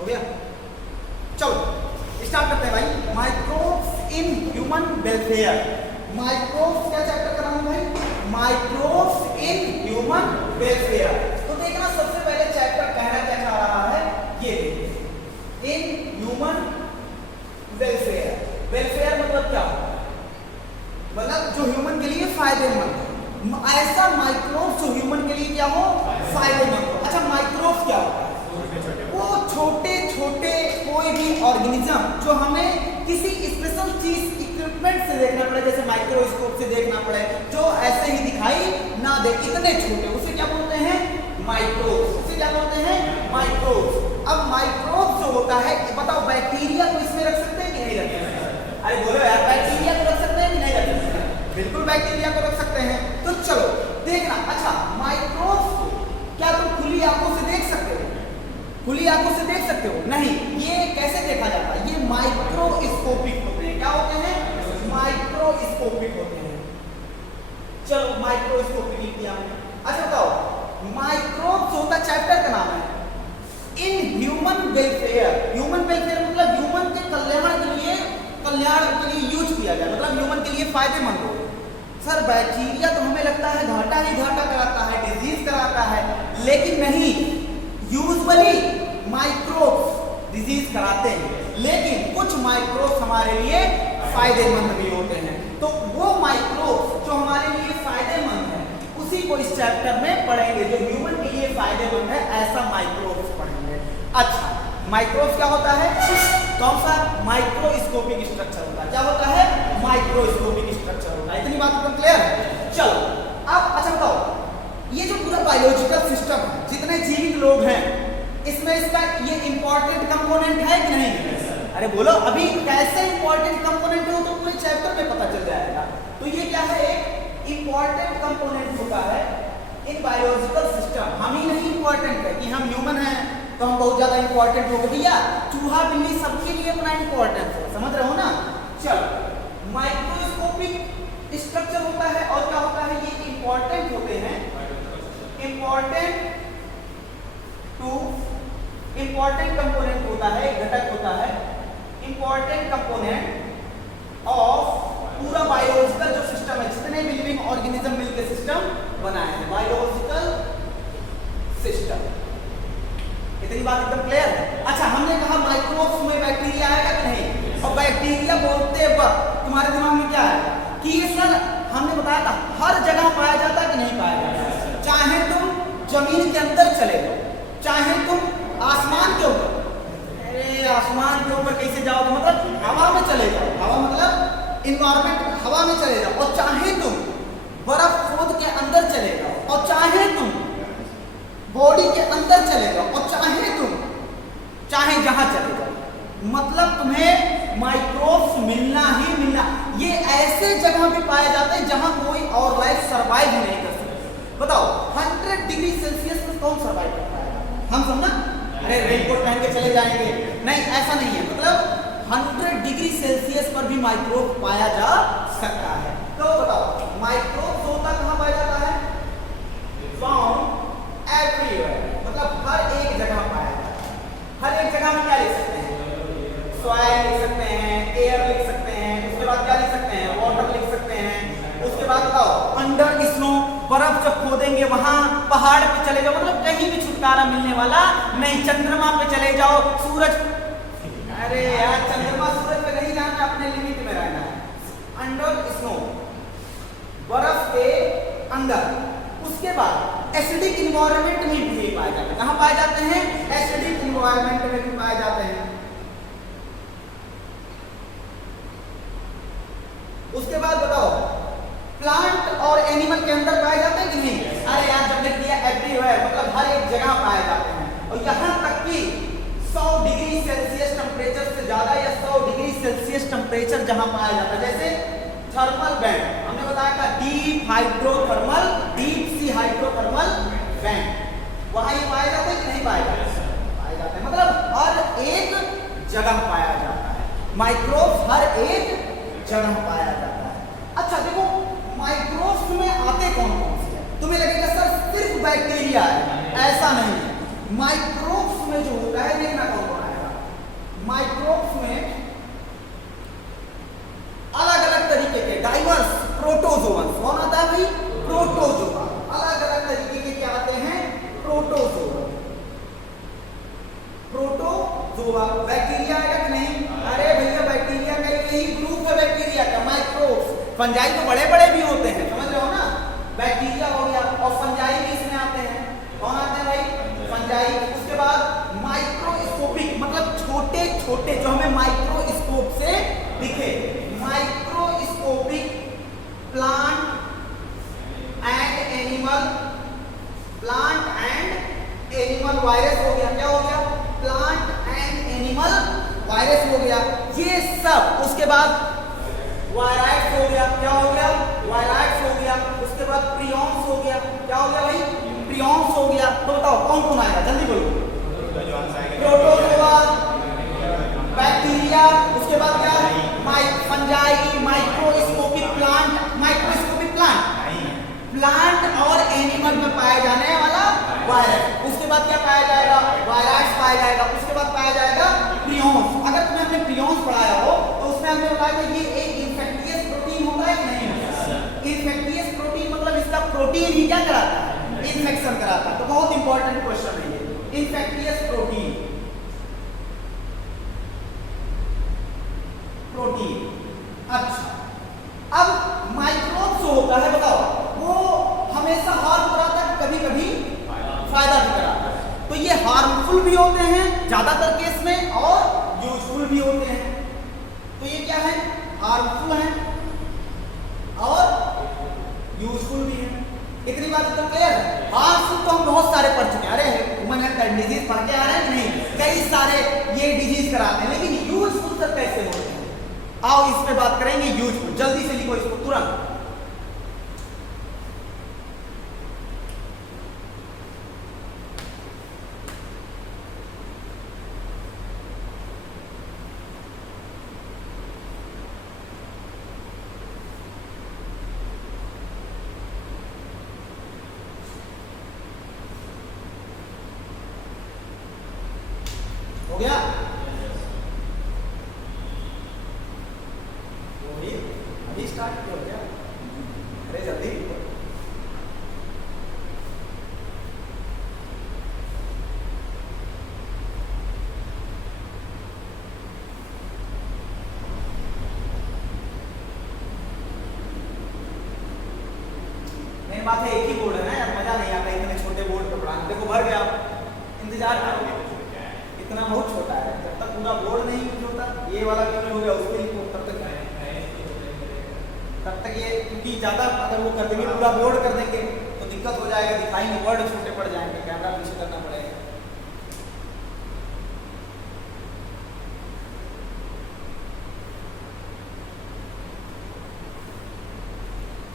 हो गया, चलो स्टार्ट करते हैं भाई। Microbes in human welfare. Microbes क्या चैप्टर कर रहा हूं भाई? Microbes in human welfare. तो देखना सबसे पहले चैप्टर कहना क्या चाह रहा है, ये इन ह्यूमन वेलफेयर। वेलफेयर मतलब क्या? मतलब जो ह्यूमन के लिए फायदेमंद, ऐसा माइक्रोब्स जो ह्यूमन के लिए क्या हो, फायदेमंद हो। अच्छा, माइक्रोब्स क्या होता है? वो छोटे छोटे कोई भी ऑर्गेनिज्म जो हमें किसी स्पेशल चीज इक्विपमेंट से देखना पड़े, जैसे माइक्रोस्कोप से देखना पड़े, जो ऐसे ही दिखाई ना दे, इतने छोटे, उसे क्या बोलते हैं? माइक्रोब्स। उसे क्या बोलते हैं? माइक्रोब्स। अब माइक्रोब्स जो होता है, बताओ बैक्टीरिया को इसमें रख सकते हैं कि नहीं रख सकते? अरे बोलो यार, बैक्टीरिया को रख सकते हैं कि नहीं रख सकते? बिल्कुल बैक्टीरिया को रख सकते हैं। तो चलो देखना। अच्छा, माइक्रोब्स को क्या तुम खुली आंखों से देख सकते हो? खुली आंखों से देख सकते हो? नहीं। ये कैसे देखा जाता है? ये माइक्रोस्कोपिक होते हैं। क्या होते हैं? माइक्रोस्कोपिक होते हैं। चलो माइक्रोस्कोपिक लिख दिया मैंने। अच्छा बताओ, माइक्रोब्स होता चैप्टर का नाम है in human welfare. Human welfare मतलब ह्यूमन के कल्याण के लिए यूज किया जाए, मतलब ह्यूमन के लिए फायदेमंद हो। सर बैक्टीरिया तो हमें लगता है घाटा ही घाटा कराता है, डिजीज कराता है, लेकिन नहीं, यूजुअली माइक्रोब्स डिजीज कराते हैं, लेकिन कुछ माइक्रोब्स हमारे लिए फायदेमंद भी होते हैं। तो वो माइक्रोब्स जो हमारे लिए फायदेमंद है, उसी को इस चैप्टर में पढ़ेंगे। जो ह्यूमन के लिए फायदेमंद है, ऐसा माइक्रोब्स पढ़ेंगे। अच्छा, माइक्रोब्स क्या होता है? कौन सा? माइक्रोस्कोपिक स्ट्रक्चर होता है। क्या होता है? माइक्रोस्कोपिक स्ट्रक्चर होता है। इतनी बात एकदम क्लियर है? चलो अब अच्छा बताओ, ये जो पूरा बायोलॉजिकल सिस्टम है, जितने जीवित लोग हैं, इसमें इसका ये इंपॉर्टेंट कंपोनेंट है कि नहीं? अरे बोलो, अभी कैसे इंपॉर्टेंट कंपोनेंट हो तो पूरे चैप्टर में पता चल जाएगा। तो ये क्या है? एक इंपॉर्टेंट कंपोनेंट होता है इन बायोलॉजिकल सिस्टम। हम ही नहीं इंपॉर्टेंट है कि हम ह्यूमन हैं तो हम बहुत ज्यादा इंपॉर्टेंट हो गए। भैया चूहा बिल्ली सबके लिए अपना इंपॉर्टेंस है, समझ रहे हो ना? चलो, माइक्रोस्कोपिक स्ट्रक्चर होता है और क्या होता है? ये इंपॉर्टेंट होते हैं, इंपॉर्टेंट कंपोनेंट होता है, घटक होता है, इंपॉर्टेंट कंपोनेंट ऑफ पूरा बायोलॉजिकल जो सिस्टम है, जितने भी लिविंग ऑर्गेनिज्म मिलकर सिस्टम बनाए हैं, बायोलॉजिकल सिस्टम। इतनी बात एकदम क्लियर है? अच्छा, हमने कहा माइक्रोब्स में बैक्टीरिया आएगा कि नहीं? और बैक्टीरिया बोलते वक्त तुम्हारे दिमाग में क्या है कि ये सर हमने बताया था हर जगह पाया जाता है कि नहीं पाया जाता? चाहे तुम जमीन के अंदर चले जाओ, चाहे तुम आसमान के ऊपर, अरे आसमान के ऊपर कैसे जाओगे? मतलब हवा में चले जाओ, हवा मतलब इन्वायरमेंट, हवा में चले जाओ, और चाहे तुम बर्फ खोद के अंदर चले जाओ, और चाहे तुम बॉडी के अंदर चले जाओ, और चाहे जहां चले जाओ, मतलब तुम्हें माइक्रोब्स मिलना ही मिलना। ये ऐसे जगह भी पाए जाते हैं जहां कोई और लाइफ सर्वाइव नहीं कर सकती। बताओ 100 डिग्री सेल्सियस में कौन सर्वाइव कर पाएगा? हम सब ना, अरे रेनकोट पहन के चले जाएंगे, नहीं ऐसा नहीं है। मतलब 100 डिग्री सेल्सियस पर भी माइक्रोब पाया जा सकता है। तो बताओ माइक्रोब्स होता कहां पाया जाता है? फाउंड एवरीवेयर, मतलब हर एक जगह पाया जाता है। हर एक जगह में क्या लिख सकते हैं? सॉइल लिख सकते हैं, एयर लिख सकते हैं, उसके बाद क्या लिख सकते हैं? वाटर लिख सकते हैं। उसके बाद बताओ अंडर स्नो, बर्फ जब खोदेंगे वहां, पहाड़ पे चले जाओ, मतलब कहीं भी छुटकारा मिलने वाला नहीं। चंद्रमा पे चले जाओ, सूरज, अरे यार चंद्रमा सूरज पे नहीं जाना, अपने लिमिट में रहना है। अंडर स्नो, बर्फ के अंदर। उसके बाद एसिडिक इन्वायरमेंट में भी पाए जाते हैं। कहां पाए जाते हैं? एसिडिक इन्वायरमेंट में भी पाए जाते हैं। उसके बाद बताओ प्लांट और एनिमल के अंदर पाए जाते हैं कि नहीं? अरे यार जब लिख दिया एवरीवेयर, मतलब हर एक जगह पाए जाते हैं। और यहां तक कि 100 डिग्री सेल्सियस टेम्परेचर से ज्यादा या 100 डिग्री सेल्सियस टेम्परेचर जहां पाया जाता है, जैसे थर्मल बैंड, हमने बताया था deep hydrothermal, deep sea hydrothermal band, वहां ये पाए जाते हैं कि नहीं पाए जाते? पाए जाते हैं, मतलब हर एक जगह पाया जाता है। माइक्रोब्स हर एक जगह पाया जाता है। अच्छा देखो माइक्रोब्स में आते कौन कौन से हैं? तुम्हें लगेगा सर सिर्फ बैक्टीरिया है, ऐसा नहीं है। माइक्रोब्स में जो होता है देखना कौन कौन है? फंजाई तो बड़े बड़े भी होते हैं, समझ रहे हो ना, बैक्टीरिया हो गया, और फंजाई भी इसमें आते हैं। कौन आते हैं भाई? फंजाई। उसके बाद माइक्रोस्कोपिक, मतलब छोटे छोटे जो हमें माइक्रोस्कोप से दिखे, microscopic plant and animal virus हो गया। क्या हो गया? प्लांट एंड एनिमल वायरस हो गया, ये सब। उसके बाद वायराइड्स हो गया। क्या हो गया? वायराइड्स हो गया। उसके बाद प्रियॉन्स हो गया। क्या हो गया भाई? प्रियॉन्स हो गया। तो बताओ कौन कौन आएगा, जल्दी बोलो। प्रोटोजोआ, बैक्टीरिया, उसके बाद क्या? फंजाई, माइक्रोस्कोपिक प्लांट और एनिमल में पाया जाने वाला वायरस। उसके बाद क्या पाया जाएगा? वायराइड्स पाया जाएगा। उसके बाद पाया जाएगा प्रियॉन्स। अगर तुम्हें हमने प्रियॉन्स पढ़ाया हो तो उसमें हमने बताया था ये एक इन्फेक्टियस प्रोटीन होता है कि नहीं होता? इन्फेक्टियस प्रोटीन मतलब इसका प्रोटीन ही क्या कराता है? इन्फेक्शन कराता है। तो बहुत इंपॉर्टेंट क्वेश्चन है ये, इन्फेक्टियस प्रोटीन। अच्छा, अब माइक्रोब जो होता है, बताओ, वो हमेशा हार्म कराता है, कभी कभी फायदा भी कराता है। तो ये हार्मफुल भी होते हैं ज्यादातर केस में और यूजफुल भी होते हैं। तो ये क्या है? हार्मफुल है और यूजफुल भी है। इतनी बात तो क्लियर है। हार्मफुल तो हम बहुत सारे पढ़ चुके हैं, अरे ह्यूमन हेल्थ डिजीज पढ़ के आ रहे हैं नहीं, कई सारे ये डिजीज कराते हैं, लेकिन यूजफुल सर कैसे होते हैं? आओ इस पे बात करेंगे। यूजफुल, जल्दी से लिखो इसको तुरंत। हो गया? अभी स्टार्ट हो गया? अरे जल्दी। मेन बात है एक ही बोर्ड है ना यार, मजा नहीं आता इतने छोटे बोर्ड पे पढ़ाने। देखो भर गया, इंतजार करोगे, इतना बहुत छोटा है, जब तक पूरा बोर्ड नहीं यूज होता, ये वाला भी हो गया उसके लिए तब तक ये, क्योंकि ज्यादा अगर वो कर देंगे पूरा बोर्ड कर देंगे तो दिक्कत हो जाएगा, दिखाएंगे वर्ड छोटे पड़ जाएंगे, कैमरा पीछे करना पड़ेगा।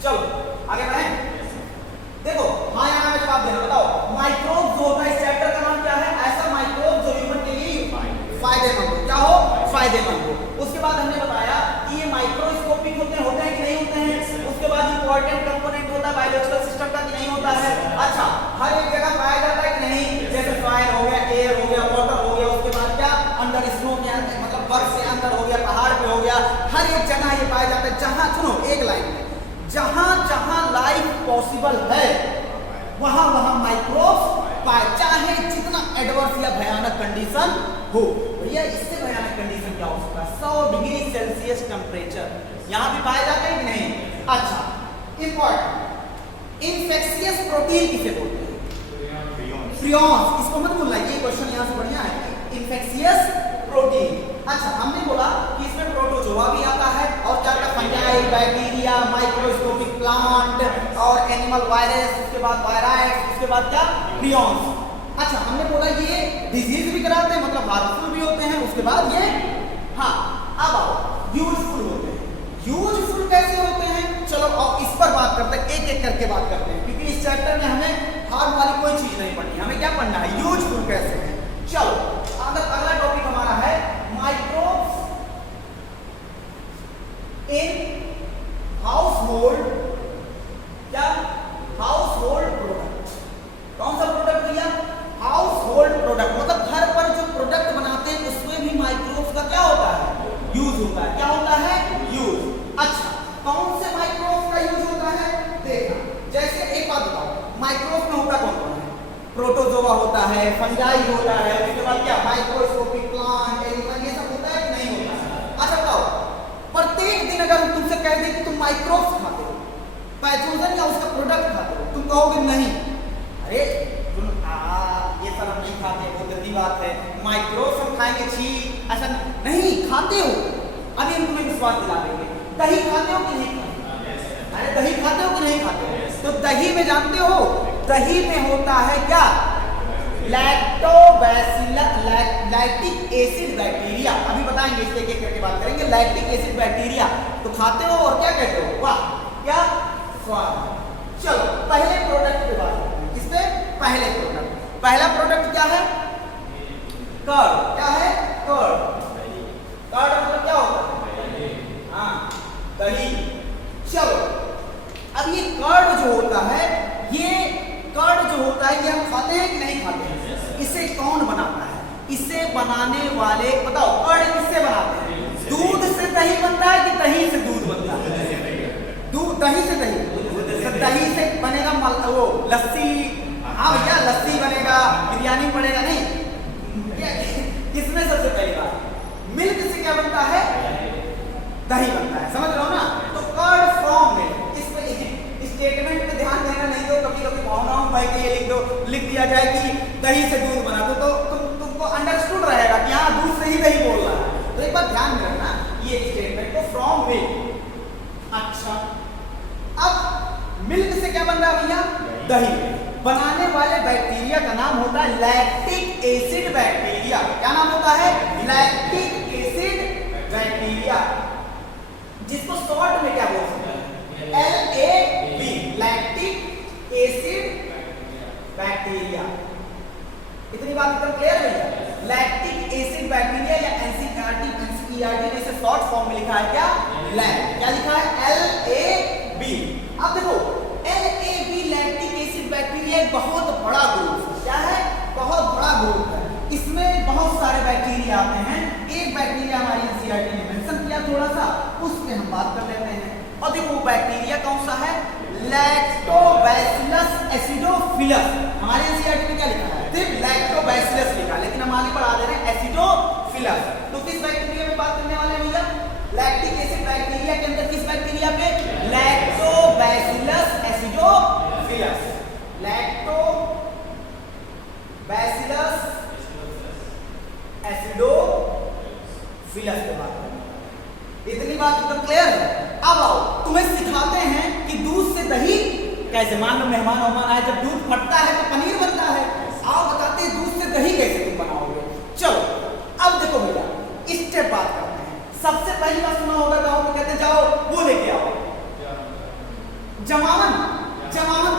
चलो आगे बढ़ें। देखो हाँ, यहाँ में जवाब देना, बताओ माइक्रोब जो होता है, इस चैप्टर का नाम क्या है? ऐसा माइक्रोब जो ह्यूमन के लिए फायदेमंद हो। क्या हो? फायदेमंद हो। उसके बाद हमने बताया कि ये माइक्रोस्कोपिक होते हैं कि नहीं होते हैं। उसके बाद इंपॉर्टेंट कंपोनेंट होता है बायोलॉजिकल सिस्टम का कि नहीं होता है। अच्छा, हर एक जगह पाया जाता है कि नहीं? जैसे सॉइल हो गया, एयर हो गया, वाटर हो गया, उसके बाद क्या अंडर स्नो के अंदर, मतलब बर्फ से अंदर हो गया, पहाड़ पे हो गया, हर एक जगह ये पाया जाता है। जहां, सुनो एक लाइन में, जहां जहां लाइफ पॉसिबल है वहां वहां माइक्रोब्स पाए, चाहे जितना एडवर्स या भयानक कंडीशन हो। भैया इससे भयानक कंडीशन क्या हो सकता है? 100 डिग्री सेल्सियस टेम्परेचर, यहां भी पाए जाते हैं कि नहीं? अच्छा, इंपॉर्टेंट, इन्फेक्शियस प्रोटीन किसे बोलते हैं? प्रियॉन्स। इसको मत भूलना, ये क्वेश्चन यहां से बढ़िया है, इन्फेक्शियस प्रोटीन। अच्छा, हमने बोला कि इसमें प्रोटोजोआ भी आता है और क्या क्या? फंजाई, बैक्टीरिया, माइक्रोस्कोपिक प्लांट और एनिमल वायरस, उसके बाद वायराइड्स, उसके बाद क्या? प्रियॉन्स। अच्छा, हमने बोला ये डिजीज भी कराते हैं, मतलब हार्मफुल भी होते हैं। उसके बाद ये, हाँ अब आओ, यूजफुल होते हैं। यूजफुल कैसे होते हैं? चलो अब इस पर बात करते हैं, एक एक करके बात करते हैं, क्योंकि इस चैप्टर में हमें हार्म वाली कोई चीज नहीं पढ़नी, हमें क्या पढ़ना है? यूजफुल कैसे है। चलो अगला टॉपिक हमारा है माइक्रोब्स इन हाउसहोल्ड, क्या? Household product. कौन सा प्रोडक्ट भैया? हाउसहोल्ड प्रोडक्ट, मतलब घर पर जो प्रोडक्ट बनाते हैं उसमें भी माइक्रोब्स का क्या होता है? यूज होता है। क्या होता है? यूज। अच्छा, कौन से माइक्रोब्स का यूज होता है? देखना, जैसे एक बात बताओ, माइक्रोब्स में होता कौन कौन है? प्रोटोजोआ होता है, फंजाई होता है, उसके बाद क्या? माइक्रोस्कोपिक प्लांट, एनिमल, ये सब होता है कि नहीं होता है? अच्छा बताओ, प्रत्येक दिन अगर हम तुमसे कह दें कि तुम माइक्रोब्स खाते हो, पैथोजन या उसका प्रोडक्ट खाते हो। तुम कहोगे नहीं, अरे तुम ये सब हम नहीं खाते, वो गंदी बात है, माइक्रोब्स हम खाएंगे, छी, ऐसा नहीं खाते हो। अभी हम तुम्हें विश्वास दिला देंगे। दही खाते हो कि नहीं खाते? अरे दही खाते हो कि नहीं खाते हो? तो दही में जानते हो, दही में होता है क्या? Lactobacillus lactic acid bacteria. अभी बताएंगे, इसके एक करके बात करेंगे। लैक्टिक एसिड बैक्टीरिया तो खाते हो और क्या कहते हो? वाह क्या स्वाद। चलो पहले प्रोडक्ट पे बात करते हैं। किस पे? पहले प्रोडक्ट। पहला प्रोडक्ट क्या है? कर्ड। क्या है? कर्ड। कर्ड मतलब क्या होता है? हाँ दही। चलो अब ये कर्ड जो होता है, ये कर्ड जो होता है, ये हम खाते हैं कि नहीं खाते हैं? इसे कौन बनाता है? इसे बनाने वाले बताओ, कर्ड किससे बनाते हैं? दूध से दही बनता है कि दही से दूध बनता है? दूध, दही से दही। तो दही से बनेगा वो लस्सी। हाँ भैया लस्सी बनेगा, बिरयानी बनेगा नहीं। किसमें सबसे पहली बात? मिल्क से क्या बनता है? दही बनता है। समझ रहे हो ना? तो कर्ड फ्रॉम मिल्क। स्टेटमेंट पे ध्यान देना नहीं तो कभी कभी भावनाओं भाई के ये लिख दिया जाए कि दही से दूध बना तो तुमको अंडरस्टूड रहेगा कि हाँ दूध से ही दही बोल रहा है। तो एक बार ध्यान रखना ये स्टेटमेंट को, फ्रॉम मिल्क। अच्छा अब मिल्क से क्या बन रहा है भैया? दही। बनाने वाले बैक्टीरिया का नाम होता है लैक्टिक एसिड बैक्टीरिया। क्या नाम होता है? लैक्टिक एसिड बैक्टीरिया, जिसको शॉर्ट में क्या बोल सकते हैं? LAB, lactic acid bacteria. इतनी बात एकदम क्लियर है? लैक्टिक एसिड बैक्टीरिया या NCERT ने इसे शॉर्ट फॉर्म में लिखा है क्या? लैब। क्या लिखा है? LAB। अब देखो LAB लैक्टिक एसिड बैक्टीरिया एक बहुत बड़ा ग्रुप है। क्या है? बहुत बड़ा ग्रुप है। इसमें बहुत सारे बैक्टीरिया आते हैं। एक बैक्टीरिया हमारी NCERT ने मेंशन किया थोड़ा सा, उस पे हम बात कर लेते हैं। और देखो बैक्टीरिया कौन सा है? Lactobacillus acidophilus. हमारे NCERT में क्या लिखा है? सिर्फ लैक्टोबैसिलस लिखा, लेकिन हम आगे बढ़ा दे रहे हैं एसिडोफिलस। तो किस बैक्टीरिया में बात करने वाले हैं भैया? लैक्टिक एसिड बैक्टीरिया के अंदर किस बैक्टीरिया पे? Lactobacillus acidophilus. लैक्टोबैसिलस एसिडोफिलस पे बात करें। इतनी बात एकदम क्लियर है? अब आओ तुम्हें सिखाते हैं कि दूध से दही कैसे। मान लो मेहमान आए, जब दूध फटता है तो पनीर बनता है। आओ बताते हैं दूध से दही कैसे तुम बनाओगे। चलो अब देखो भैया, स्टेप बात करते हैं। सबसे पहली बात सुना होगा गाँव में कहते जाओ वो लेके आओ जमावन। जमावन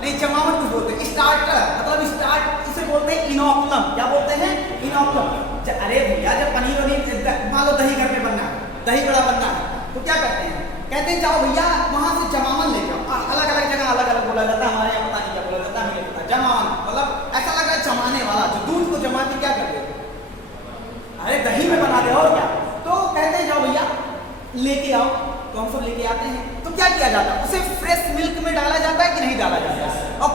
नहीं, जमावन कुछ बोलते हैं स्टार्टर, मतलब स्टार्ट इसे बोलते हैं इनोकुलम। क्या बोलते हैं? इनोकुलम। अरे भैया जब पनीर मान लो दही घर में बनना है, दही बड़ा बनना है, तो क्या करते हैं? कहते हैं जाओ भैया वहां से जमावन ले जाओ। अलग अलग जगह अलग अलग बोला जाता है, हमारे यहाँ पता नहीं क्या बोला जाता है, मुझे पता। जमावन मतलब ऐसा लग रहा है जमाने वाला, जो दूध को जमा के क्या करते हैं? अरे दही में बना दे और क्या। तो कहते हैं जाओ भैया लेके आओ। तो हम सब लेके आते हैं, तो क्या किया जाता है? उसे फ्रेश मिल्क में डाला जाता है कि नहीं डाला जाता है? और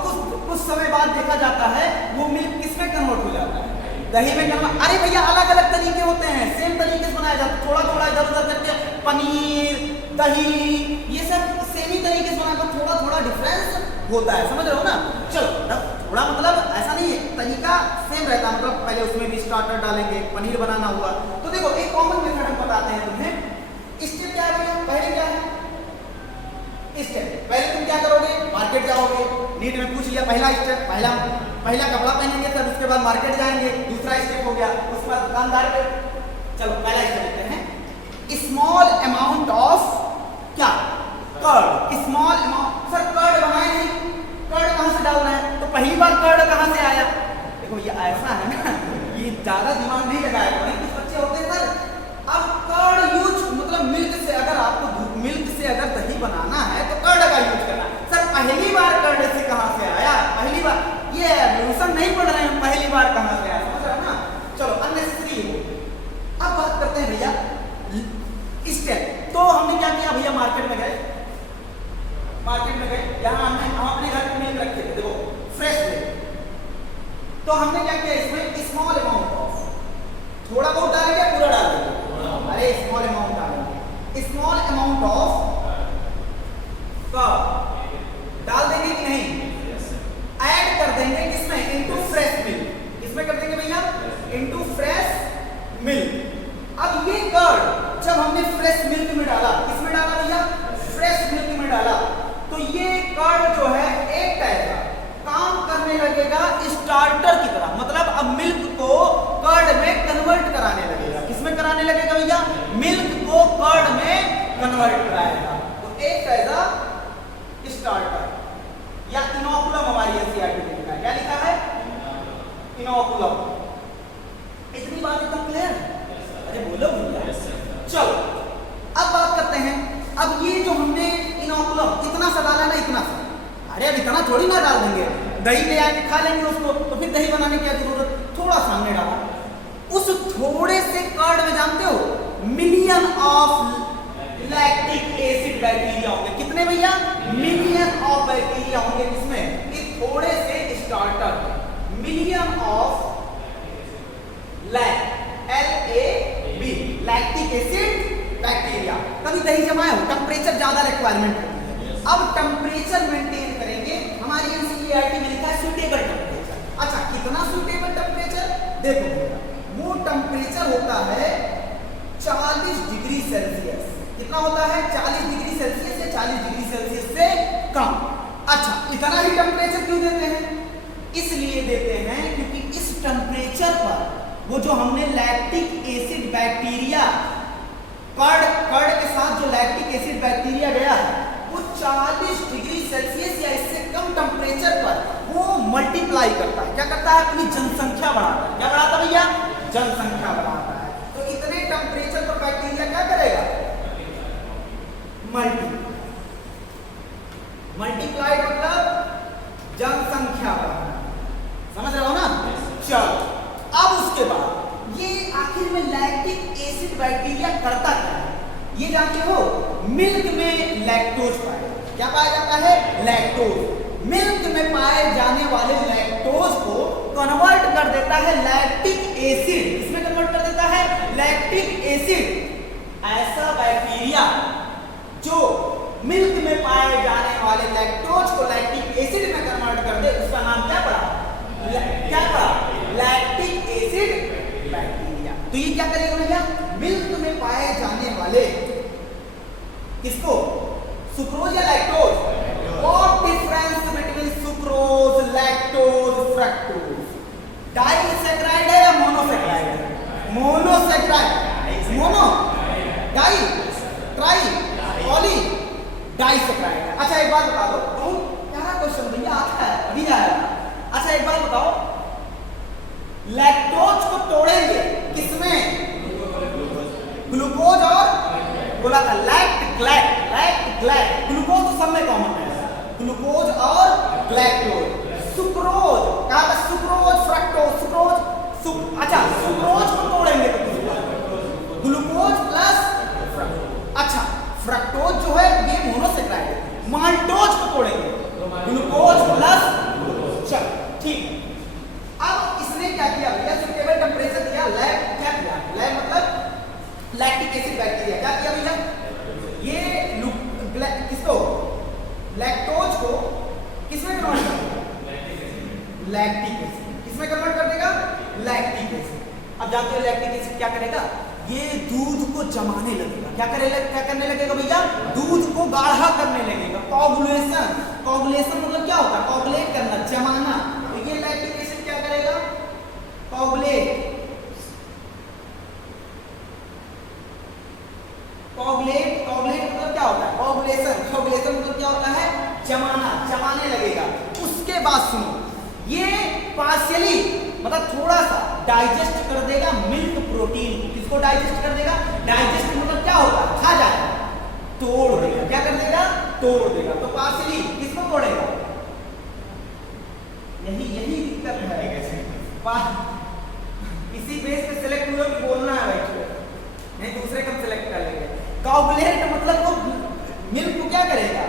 कुछ समय बाद देखा जाता है वो मिल्क किसमें कन्वर्ट हो जाता है? दही में कन्वर्ट। अरे भैया अलग अलग तरीके होते हैं, सेम तरीके से बनाया जाता है। थोड़ा थोड़ा इधर उधर करके पनीर दही ये सब सेम ही तरीके से बनाकर थोड़ा थोड़ा डिफरेंस होता है। समझ रहे हो ना? चलो थोड़ा मतलब ऐसा नहीं है, तरीका सेम रहता है। मतलब पहले उसमें भी स्टार्टर डालेंगे, पनीर बनाना हुआ। तो देखो एक कॉमन मेथड हम बताते हैं तुम्हें। स्टेप क्या है भैया? पहले क्या है स्टेप? पहले तुम क्या करोगे? मार्केट जाओगे। नीट में पूछ लिया पहला स्टेप, पहला कपड़ा पहनेंगे, तब उसके बाद मार्केट जाएंगे। दूसरा स्टेप हो गया, उसके बाद दुकानदार पे। चलो पहला स्टेप लेते हैं। स्मॉल अमाउंट ऑफ क्या? Curd. Small amount. Sir curd बनाए नहीं, कर्ड कहाँ से डालना है? तो पहली बार कर्ड कहाँ से आया? देखो ये ऐसा है ना, ये ज्यादा दिमाग नहीं लगाया करें। कुछ बच्चे होते हैं सर अब कर्ड यूज मतलब मिल्क से, अगर आपको मिल्क से अगर दही बनाना है तो कर्ड का यूज करना है। सर पहली बार कर्ड से कहाँ से आया? पहली बार ये एवोल्यूशन नहीं पढ़ रहे हैं, पहली बार कहाँ से आया? समझ रहे हो ना? चलो अननेसेसरी हो। अब बात करते हैं भैया स्टेप। तो हमने क्या किया भैया? मार्केट में गए, यहाँ हम अपने घर में मिल्क रखे थे, देखो फ्रेश मिल्क। तो हमने क्या किया इसमें? स्मॉल अमाउंट ऑफ, थोड़ा बहुत डालेंगे पूरा डालेंगे? अरे स्मॉल अमाउंट डालेंगे। स्मॉल अमाउंट ऑफ कर्ड डाल देंगे कि नहीं? ऐड कर देंगे किसमें? Into fresh milk. किसमें कर देंगे भैया? Into fresh milk. अब ये कर्ड जब हमने फ्रेश मिल्क में डाला, किसमें डाला भैया? फ्रेश मिल्क में डाला, तो ये कर्ड जो है एक टाइप का काम करने लगेगा स्टार्टर की तरह। मतलब अब मिल्क को कर्ड में कन्वर्ट कराने लगेगा। किसमें कराने लगेगा भैया? मिल्क को कर्ड में कन्वर्ट कराएगा। तो एक ऐसा स्टार्टर या इनोकुलम हमारी एनसीईआरटी में लिखा है। क्या लिखा है? इनोकुलम। इतनी बात एकदम क्लियर? अरे बोलो भैया। चलो अब बात करते हैं। अब ये जो हमने इनोकुलम इतना सा डाला ना, इतना सा, अरे अब इतना थोड़ी ना डाल देंगे, दही ले आके खा लेंगे उसको, तो फिर दही बनाने की क्या जरूरत? थोड़ा सा हमने डाला। उस थोड़े से कर्ड में जानते हो million of lactic acid bacteria होंगे। कितने भैया? मिलियन ऑफ बैक्टीरिया होंगे। किसमें? इस थोड़े से starter million of lactic acid bacteria. कभी दही जमाए हो, टेम्परेचर ज्यादा रिक्वायरमेंट होती है। अब टेम्परेचर मेंटेन करेंगे। हमारी एनसीईआरटी में लिखा है सूटेबल टेम्परेचर। अच्छा, कितना सूटेबल टेम्परेचर? देखो वो टेम्परेचर होता है 40 डिग्री सेल्सियस। कितना होता है? 40 डिग्री सेल्सियस या 40 डिग्री सेल्सियस से कम। अच्छा, इतना ही टेम्परेचर क्यों देते हैं? इसलिए देते हैं क्योंकि इस टेम्परेचर पर वो जो हमने लैक्टिक एसिड बैक्टीरिया, कर्ड के साथ जो लैक्टिक एसिड बैक्टीरिया गया है, वो 40 डिग्री सेल्सियस या इससे कम टेम्परेचर पर वो मल्टीप्लाई करता है। क्या करता है? अपनी जनसंख्या बढ़ाता है। क्या बढ़ाता है भैया? जनसंख्या बढ़ाता है। तो इतने टेम्परेचर पर बैक्टीरिया क्या करेगा? मल्टीप्लाई मतलब जनसंख्या बढ़ाना। समझ रहे हो ना? चलो अब उसके बाद ये आखिर में लैक्टिक एसिड बैक्टीरिया करता क्या है? ये जानते हो? मिल्क में लैक्टोज पाया। क्या पाया जाता है? लैक्टोज। मिल्क में पाए जाने वाले लैक्टोज को कन्वर्ट कर देता है लैक्टिक एसिड। इसमें कन्वर्ट कर देता है लैक्टिक एसिड। ऐसा बैक्टीरिया जो मिल्क में पाए जाने वाले लैक्टोज को लैक्टिक एसिड में कन्वर्ट कर दे, उसका नाम क्या पड़ा? क्या पड़ा? Lactic acid bacteria. तो ये क्या करेगा भैया? मिल्क में पाए जाने वाले किसको? सुक्रोज या lactose? What difference between sucrose, lactose, fructose? Disaccharide है या मोनोसैकराइड है? Monosaccharide. Mono, di, tri, poly, disaccharide है। अच्छा एक बात बता दो, बहुत प्यारा क्वेश्चन भैया आता है, अभी आया। अच्छा एक बात बताओ, लैक्टोज को तोड़ेंगे किसमें? ग्लूकोज और बोला था लैक्ट ग्लूकोज तो सब में कॉमन है। ग्लूकोज और लैक्टोज। सुक्रोज कहा था? सुक्रोज, फ्रक्टोज, अच्छा सुक्रोज को तोड़ेंगे तो ग्लूकोज प्लस फ्रक्टोज। अच्छा फ्रक्टोज जो है ये मोनोसैकराइड है। माल्टोज को तोड़ेंगे ग्लूकोज प्लस। चल ठीक। अब इसने क्या किया भैया? सूटेबल टेम्परेचर दिया, लैब क्या किया? लैब मतलब लैक्टिक एसिड बैक्टीरिया। क्या किया भैया? ये किसको? लैक्टोज को किसमें कन्वर्ट कर देगा? Lactic acid. किसमें कन्वर्ट कर देगा? Lactic acid. अब जाते हो लैक्टिक एसिड क्या करेगा? ये दूध को जमाने लगेगा। क्या करने लगेगा भैया? दूध को गाढ़ा करने लगेगा। कोगुलेशन मतलब क्या होता है? कोगुलेट करना, जमाना। तो ये लैक्टिक एसिड क्या करेगा? कोगुलेट मतलब क्या होता है? कोगुलेशन मतलब क्या होता है? जमाना, जमाने लगेगा। उसके बाद सुनो, ये पार्शियली मतलब थोड़ा सा डाइजेस्ट कर देगा मिल्क प्रोटीन। किसको डाइजेस्ट कर देगा? डाइजेस्ट मतलब क्या होता है? खा जाएगा, तोड़ देगा। क्या कर देगा? तोड़ देगा। तो पार्शियली किसको तोड़ेगा? यही दिक्कत है। इसी बेस पे सिलेक्ट हुए कि बोलना है भाई, नहीं दूसरे कम सिलेक्ट कर लेंगे। कोगुलेट मतलब वो मिल्क को क्या करेगा?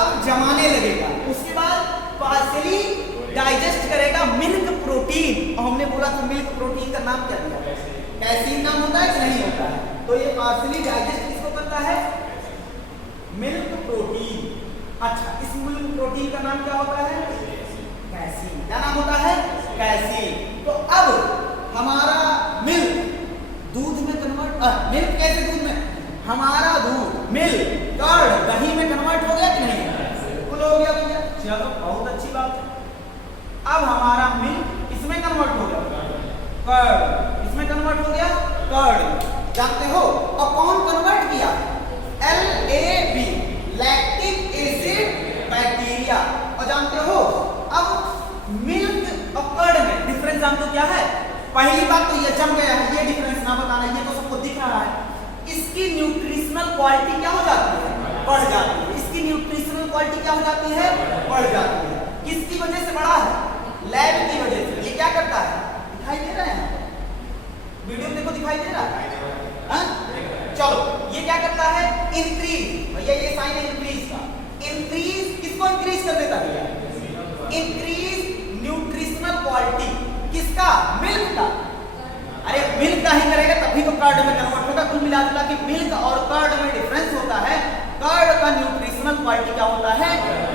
अब जमाने लगेगा। उसके बाद पार्शियली डाइजेस्ट करेगा मिल्क प्रोटीन। और हमने बोला था मिल्क प्रोटीन का नाम क्या दिया? कैसीन नाम होता है कि नहीं होता है? तो ये पार्शियली डाइजेस्ट किसको करता है? अच्छा, इस मिल्क प्रोटीन का नाम क्या होता है? कैसीन। क्या नाम होता है? कैसीन। तो अब हमारा मिल्क दूध में कन्वर्ट, मिल्क कैसे दूध में, हमारा दूध मिल्क कर्ड दही में कन्वर्ट हो गया कि नहीं? बिल्कुल हो गया भैया। चलो बहुत अच्छी बात है। अब हमारा मिल्क इसमें कन्वर्ट हो गया, कर्ड इसमें कन्वर्ट हो गया, कर्ड जानते हो। और कौन कन्वर्ट किया? LAB lactic acid bacteria. और जानते हो अब मिल्क और कर्ड में डिफरेंस जानते हो क्या है? पहली बात तो ये जम गया है, ये डिफरेंस ना बताना, ये तो सबको दिख रहा है। इसकी न्यूट्रिशनल क्वालिटी क्या हो जाती है? बढ़ जाती है। इसकी न्यूट्रिशनल क्वालिटी क्या हो जाती है? बढ़ जाती है। किसकी वजह से बढ़ा है? लैब की वजह से। ये क्या करता है? दिखाई दे रहा है? वीडियो देखो, दिखाई दे रहा है? चलो, ये क्या करता है? इंक्रीज। भैया ये साइन है इंक्रीज का। इंक्रीज किसको इंक्रीज कर देता है? इंक्रीज न्यूट्रिशनल क्वालिटी किसका? मिल्क का। अरे मिल्क का ही करेगा तभी तो कर्ड में कन्वर्ट होगा। कुल मिला जुला के मिल्क और कर्ड में डिफरेंस होता है। कर्ड का न्यूट्रिशनल क्वालिटी क्या होता है?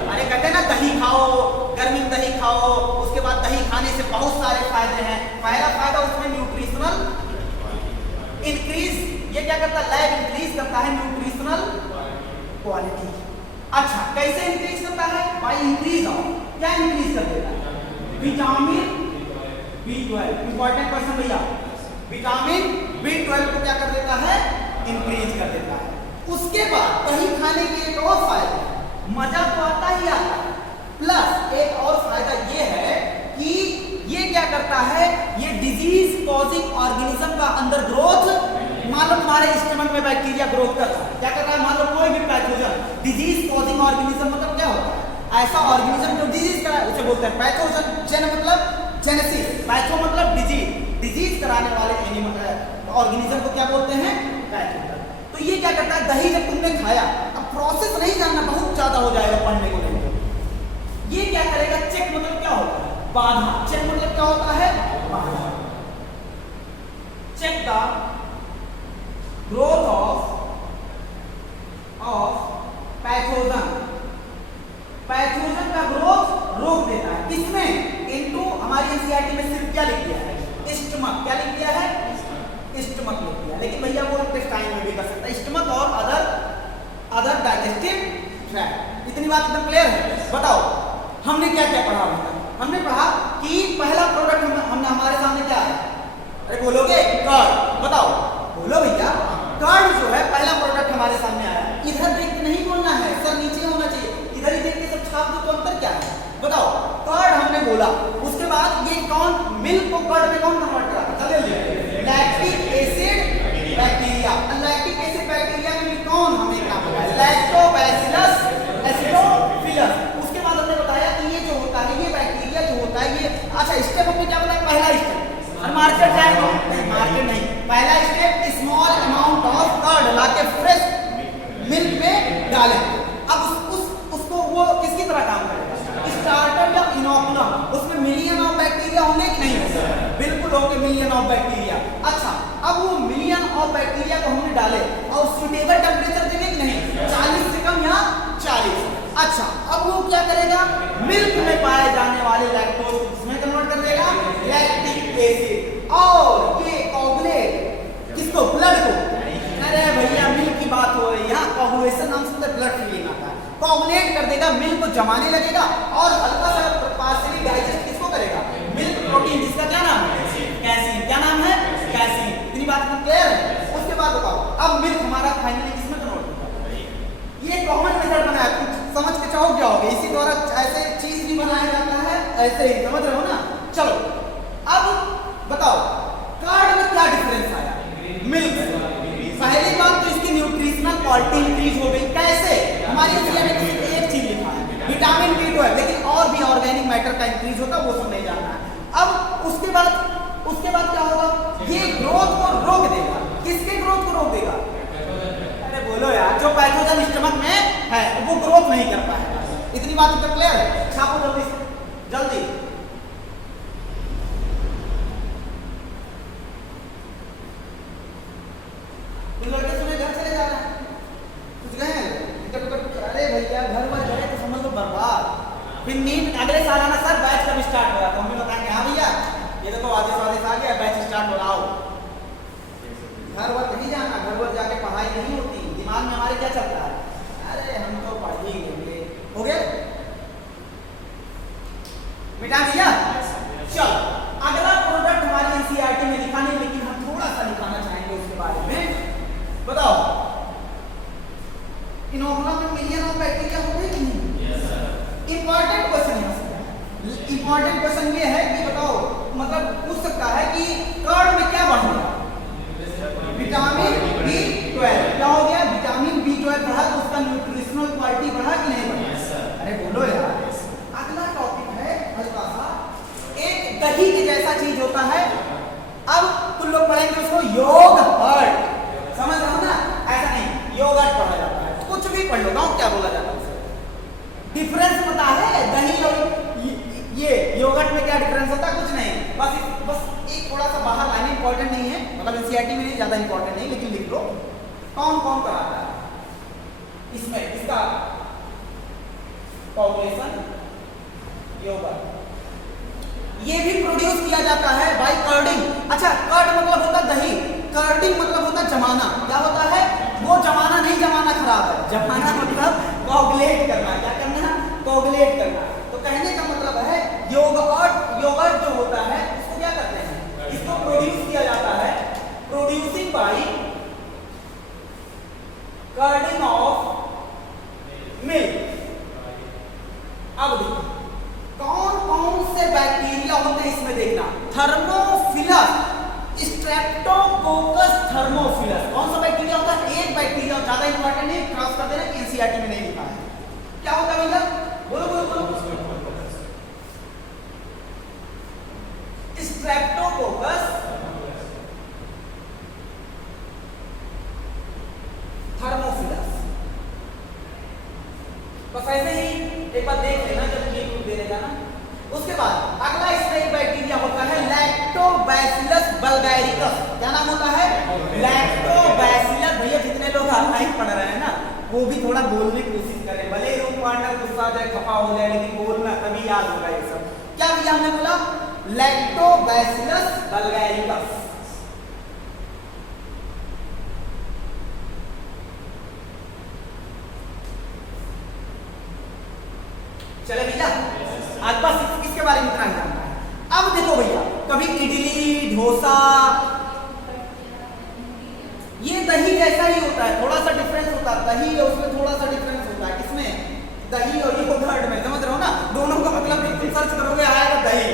अरे कहते हैं ना दही खाओ, गर्मी में दही खाओ, उसके बाद दही खाने से बहुत सारे फायदे हैं। पहला फायदा उसमें न्यूट्रिशनल इंक्रीज, ये क्या करता है? लैब इंक्रीज करता है न्यूट्रिशनल क्वालिटी। अच्छा, कैसे इंक्रीज करता है? बाय इंक्रीज ऑफ, क्या इंक्रीज कर देता है? Vitamin B12। इंपॉर्टेंट क्वेश्चन भैया। विटामिन B12 को क्या कर देता है? इंक्रीज कर देता है। उसके बाद दही खाने के एक और फायदा, मजा तो आता ही आता है, प्लस एक और फायदा ये है कि ये क्या करता है? ये डिजीज कॉजिंग ऑर्गेनिज्म का अंदर ग्रोथ, मान लो तुम्हारे स्टमक में बैक्टीरिया ग्रोथ कर रहा है, क्या कर रहा है? मान लो कोई भी पैथोजन, डिजीज कॉजिंग ऑर्गेनिज्म मतलब क्या होता है? ऐसा ऑर्गेनिज्म जो डिजीज कराए उसे बोलते हैं पैथोजन। जेन मतलब जेनेसिस, पैथो मतलब डिजीज, डिजीज कराने वाले एनिमल ऑर्गेनिज्म को क्या बोलते हैं? पैथोजन। तो ये क्या करता है? दही जब तुमने खाया, अब प्रोसेस नहीं जानना, बहुत ज्यादा हो जाएगा पढ़ने को नहीं। ये क्या करेगा? चेक मतलब क्या होता है? बाधा। चेक मतलब क्या होता है? बाधा। Check the growth of pathogen. Pathogen का ग्रोथ रोक देता है। किसमें? इनटू, हमारी एनसीईआरटी में सिर्फ क्या लिख दिया है? स्टमक। क्या लिख दिया है? स्टमक लिख दिया। लेकिन भैया वो इंटेस्टाइन में भी कर सकता है, स्टमक और अदर डाइजेस्टिव ट्रैक्ट। इतनी बात एकदम क्लियर है? बताओ हमने क्या क्या पढ़ा अभी तक? हमने पढ़ा कि पहला प्रोडक्ट हमने हमारे सामने क्या है? अरे बोलोगे? कर्ड। बताओ, बोलो भैया। कर्ड जो है पहला प्रोडक्ट हमारे सामने आया। इधर देख के नहीं बोलना है, सर नीचे होना चाहिए, इधर ही देख के सब छाप दो। तो अंतर क्या है? बताओ। कर्ड हमने बोला, उसके बाद ये कौन? मिल्क को कर्ड में कौन कन्वर्ट करा? Lactic acid bacteria. Lactic acid bacteria में भी कौन हमें क्या पता है? Lactobacillus acidophilus. उसके बाद हमने बताया कि ये जो होता है, ये बैक्टीरिया जो होता है, ये अच्छा स्टेप हमने क्या बताया? पहला स्टेप मार्केट जाएगा नहीं, मार्केट नहीं, पहला step small amount of curd लाके फ्रेश मिल्क में डालें। अब उसको वो किसकी तरह काम करेगा? स्टार्टर या इनोकुलम। उसमें मिलियन ऑफ बैक्टीरिया होंगे कि नहीं होंगे? बिल्कुल होंगे, मिलियन ऑफ बैक्टीरिया। अच्छा, अब वो मिलियन ऑफ बैक्टीरिया को हमने डाले और सुटेबल टेम्परेचर देंगे कि नहीं? 40 से कम या 40। अच्छा, अब वो क्या करेगा? मिल्क में पाए जाने वाले लैक्टोज इसमें कन्वर्ट कर देगा, लैक्टिक एसिड। और ये कोगुलेट किसको? ब्लड को। अरे भैया मिल्क की बात हो रही है, यहाँ कोगुलेशन नाम से ब्लड फीलिंग आता है। कोगुलेट कर देगा, मिल्क को जमाने लगेगा और हल्का सा पार्शियली डाइजेस्ट किसको करेगा? मिल्क प्रोटीन, जिसका क्या नाम है? कैसीन। क्या नाम है? कैसीन। इतनी बात क्लियर है? उसके बाद बताओ, अब मिल्क हमारा फाइनली किसमें कन्वर्ट होगा? ये कॉमन मेथड बनाया, तुम समझ के चौंक जाओगे। इसी द्वारा ऐसे चीज भी बनाया जाता है, ऐसे ही, समझ रहे हो ना? चलो अब बताओ कर्ड में क्या डिफरेंस आया? मिल्क। पहली बात तो इसकी न्यूट्रिशनल क्वालिटी इंक्रीज हो गई। कैसे? हमारी एनसीईआरटी में सिर्फ एक चीज लिखा है, विटामिन B12, लेकिन और भी ऑर्गेनिक मैटर का इंक्रीज होता है, वो सब नहीं जानना है। अब उसके बाद क्या होगा? ये ग्रोथ को रोक देगा। किसके ग्रोथ को रोक देगा? अरे बोलो यार, जो पैथोजन स्टमक में है वो ग्रोथ नहीं कर पाएगा। इतनी बात तो क्लियर है? छापो जल्दी से, जल्दी। लड़के सुने घर चले जा रहे हैं, कुछ गए हैं? अरे भैया घर में गए तो स्टार्ट हो रहा तो हम भी बताएंगे हाँ भैया ये देखो आदेश आ गया, बैच स्टार्ट हो रहा हो। घर वर नहीं जाना, घर वर जाके पढ़ाई नहीं होती, दिमाग में हमारे क्या चलता है, अरे हम तो पढ़ ही लेंगे। हो गया मिटा दिया। चलो अगला प्रोडक्ट हमारी एनसीईआरटी में लिखा नहीं, लेकिन हम थोड़ा सा लिखाना चाहेंगे उसके बारे में। बताओ इनोकुलम में मिलियन ऑफ बैक्टीरिया होते हैं कि नहीं? इंपॉर्टेंट क्वेश्चन है। इंपॉर्टेंट क्वेश्चन ये है कि बताओ मतलब पूछ सकता है कि कर्ड में क्या बढ़ गया? विटामिन B12 क्या हो गया? विटामिन B12 बढ़ा तो उसका न्यूट्रिशनल क्वालिटी बढ़ा कि नहीं बढ़ा? अरे बोलो यार। अगला टॉपिक है हल्का सा, एक दही के जैसा चीज होता है, अब तुम लोग पढ़ेंगे उसको योगर्ट, समझ रहे हो ना? ऐसा नहीं, योगर्ट पढ़ा जाता है, कुछ भी पढ़ लो, गाँव क्या बोला जाता है उसे। डिफरेंस पता है दही और ये योगर्ट में क्या डिफरेंस होता है? कुछ नहीं, बस एक थोड़ा सा बाहर लाइन, इंपॉर्टेंट नहीं है, मतलब एनसीईआरटी में नहीं, ज्यादा इंपॉर्टेंट नहीं, लेकिन लिख लो कौन कौन कराता है इसमें, इसका पॉपुलेशन योगर्ट ये भी प्रोड्यूस किया जाता है बाय कर्डिंग। अच्छा कर्ड मतलब होता दही, कर्डिंग मतलब होता जमाना। क्या होता है वो जमाना? नहीं जमाना खराब है, जमाना मतलब कोगुलेट करना। क्या करना? कोगुलेट करना। तो कहने का मतलब है योगर्ट जो होता है इसको क्या करते हैं? इसको प्रोड्यूस किया जाता है, प्रोड्यूसिंग बाय कर्डिंग ऑफ मिल्क। अब देखो कौन कौन से बैक्टीरिया होते हैं इसमें देखना, थर्मोफिलस, स्ट्रेप्टोकोकस थर्मोफिलस। कौन सा बैक्टीरिया होता है? एक बैक्टीरिया, ज्यादा इंपॉर्टेंट नहीं, क्रॉस कर देना कि एनसीईआरटी में नहीं लिखा है। क्या होता है भैया? बोलो बोलो बोलो। Streptococcus thermophilus. बस ऐसे ही एक बार देख लेना जब ये दे देगा ना। उसके बाद अगला इसमें एक बैक्टीरिया होता है लैक्टोबैसिलस बल्गैरिकस। क्या नाम होता है? लैक्टोबैसिलस। भैया जितने लोग ऑनलाइन पढ़ रहे हैं ना वो भी थोड़ा बोलने की कोशिश करें, भले रूम पार्टनर गुस्सा जाए, खफा हो जाए, लेकिन बोलना तभी याद होगा ये सब। क्या भैया हमने बोला? लैक्टोबैसिलस बल्गैरिकस। चले भैया आज बस इसके बारे में इतना ही जानना है। अब देखो भैया कभी इडली डोसा ये दही जैसा ही होता है, थोड़ा सा डिफरेंस होता है, दही और उसमें थोड़ा सा डिफरेंस होता है। किसमें? दही और योगर्ट में। समझ रहे हो ना? दोनों का मतलब तुम सर्च करोगे आएगा दही।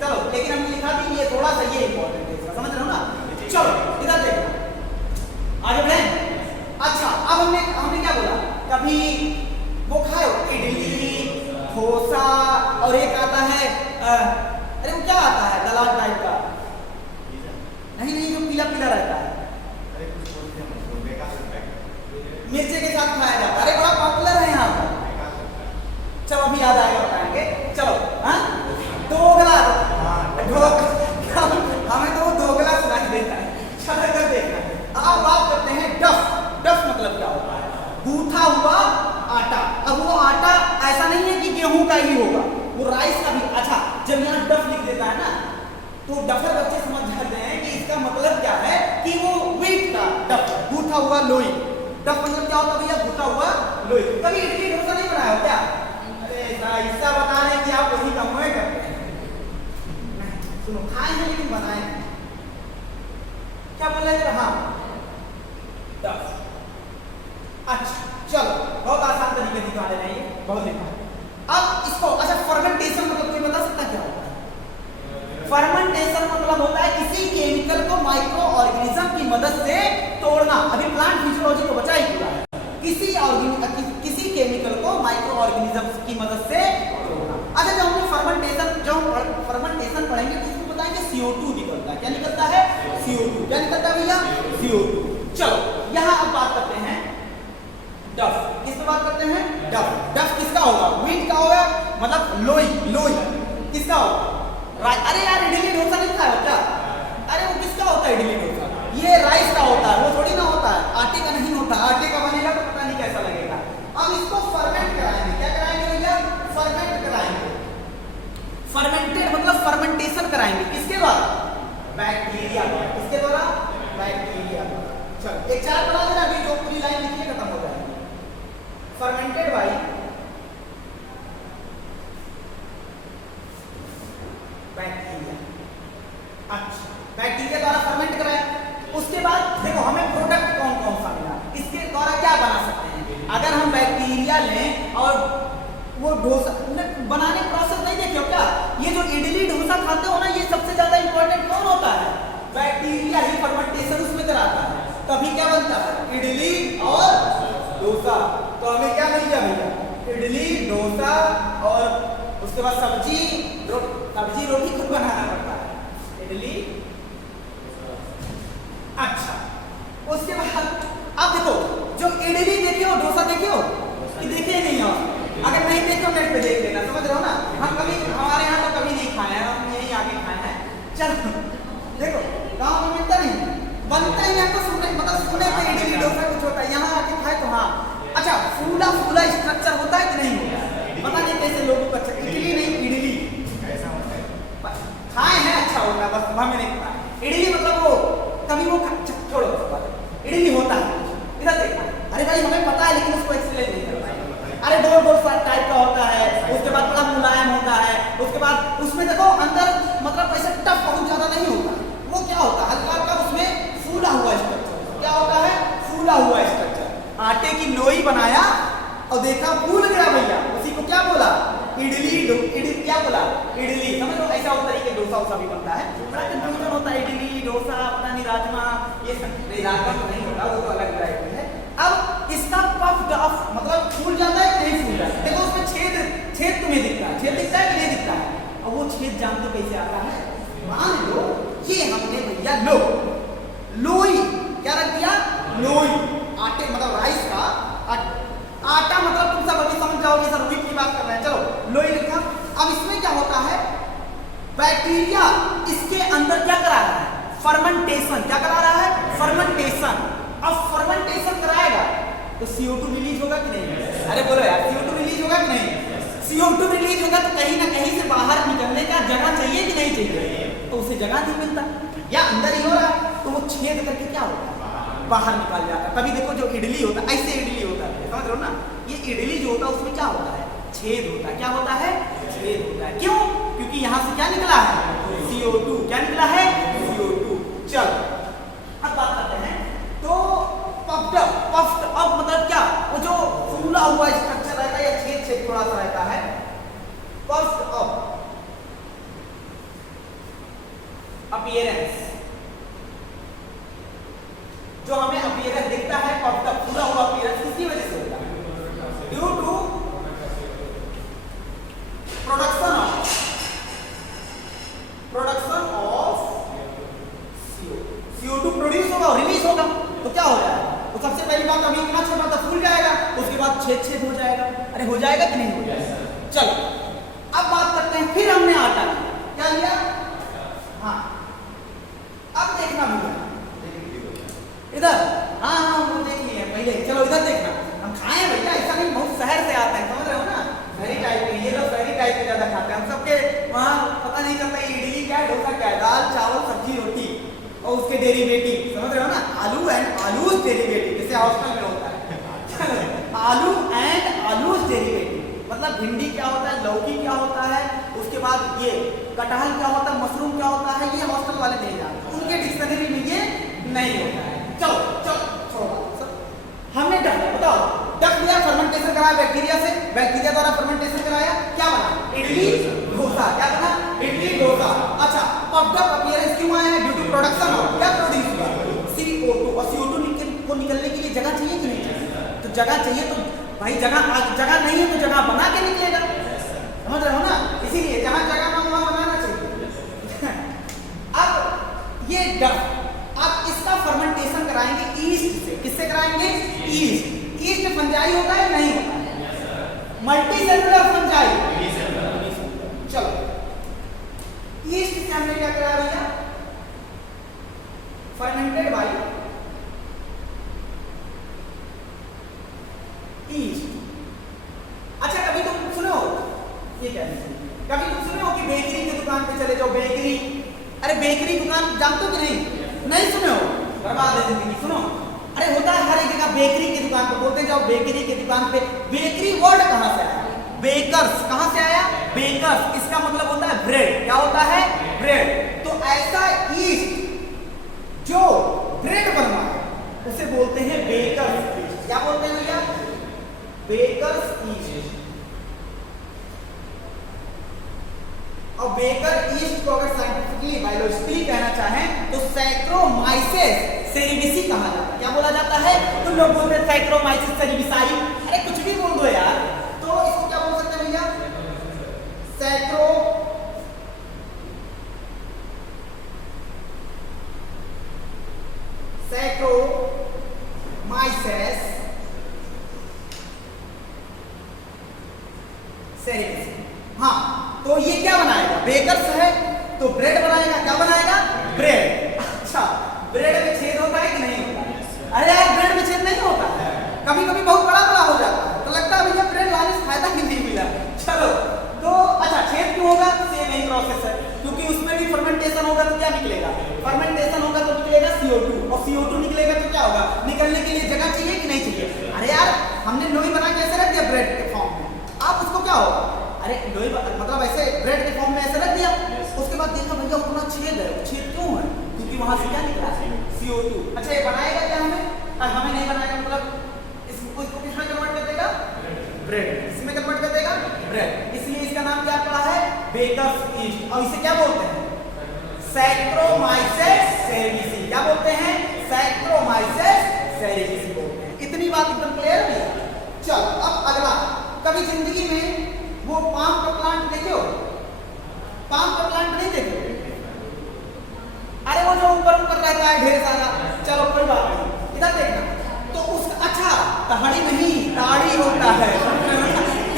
चलो लेकिन हमने लिखा भी ये थोड़ा सा ये इंपॉर्टेंट है, समझ रहे हो ना? चलो इधर देखो आगे बढ़े। अच्छा अब हमने क्या बोला? कभी वो खाओ इडली डोसा और एक आता है अरे वो क्या आता है दलाल टाइप का, नहीं जो पीला पीला रहता है, मिर्ची के साथ खाया जाता है। अरे बड़ा पॉपुलर है यहाँ पर। चलो अभी याद आएगा बताएंगे। चलो हाँ दोगला, हमें तो दोगला सुनाई देता है। चलो इधर देखना। अब बात करते हैं डफ। डफ मतलब क्या होता है? गूथा हुआ आटा। अब वो आटा ऐसा नहीं है कि गेहूं का ही होगा, वो राइस का भी। अच्छा जब यहाँ डफ लिख देता है ना तो डफर बच्चे समझ जाते हैं कि इसका मतलब क्या है कि वो व्हीट का डफ, गूथा हुआ लोई। डफ मतलब क्या होता है भैया? गूथा हुआ लोई। कभी इडली डोसा नहीं बनाया हो क्या? अरे ऐसा बता रहे कि आप वही कम हुए करते हैं। सुनो खाए हैं लेकिन बनाए हैं। क्या बोल रहे थे? हाँ डफ। अच्छा चलो बहुत आसान तरीके से दिखा रहे हैं, ये बहुत लिखा है। अब इसको अच्छा फर्मेंटेशन मतलब कोई बता सकता क्या होता है? फर्मेंटेशन मतलब होता है किसी केमिकल को माइक्रो ऑर्गेनिज्म की मदद से तोड़ना। अभी प्लांट फिजियोलॉजी को बचा ही पूरा है। किसी केमिकल को माइक्रो ऑर्गेनिज्म की मदद से तोड़ना। अच्छा जब हमने फर्मेंटेशन पढ़ेंगे तो इसको बताएंगे CO2 निकलता है। क्या निकलता है? CO2। क्या निकलता है भैया? CO2। चलो यहाँ अब बात करते हैं डफ। किस पे बात करते हैं? डफ। डफ किसका होगा? व्हीट का होगा, मतलब लोई। लोई किसका होगा? अरे यार इडली डोसा नहीं खाया क्या? अरे वो किसका होता है इडली डोसा? ये राइस का होता है, वो थोड़ी ना होता है, आटे का नहीं होता। आटे का बनेगा तो पता नहीं कैसा लगेगा। अब इसको फर्मेंट कराएंगे। क्या कराएंगे भैया? फर्मेंट कराएंगे। फर्मेंटेड फर्मेंटेशन कराएंगे, किसके द्वारा? बैक्टीरिया द्वारा। किसके द्वारा? बैक्टीरिया द्वारा। चलो एक चार्ट बना देना, अभी जो पूरी लाइन लिखी है खत्म हो जाएगी। Fermented by bacteria. अच्छा, बैक्टीरिया द्वारा फर्मेंट कराया, उसके बाद देखो हमें प्रोडक्ट कौन कौन सा मिला, इसके द्वारा क्या बना सकते हैं। अगर हम बैक्टीरिया लें और वो डोसा बनाने प्रोसेस नहीं देखियो क्या, ये जो इडली डोसा खाते हो ना, ये सबसे ज्यादा इंपॉर्टेंट कौन होता है? बैक्टीरिया ही फर्मेंटेशन उसमें कराता है, तभी क्या बनता है? इडली और डोसा। तो हमें क्या मिल गया भैया? इडली डोसा, और उसके बाद सब्जी रोटी खुद बनाना पड़ता है, इडली। अच्छा, उसके बाद अब देखो जो इडली देखियो डोसा देखियो कि देखे नहीं हो, अगर नहीं देखे नेट पे देख लेना, समझ रहे हो ना। हम कभी हमारे यहाँ तो कभी नहीं खाए हैं, हम यहीं आके खाए हैं। चलो देखो गाँव में मिलता नहीं, बनता ही यहाँ तो सुने, मतलब सुने थे इडली डोसा कुछ होता है, यहाँ आके खाए तो हाँ। अच्छा, फूला फूला स्ट्रक्चर होता है कि नहीं होता? पता नहीं कैसे लोगों को अच्छा, इडली नहीं इडली खाए हैं, अच्छा होता है, बस हमें नहीं पता। इडली मतलब वो कभी वो छोड़ो, इडली होता है, इधर देखना। अरे भाई हमें पता है लेकिन उसको एक्सप्लेन नहीं कर पाए। अरे गोल गोल टाइप का होता है, उसके बाद बड़ा मुलायम होता है, उसके बाद उसमें देखो अंदर मतलब ऐसे टफ बहुत ज्यादा नहीं होता, वो क्या होता है हल्का हल्का उसमें फूला हुआ स्ट्रक्चर। क्या होता है? फूला हुआ स्ट्रक्चर। आटे की लोई बनाया और देखा फूल गया भैया, उसी को क्या बोला? इडली। इडली क्या बोला? इडली। समझ लो, ऐसा उस तरीके डोसा उसा भी बनता है, बड़ा कंफ्यूजन होता है। इडली डोसा पता नहीं राजमा, ये सब राजमा तो नहीं होता, वो तो अलग वैरायटी है। अब इसका पफ्ड अप मतलब फूल जाता है कि नहीं फूल जाता है? देखो उसमें छेद तुम्हें दिखता है, छेद दिखता है कि नहीं दिखता है? और वो छेद जानते कैसे आता है? मान लो ये हमने भैया लोई क्या रख दिया? लोई। आटे मतलब राइस का आटा, मतलब तुम सब अभी समझ जाओगे, सर व्हीट की बात कर रहे हैं। चलो लोई लिखा। अब इसमें क्या होता है? बैक्टीरिया इसके अंदर क्या करा रहा है? फर्मेंटेशन। क्या करा रहा है? फर्मेंटेशन। अब फर्मेंटेशन कराएगा तो CO2 रिलीज होगा कि नहीं? अरे बोलो यार, CO2 रिलीज होगा कि नहीं? CO2 रिलीज होगा तो कहीं ना कहीं से बाहर निकलने का जगह चाहिए कि नहीं चाहिए? तो उसे जगह नहीं मिलता, या अंदर ही हो रहा है, तो वो छेद करके क्या होता है? बाहर निकाल जाता है। तभी देखो जो इडली होता है ऐसे इडली होता है, समझ रहे हो ना। ये इडली जो होता है उसमें क्या होता है? छेद होता है। क्या होता है? छेद होता है। क्यों? क्योंकि यहाँ से क्या निकला है? CO2। क्या निकला है? CO2। चलो अब बात करते हैं। तो पफ्ड अप मतलब क्या? वो जो फूला हुआ स्ट्रक्चर रहता है या छेद थोड़ा सा रहता है, पफ्ड अप अपीयरेंस, जो हमें अपीयरेंस दिखता है पफ्ड अप फूला हुआ अपीयरेंस किसकी वजह से होता है? Due to production of CO2 produce होगा और रिलीज होगा, तो क्या हो जाएगा? तो सबसे पहली बात अभी इतना छोटा सा फूल जाएगा, उसके बाद छेद हो जाएगा। अरे हो जाएगा कि नहीं हो जाएगा? चलो अब बात करते हैं, फिर हमने आटा क्या लिया? हाँ अब देखना भैया इधर, हाँ वो देख लिए पहले। चलो इधर देखना, हम खाए भैया, ऐसा नहीं बहुत शहर से आता है, समझ रहे हो ना। शहरी टाइप के, ये लोग शहरी टाइप के ज्यादा खाते हैं। हम सबके वहाँ पता नहीं चलता इडली क्या है, डोसा क्या है, दाल चावल सब्जी रोटी और उसके डेरिवेटिव, समझ रहे हो ना। आलू एंड आलूज डेरिवेटिव, जैसे हॉस्टल में होता है आलू एंड आलूज डेरिवेटिव, मतलब भिंडी क्या होता है, लौकी क्या होता है, उसके बाद ये कटहल क्या होता है, मशरूम क्या होता है, ये हॉस्टल वाले नहीं जानते, उनके डिक्शनरी में ये नहीं होता है। चलो छोड़ो, हमने बताओ डक दिया, फर्मेंटेशन कराया बैक्टीरिया से, बैक्टीरिया द्वारा फर्मेंटेशन कराया, क्या बना? इडली डोसा। क्या बना? इडली डोसा। अच्छा, पफ्ड अप अपीयरेंस क्यों आया? ड्यू टू प्रोडक्शन ऑफ क्या प्रोड्यूस हुआ? CO2। और CO2 को निकलने के लिए जगह चाहिए कि नहीं चाहिए? तो जगह चाहिए, तो भाई जगह नहीं है तो जगह बना के निकलेगा, समझ रहे हो ना। इसीलिए जहाँ जगह ना वहाँ बनाना चाहिए अब ये डक, अब इसका फर्मेंटेशन कराएंगे ईस्ट से। किससे कराएंगे? ईस्ट। ईस्ट फंजाई होता है नहीं होता है? Multi cellular fungi. चलो ईस्ट से हमने क्या करा भैया? Fermented by yeast. अच्छा कभी तुम सुनो, ये क्या है, कभी तुम सुनो कि बेकरी की दुकान दुकान पे चले जाओ, बेकरी। अरे बेकरी दुकान जानते हो कि नहीं? नहीं सुने हो? बर्बाद है जिंदगी। सुनो, अरे होता है हर एक जगह बेकरी की दुकान पे, बोलते हैं जाओ बेकरी की दुकान पे। बेकरी वर्ड कहाँ से आया? बेकर्स। कहाँ से आया? बेकर्स। इसका मतलब होता है ब्रेड। क्या होता है? ब्रेड। तो ऐसा ईस्ट जो ब्रेड बनवाए उसे बोलते हैं बेकर्स ईस्ट। क्या बोलते हैं भैया? Baker's yeast. और बेकर ईस्ट को अगर साइंटिफिकली बायोलॉजिकली कहना चाहें तो सैक्रोमाइसेस सेरेविसी कहा जाता है। क्या बोला जाता है? तुम लोग बोलते हैं सैक्रोमाइसेस सेरेविसाई। अरे कुछ भी बोल दो यार। तो इसको क्या बोल सकते हैं भैया? सैक्रोमाइसेस सेरेविसी। हाँ, तो ये क्या बनाएगा? बेकर्स है तो ब्रेड बनाएगा। क्या बनाएगा? ब्रेड। अच्छा, ब्रेड में छेद होता है कि नहीं होता? अरे यार ब्रेड में छेद नहीं होता है, कभी कभी बहुत बड़ा बड़ा हो जाता है, तो लगता है भैया ब्रेड लाने से फायदा ही नहीं मिला। चलो, तो अच्छा छेद क्यों होगा? सेम यही प्रोसेस है, क्योंकि उसमें भी फर्मेंटेशन होगा तो क्या निकलेगा? फर्मेंटेशन होगा तो निकलेगा CO2, और CO2 निकलेगा तो क्या होगा? निकलने के लिए जगह चाहिए कि नहीं चाहिए? अरे यार हमने लोई बना के ऐसे रख दिया ब्रेड के फॉर्म में, आप उसको क्या होगा? अरे लोई मतलब ऐसे ब्रेड के फॉर्म में ऐसे रख दिया, उसके बाद देखा भैया उतना छेद है। छेद क्यों है? क्योंकि वहां से क्या निकला? CO2। अच्छा ये बनाएगा क्या हमें? हमें नहीं बनाएगा, मतलब इसको किसमें कन्वर्ट कर देगा? ब्रेड। इसमें कन्वर्ट कर देगा? ब्रेड। इसलिए इसका नाम क्या पड़ा है? Baker's yeast. और इसे क्या बोलते हैं? Saccharomyces cerevisiae. क्या बोलते हैं? सैक्रोमाइसेस सेरेविसी बोलते हैं। इतनी बात एकदम क्लियर है? चल अब अगला, कभी जिंदगी में वो पाम का प्लांट देखे हो? पाम का प्लांट नहीं देखे? अरे वो जो ऊपर ऊपर रहता है ढेर सारा, चलो कोई बात नहीं, इधर देखना। तो उसका अच्छा तहड़ी नहीं ताड़ी होता है।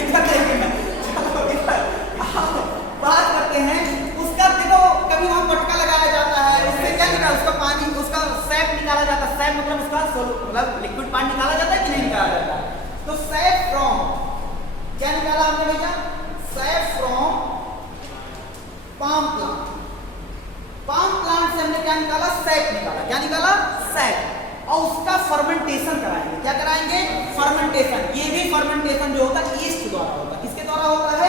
इधर देखना, चलो इधर बात करते हैं उसका। देखो कभी वहां मटका लगाया जाता है, उससे क्या निकाला? उसका पानी, उसका सैप निकाला जाता है। सैप मतलब उसका मतलब लिक्विड पानी निकाला जाता है कि नहीं निकाला जाता? तो सैप फ्रॉम क्या निकाला हमने भैया? SAP from palm plant. Palm plant से हमने क्या निकाला? सैप निकाला। क्या निकाला? सैप। और उसका फर्मेंटेशन कराएंगे। क्या कराएंगे? फर्मेंटेशन। ये भी फर्मेंटेशन जो होता है ईस्ट द्वारा होता है। किसके द्वारा होता है?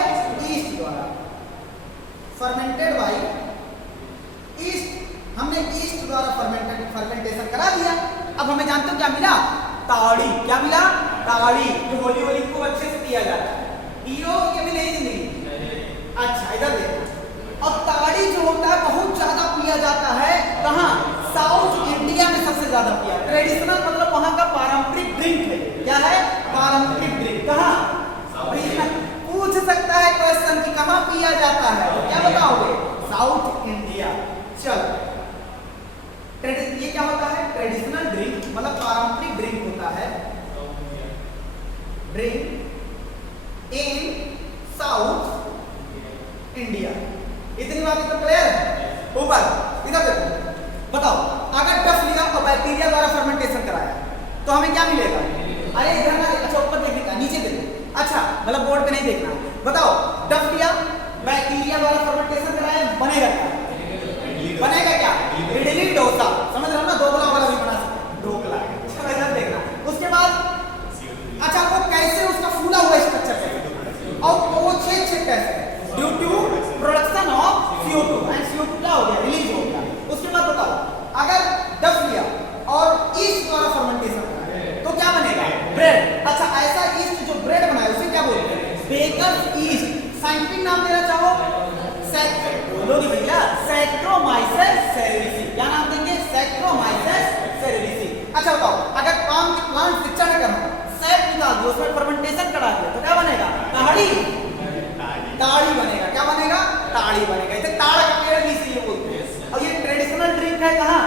ईस्ट द्वारा। Fermented by yeast. हमने ईस्ट द्वारा फर्मेंटेशन करा दिया। अब हमें जानते हो क्या मिला? ताड़ी। क्या मिला? ताड़ी, जो होली होली को अच्छे से पिया जाता है। पियो ये भी नहीं जिंदगी। अच्छा इधर देखो, और ताड़ी जो होता है बहुत ज्यादा पिया जाता है। कहाँ? साउथ इंडिया में सबसे ज्यादा पिया। ट्रेडिशनल मतलब वहां का पारंपरिक ड्रिंक है। क्या है? पारंपरिक ड्रिंक। कहाँ? पूछ सकता है क्वेश्चन कि कहाँ पिया जाता है, तो क्या बताओगे? South India. चलो, ये क्या होता है? ट्रेडिशनल ड्रिंक मतलब पारंपरिक ड्रिंक होता है। Drink in south India. इतनी बात तो क्लियर है? ऊपर इधर देखो, बताओ अगर डस्ट लिया और बैक्टीरिया द्वारा फर्मेंटेशन कराया तो हमें क्या मिलेगा? अरे इधर ना, अच्छा ऊपर देखने का, नीचे देखो। अच्छा मतलब बोर्ड पे नहीं देखना। बताओ डस्ट लिया, बैक्टीरिया द्वारा फर्मेंटेशन कराया, बनेगा क्या? बनेगा क्या? इडली डोसा। समझ रहे हो ना? ढोकला वाला भी बना सकते हैं। ढोकला। चलो इधर देखना। उसके बाद अच्छा वो कैसे उसका फूला हुआ स्ट्रक्चर है और वो छेद कैसे? Due to production of CO2 and CO2 क्या हो गया? रिलीज हो गया। उसके बाद बताओ अगर डस्ट लिया और ईस्ट द्वारा फर्मेंटेशन कराया तो क्या बनेगा? ब्रेड। अच्छा ऐसा ईस्ट जो ब्रेड बनाए उसे क्या बोलते हैं? Bakers east. साइंटिफिक नाम देना चाहो? बोलोगे भैया? सैक्रोमाइसेस सेरेविसी। क्या नाम देंगे? सैक्रोमाइसेस सेरेविसी। अच्छा बताओ अगर पाम के प्लांट से चढ़ कर सैप निकाल दो, उसमें फर्मेंटेशन करा दिया तो क्या बनेगा? ताड़ी। ताड़ी बनेगा। क्या बनेगा? ताड़ी बनेगा। इसे ताड़ का पेड़ भी इसलिए बोलते हैं। और ये ट्रेडिशनल ड्रिंक है कहाँ?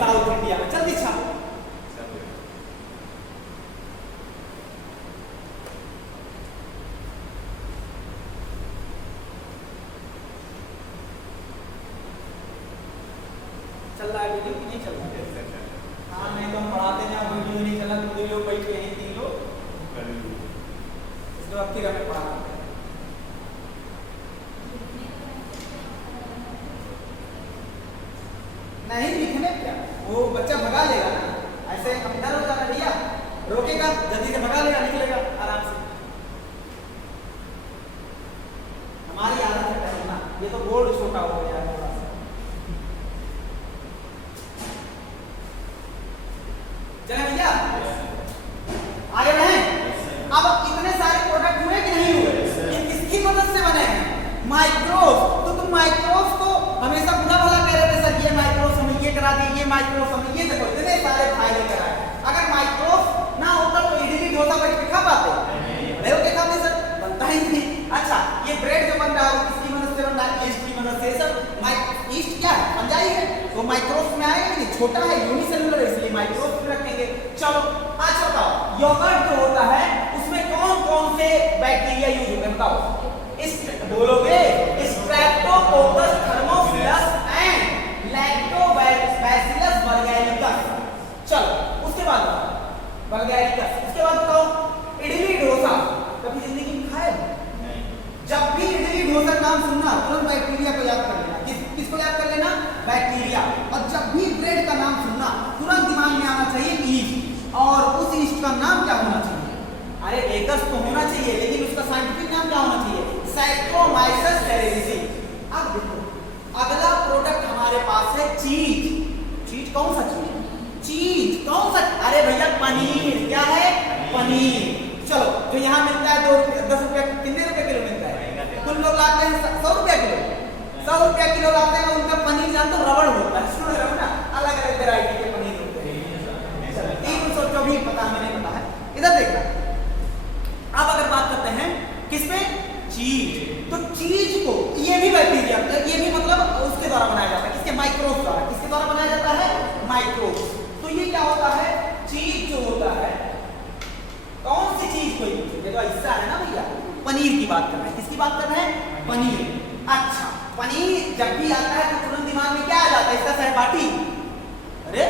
साउथ इंडिया में। जल्दी छापो। चल रहा है वीडियो कि नहीं चल रहा है? हाँ नहीं तो हम पढ़ाते हैं, वीडियो नहीं चला तो 2 लोग बैठ के नहीं 3 लोग इसको अब फिर हमें पढ़ाना है। से भगा लेगा, लिख लेगा आराम से। हमारी आदत है पहनना, ये तो बोर्ड छोटा हो गया है थोड़ा सा। चले भैया आगे बढ़े। अब इतने सारे प्रोडक्ट हुए कि नहीं हुए? ये किसकी मदद से बने हैं? माइक्रोव। तो तुम माइक्रोव को हमेशा बुरा भला कह रहे थे, सर ये माइक्रोव हमें ये करा दी, ये माइक्रोव हमें ये, देखो इतने सारे फायदे कराए। अगर माइक्रोव ना होता तो इडली डोसा बैठ के खा पाते? नहीं होके खाते सर, बनता ही नहीं। अच्छा ये ब्रेड जो बन रहा है किसकी मदद से बन रहा है? ईस्ट की मदद से। सर ईस्ट क्या है? फंजाई है, वो माइक्रोव में आएगा नहीं, छोटा है यूनिसेलुलर, इसलिए माइक्रोव में रखेंगे। चलो आज बताओ योगर्ट जो होता है उसमें कौन कौन से बैक्टीरिया यूज होते हैं बताओ? बोलोगे स्ट्रेप्टोकोकस थर्मोफिलस एंड लैक्टोबैसिलस बर्गैरिकस। चलो उसके बाद बर्गैरिकस, उसके बाद बताओ इडली डोसा कभी जिंदगी में खाए? जब भी इडली डोसा नाम सुनना तुरंत बैक्टीरिया को याद कर लेना। किसको याद कर लेना? बैक्टीरिया। और जब भी ब्रेड का नाम सुनना तुरंत दिमाग में आना चाहिए ईस्ट, और उस ईस्ट का नाम क्या होना चाहिए? अरे एकस तो होना चाहिए, लेकिन उसका साइंटिफिक नाम क्या होना चाहिए? सैक्रोमाइसस सेरेसिस। अब देखो अगला प्रोडक्ट हमारे पास है चीज। चीज कौन सा चीज? चीज कौन सा? अरे भैया पनीर। क्या है? पनीर। चलो जो यहाँ मिलता है 10 रुपया, कितने रुपए किलो मिलता है? कुछ लोग लाते हैं 100 रुपया किलो, 100 रुपया किलो लाते हैं। उनका पनीर जानते हो रबड़ होता है, सुनो ना, अलग अलग वैरायटी के पनीर होते हैं। एक सोचो भी पता हमें नहीं पता है। इधर देखना, अब अगर बात करते हैं किसमें? चीज। तो चीज को ये भी बैक्टीरिया, ये भी मतलब उसके द्वारा बनाया जाता है, किसके? माइक्रोव द्वारा। किसके द्वारा बनाया जाता है? माइक्रोव। तो ये क्या होता है? चीज जो होता है, कौन सी चीज को यूज? ये तो हिस्सा है ना भैया, पनीर की बात कर रहे हैं। किसकी बात कर रहे हैं? पनीर। अच्छा पनीर जब भी आता है तो तुरंत दिमाग में क्या आ जाता है? इसका सहपाठी, अरे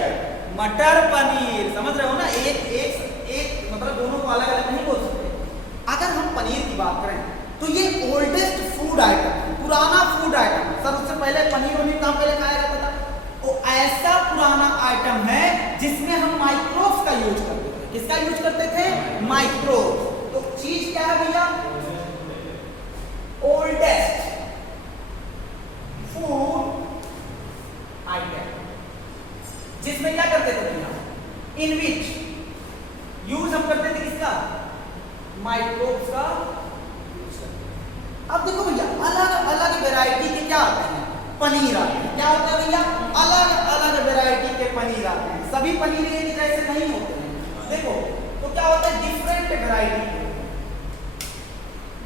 मटर पनीर। समझ रहे हो ना? एक मतलब दोनों को अलग अलग नहीं बोल सकते। अगर हम पनीर की बात करें तो ये ओल्डेस्ट फूड आइटम, पुराना फूड आइटम। सर उससे पहले पनीर वनीर कहाँ पहले खाया जाता था? वो ऐसा पुराना आइटम है जिसमें हम माइक्रोव का यूज करते थे। किसका यूज करते थे? माइक्रोव। तो चीज क्या है भैया? ओल्डेस्ट फूड आइटम, जिसमें क्या करते थे भैया? इन विच यूज हम करते थे किसका? माइक्रोव का। अब देखो भैया अलग अलग वैरायटी के क्या आते हैं? पनीर आते हैं। क्या होता है भैया? अलग अलग वैरायटी के पनीर आते हैं। सभी पनीर एक जैसे नहीं होते हैं। देखो तो क्या होता है? Different variety,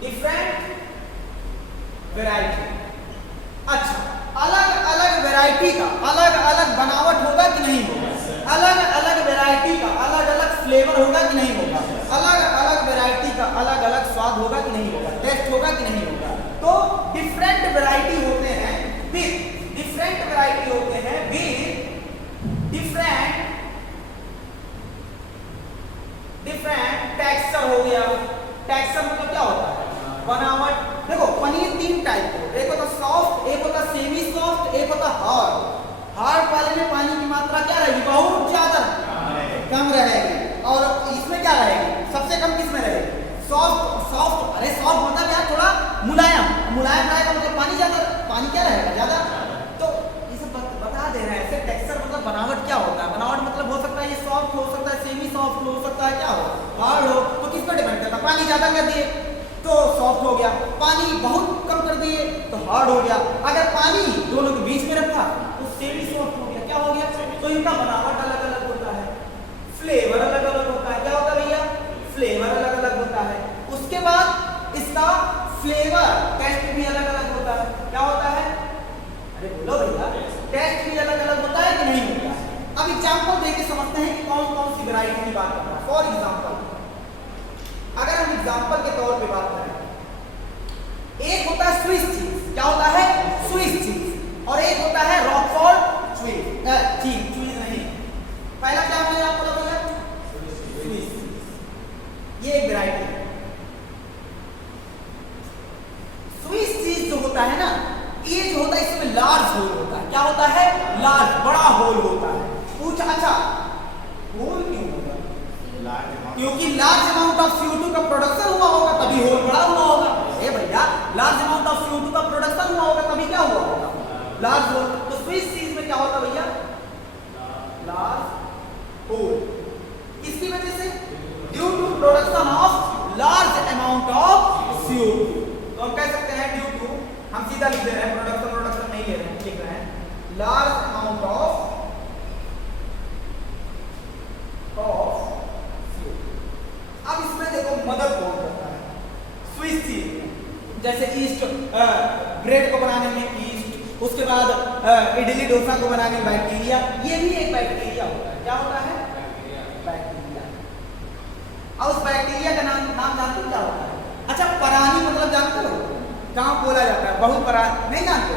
different variety. अच्छा अलग अलग वैरायटी का अलग अलग बनावट होगा कि नहीं होगा? अलग अलग वैरायटी का अलग अलग फ्लेवर होगा कि नहीं होगा? अलग अलग वैरायटी का अलग अलग स्वाद होगा कि नहीं होगा? टेस्ट होगा कि नहीं होगा? तो डिफरेंट वैरायटी होते हैं विद डिफरेंट वैरायटी होते हैं विद डिफरेंट टेक्सचर हो गया। टेक्सचर मतलब क्या होता है? बनावट। देखो पनीर 3 टाइप के, एक होता सॉफ्ट, एक होता सेमी सॉफ्ट, एक होता हार्ड। हार्ड वाले में पानी की मात्रा क्या रहेगी? बहुत ज्यादा कम रहेगी। और इसमें क्या रहेगी? सबसे कम किसमें रहेगी? सॉफ्ट। सॉफ्ट अरे सॉफ्ट मतलब यार थोड़ा मुलायम, मुलायम रहेगा मतलब पानी ज्यादा, पानी क्या रहेगा? ज्यादा। तो ये सब बता दे रहे हैं। ऐसे टेक्सचर मतलब बनावट क्या होता है? बनावट मतलब हो सकता है ये सॉफ्ट हो सकता है, सेमी सॉफ्ट हो सकता है, क्या हो? हार्ड हो। तो किस पर डिपेंड करता है? पानी ज्यादा कर दिए तो सॉफ्ट हो गया, पानी बहुत कम कर दिए तो हार्ड हो गया, अगर पानी दोनों के बीच में रखा तो सेमी सॉफ्ट हो गया। क्या हो गया? तो इनका बनावट अलग अलग होता है, फ्लेवर अलग अलग होता है। क्या होता है भैया? फ्लेवर अलग अलग होता है। उसके बाद इसका फ्लेवर टेस्ट भी अलग अलग होता है। क्या होता है? अरे बोलो भैया, टेस्ट भी अलग अलग होता है कि नहीं होता है? अब एग्जांपल देके समझते हैं कि कौन कौन सी वैरायटी की बात कर रहा है। फॉर एग्जांपल अगर हम एग्जांपल के तौर पे बात करें, एक होता है स्विस चीज। क्या होता है? Swiss cheese. और एक होता है रॉकफोर्ट चीज नहीं, पहला क्या मैंने आपको बताया? स्विस। ये एक वैरायटी है। स्विस चीज जो होता है ना, ये जो होता है इसमें लार्ज होल होता है। क्या होता है? लार्ज, बड़ा होल होता है। पूछा अच्छा होल क्यों होगा? क्योंकि लार्ज अमाउंट ऑफ CO2 का प्रोडक्शन हुआ होगा तभी होल बड़ा हुआ होगा। ए भैया लार्ज अमाउंट ऑफ CO2 का प्रोडक्शन हुआ होगा तभी क्या हुआ होगा, लार्ज होल। तो स्विच चीज में क्या होता भैया, लार्ज होल। किसकी वजह से, due to production of large amount of CO2। तो हम कह सकते हैं ड्यू टू, हम सीधा लिख दे रहे हैं, प्रोडक्शन नहीं ले रहे हैं, लिख रहे हैं लार्ज अमाउंट ऑफ CO2। अब इसमें देखो मदद कौन करता है, स्विच चीज। जैसे ईस्ट, ब्रेड को बनाने में ईस्ट, उसके बाद इडली डोसा को बनाने में बैक्टीरिया, ये भी एक बैक्टीरिया होता है। क्या होता है, बैक्टीरिया। और उस बैक्टीरिया का नाम जानते हो क्या होता है? अच्छा, परानी मतलब जानते हो, कहाँ बोला जाता है, बहुत परानी, नहीं जानते?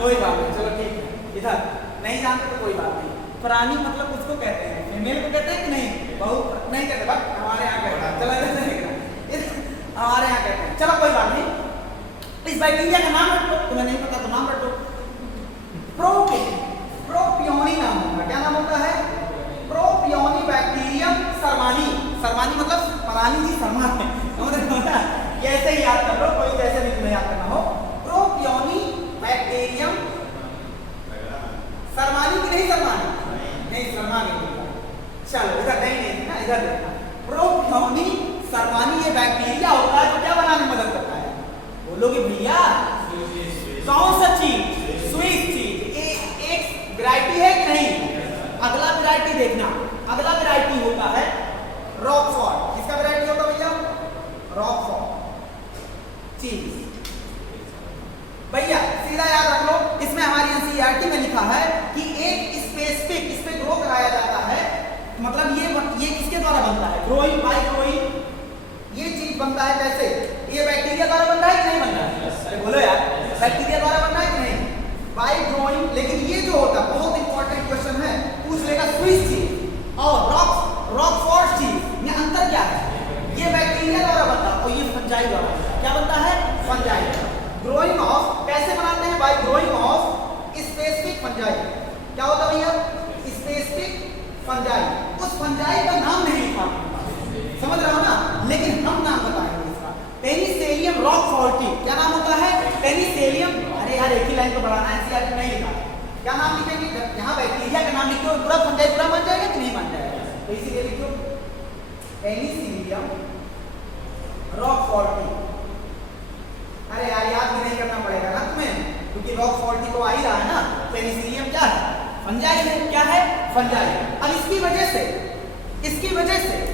कोई बात नहीं, चलो ठीक है, इधर नहीं जानते तो कोई बात नहीं। परानी मतलब उसको कहते हैं, फीमेल को कहते हैं कि नहीं, बहुत नहीं कहते, बट हमारे यहाँ कहते हैं। चलो हमारे यहाँ कहते हैं, चलो कोई बात नहीं। इस बैक्टीरिया का नाम रखो, तुम्हें नहीं पता तो नाम रखो, प्रोपियोनी नाम होगा। क्या नाम होता है, प्रोपियोनी बैक्टीरियम सर्वानी। सर्वानी मतलब परानी जी शर्मा है, कैसे ही याद कर लो, कोई जैसे भी तुम्हें याद करना हो। प्रोपियोनी बैक्टीरियम सर्वानी की नहीं, सर्वानी नहीं, सर्वानी। चलो इधर नहीं ना, इधर देखना, प्रोपियोनी सर्वानी ये बैक्टीरिया होता है जो क्या बनाने में मदद करता है, बोलोगे भैया कौन सा चीज, स्वीट चीज। एक वैरायटी है कि नहीं, अगला वैरायटी देखना, अगला वैरायटी होता है रॉकफॉर्ट। किसका वैरायटी होता है भैया, रॉकफॉर्ट चीज। भैया सीधा याद रख लो, इसमें हमारी एनसीईआरटी में लिखा है कि एक स्पेसिफिक, इस पे ग्रो कराया जाता है, मतलब ये किसके द्वारा बनता है, ग्रोइंग बाय ग्रोइंग। ये चीज बनता है कैसे, ये बैक्टीरिया द्वारा बनता है कि नहीं बनता है, अरे बोलो यार, बैक्टीरिया द्वारा बनता है कि नहीं, बाय ग्रोइंग। लेकिन ये जो होता है बहुत इंपॉर्टेंट क्वेश्चन है, पूछ लेगा स्विच चीज और रॉकफॉर्ट चीज में अंतर क्या है। ये बैक्टीरिया द्वारा बनता है और ये फंजाई द्वारा बनता है। क्या बनता है, फंजाई। ग्रोइंग ऑफ कैसे बनाते हैं, bye growing of specific fungi. क्या होता है भैया, स्पेसिफिक फंजाई। उस फंजाई का नाम नहीं लिखा, समझ रहे हो ना, लेकिन हम नाम बताएंगे इसका, पेनिसिलियम रॉकफॉर्टी। क्या नाम होता है, पेनिसिलियम। अरे यार एक ही लाइन को बढ़ाना है, एनसीईआरटी में नहीं लिखा। क्या नाम लिखेंगे, यहाँ बैक्टीरिया का नाम लिखो, पूरा फंजाई पूरा बन जाएगा कि नहीं बन जाएगा, तो इसीलिए लिखो पेनिसिलियम रॉकफॉर्टी। अरे यार याद भी नहीं करना पड़ेगा ना तुम्हें, क्योंकि रॉकफॉर्टी को आ ही रहा है ना। पेनिसिलियम क्या है, फंजाई है। क्या है, फंजाई। अब इसकी वजह से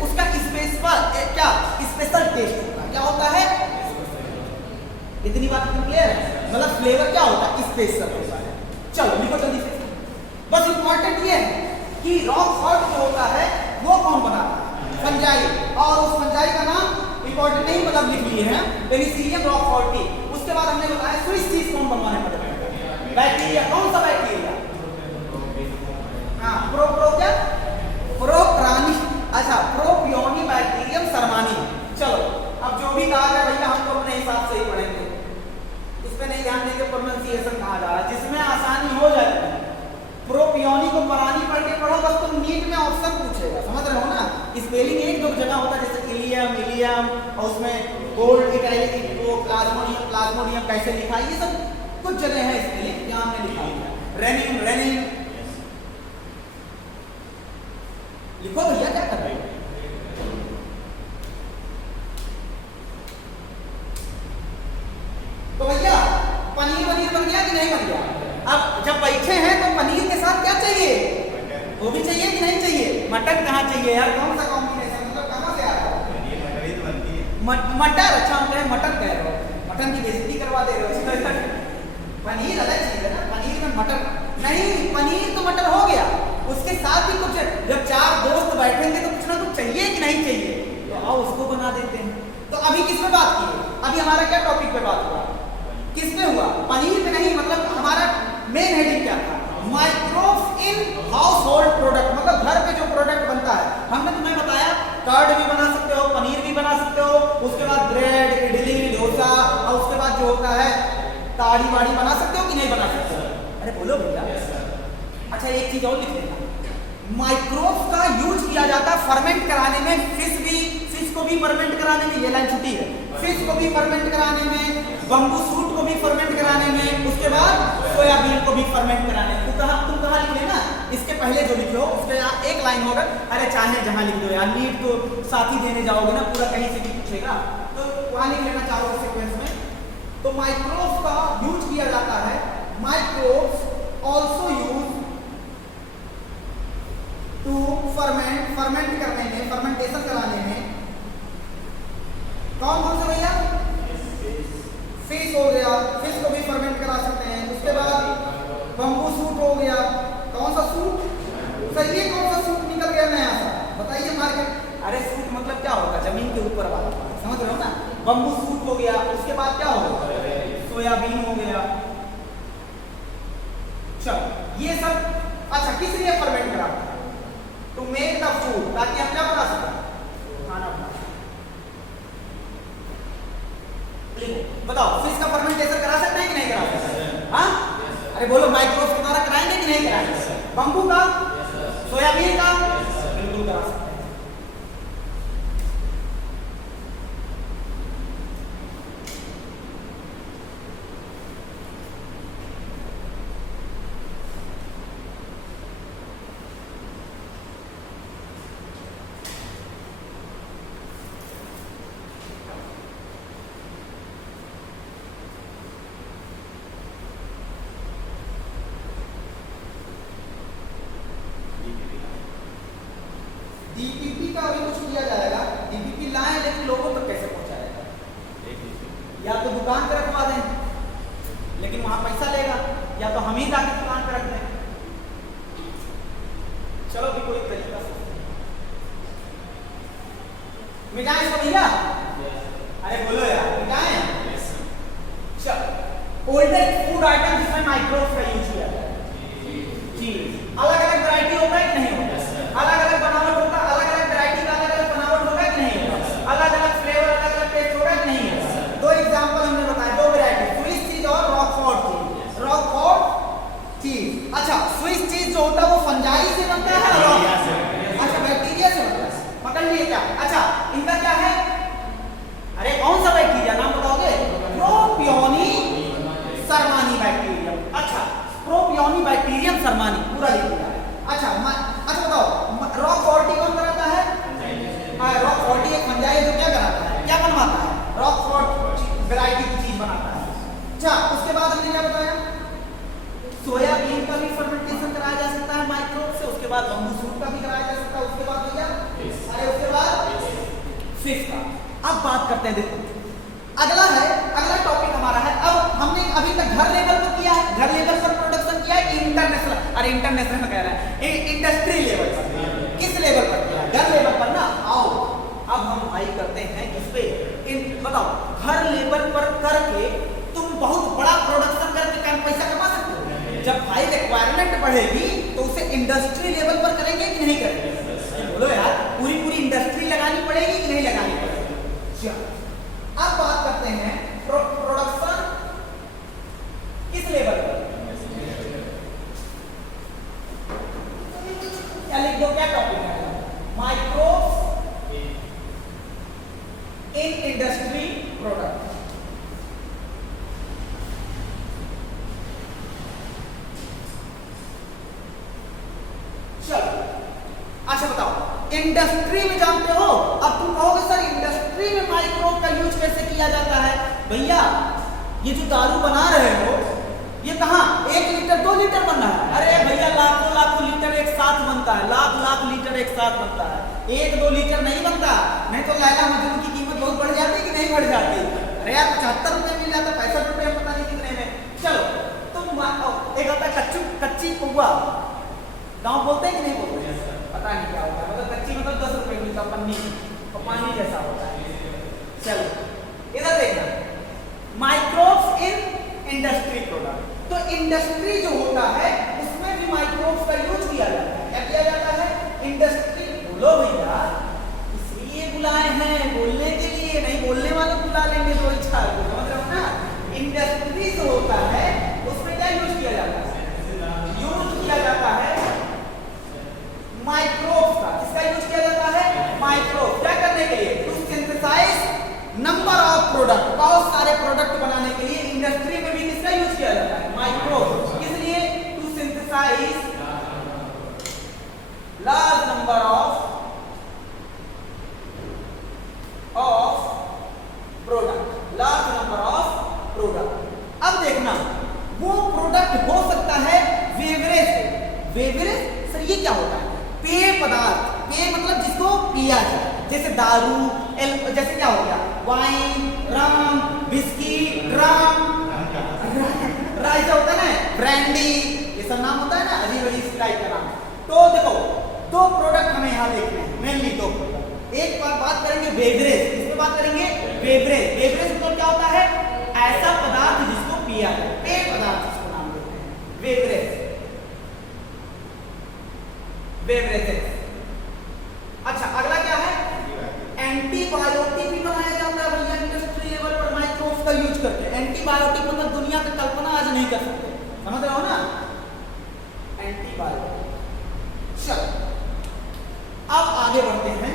उसका क्या स्पेशल टेस्ट होता है। क्या होता है, इतनी बात क्लियर है, मतलब फ्लेवर क्या होता है, स्पेशल होता है। चलो लिखो जल्दी से, बस इंपॉर्टेंट ये है कि रॉकफॉर्ट जो होता है वो कौन बनाता है, फंजाई। और उस फंजाई का नाम इंपॉर्टेंट नहीं, मतलब लिख लिए हैं, पेनिसिलियम रॉकफॉर्टी। उसके बाद हमने बताया स्विच चीज कौन बनवाने में मदद करता है, बैक्टीरिया। कौन सा बैक्टीरिया, हाँ प्रोप्रानी, अच्छा प्रोपियोनी बैक्टीरियम सर्वानी। चलो अब जो भी कहा जाए भैया हम तो अपने हिसाब से ही पढ़ेंगे, इस पे नहीं ध्यान देंगे, प्रोनाउंसिएशन कहा जा रहा है जिसमें आसानी हो जाती है। प्रोपियोनी को परानी पढ़ के पढ़ो, बस तुम नीट में ऑप्शन पूछेगा, समझ रहे हो ना। स्पेलिंग एक दो जगह होता है, जैसे इलियम और उसमें गोल्ड इटैलिक वो प्लाज्मोडियम कैसे लिखा है, ये सब कुछ जगह है स्पेलिंग जहाँ हमने लिखा है। रेनिन लिखो भैया, क्या कर रहे हो। तो भैया पनीर बन गया कि नहीं बन गया। अब जब बैठे हैं तो पनीर के साथ क्या चाहिए, वो भी चाहिए कि नहीं चाहिए, मटर कहाँ चाहिए यार, कौन सा कॉम्बिनेशन, मतलब कहाँ से आ रहा है मटर। अच्छा हम कहें मटन कह रहे हो, मटन की बेइज्जती करवा दे रहे हो। पनीर अलग चीज है ना, पनीर में मटर नहीं, पनीर तो मटर हो गया, उसके साथ ही कुछ, जब चार दोस्त बैठेंगे तो कुछ ना कुछ चाहिए कि नहीं चाहिए, तो आओ उसको बना देते हैं। तो अभी किस पे बात की, अभी हमारा क्या टॉपिक पे बात हुआ, किस पे हुआ, पनीर पे नहीं। मतलब हमारा मेन हेडिंग क्या था, microbes in house hold product, मतलब घर पे जो प्रोडक्ट बनता है। हमने तुम्हें बताया कर्ड भी बना सकते हो, पनीर भी बना सकते हो, उसके बाद ब्रेड, इडली, डोसा, और उसके बाद जो होता है ताड़ी वाड़ी बना सकते हो कि नहीं बना सकते हो, अरे बोलो भैया। अच्छा एक चीज और लिख देना, माइक्रोब्स का यूज किया जाता है फर्मेंट कराने में। फिश फिश को भी फर्मेंट कराने में, ये लाइन छुट्टी है, फिश को भी फर्मेंट कराने में, बम्बू शूट को भी फर्मेंट कराने में, उसके बाद सोयाबीन को भी फर्मेंट कराने में। तुम कहाँ लिखे ना, इसके पहले जो लिखे हो उसके यहाँ एक लाइन होगा, अरे चाहे जहाँ लिख दो यार, नीट तो साथ ही देने जाओगे ना, पूरा कहीं से भी पूछेगा तो वहाँ लिख लेना चाहोगे सीक्वेंस में। तो माइक्रोब्स का यूज किया जाता है, microbes also use to ferment करने में, फर्मेंटेशन कराने में। कौन कौन से भैया? फिश हो गया, फिश को भी फर्मेंट करा सकते हैं। उसके बाद बम्बू सूट हो गया, कौन सा सूट? सही है, कौन सा सूट निकल गया नया सा, बताइए मार्केट। अरे सूट मतलब क्या होगा? जमीन के ऊपर वाला, समझ रहे हो ना? बम्बू सूट हो गया, उसके बाद क्या होगा? सोयाबीन हो गया। चलो ये सब अच्छा किस लिए फर्मेंट करा? टू मेक द फूड, ताकि हम क्या बना सकें? खाना बना सकें। बताओ फिश का फर्मेंटेशन करा सकते हैं कि नहीं करा सकते? हाँ, अरे बोलो माइक्रोब्स के द्वारा कराएंगे कि नहीं कराएंगे? बम्बू का, सोयाबीन का, बिल्कुल करा सकते हैं। डीपीपी का अभी कुछ किया जाएगा, डीपीपी लाए लेकिन लोगों तक कैसे पहुंचाएगा? या तो दुकान पे रखवा दें, लेकिन वहां पैसा लेगा, या तो हम ही जाके दुकान पे रख दें। चलो भी कोई तरीका मिटाएं इसको भैया। अरे बोलो यार, मिटाएं। चलो ओल्डर फूड आइटम जिसमें माइक्रोब्स का यूज किया जाए, जी अलग अलग वैरायटी होता है कि नहीं होता? अलग अलग बनावट होता है, अलग अलग वैरायटी का अलग अलग बनावट होता है कि नहीं होता? अलग अलग फ्लेवर, अलग अलग टेस्ट होगा कि नहीं होगा? दो एग्जांपल हमने बताया, दो वैरायटी, स्विस चीज और रॉकफोर्ट चीज। रॉकफोर्ट चीज, अच्छा स्विस चीज जो होता है वो फंजाई से बनता है, अच्छा बैक्टीरिया से बनता है, पकड़ लिए क्या? अच्छा इनका क्या है? अरे कौन सा बैक्टीरिया, नाम बताओगे? Propioni shermanii bacterium. अच्छा प्रोपियोनी बैक्टीरियम सरमानी पूरा लिख दिया है। अच्छा बताओ रॉकफोर्टी कौन कराता है? रॉकफोर्टी एक फंजाई है जो क्या कराता है, क्या बनवाता है? रॉकफोर्ट वैरायटी की चीज बनाता है। अच्छा उसके बाद हमने क्या बताया? सोयाबीन का भी फर्मेंटेशन कराया जा सकता है माइक्रोब से, उसके बाद बम्बू सूट का भी कराया जा सकता है, उसके बाद भैया अरे उसके बाद फिश का। अब बात करते हैं, देखो अगला टॉपिक हमारा है, अब हमने अभी तक घर लेवल पर किया है, घर लेवल पर प्रोडक्शन किया है, इंटरनेशनल, अरे इंटरनेशनल कह रहा है, इंडस्ट्री लेवल पर, किस लेवल पर किया? घर लेवल पर ना। आओ अब हम आई करते हैं इस पे, बताओ घर लेवल पर करके तुम बहुत बड़ा प्रोडक्शन करके कम पैसा कमा सकते हो? जब भाई रिक्वायरमेंट बढ़ेगी तो उसे इंडस्ट्री लेवल पर करेंगे कि नहीं करेंगे? बोलो यार, पूरी इंडस्ट्री लगानी पड़ेगी कि नहीं लगानी पड़ेगी? अब बात करते हैं प्रोडक्शन किस लेवल पर? क्या लिख दो, क्या टॉपिक है? Microbes in industry product. चलो अच्छा बताओ इंडस्ट्री में जानते हो? अब तुम कहोगे सर इंडस्ट्री में माइक्रोब का यूज कैसे किया जाता है? भैया ये जो दारू बना रहे हो ये कहाँ 1 लीटर 2 लीटर बन रहा है? अरे भैया लाखों लीटर एक साथ बनता है, लाख लीटर एक साथ बनता है, 1-2 लीटर नहीं बनता। नहीं तो लैला मजनू की कीमत बहुत बढ़ जाती कि नहीं बढ़ जाती? अरे यार 75 रुपए मिल जाता, 65 रुपए पता नहीं कितने में। चलो तुम एक होता है कच्ची पौवा, गाँव बोलते हैं कि नहीं बोलते? पता नहीं क्या होता है, मतलब कच्ची मतलब 10 रुपए मिलता पन्नी और पानी जैसा होता है। चलो इधर देखना, माइक्रोब्स इन इंडस्ट्री प्रोडक्ट। तो इंडस्ट्री जो होता है उसमें भी माइक्रोब्स का यूज किया जाता है। क्या किया जाता है? इंडस्ट्री। बोलो भैया, इसलिए बुलाए हैं, बोलने के लिए नहीं, बोलने वाले बुला लेंगे 2 इच्छा, समझ रहे हो ना? इंडस्ट्री जो होता है उसमें क्या यूज किया जाता है? यूज किया जाता है माइक्रोब्स का। किसका यूज किया जाता है? माइक्रोब। क्या करने के लिए? Number of product, large number of product. अब देखना वो प्रोडक्ट हो सकता है बेवरेज से। बेवरेज सर ये क्या होता है? पेय पदार्थ। पेय मतलब जिसको पिया जाए, जैसे दारू, जैसे क्या हो गया, वाइन, रम, विस्की, रम, राइस होता है ना, ब्रांडी, ये सब नाम होता है ना, अजीब अजीब टाइप का नाम। तो देखो दो प्रोडक्ट हमें यहाँ देखने हैं, मेनली दो प्रोडक्ट। एक बात करेंगे बेवरेज, इसमें बात करेंगे बेवरेज। बेवरेज मतलब क्या होता है? ऐसा पदार्थ जिसको पिया जाए, पेय पदार्थ जिसको नाम देते हैं बेवरेज, बेवरेजेस। अच्छा अगला क्या है? एंटीबायोटिक भी बनाया जाता है भैया इंडस्ट्री लेवल पर माइक्रोब्स का यूज करके। एंटीबायोटिक मतलब दुनिया की कल्पना आज नहीं कर सकते, समझ रहे हो ना? एंटीबायोटिक। चलो अब आगे बढ़ते हैं।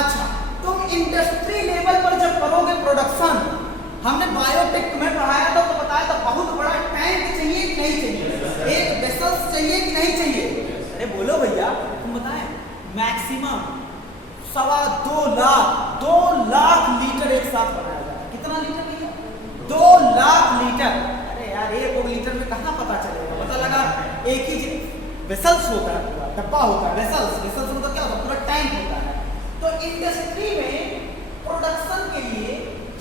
अच्छा तुम इंडस्ट्री लेवल पर जब करोगे प्रोडक्शन, हमने बायोटेक में पढ़ाया था तो बताया था बहुत बड़ा टैंक चाहिए कि नहीं चाहिए, एक वेसल्स चाहिए कि नहीं चाहिए? अरे बोलो भैया, तुम बताएं। मैक्सिमम 2 लाख लीटर एक साथ बनाया जाता है। कितना लीटर भैया? 2 लाख लीटर। अरे यार 1 लीटर में कहाँ पता चलेगा? पता लगा एक ही वेसल्स होता है, पूरा डब्बा होता है। वेसल्स मतलब क्या होता है? पूरा टैंक होता है। तो इंडस्ट्री में प्रोडक्शन के लिए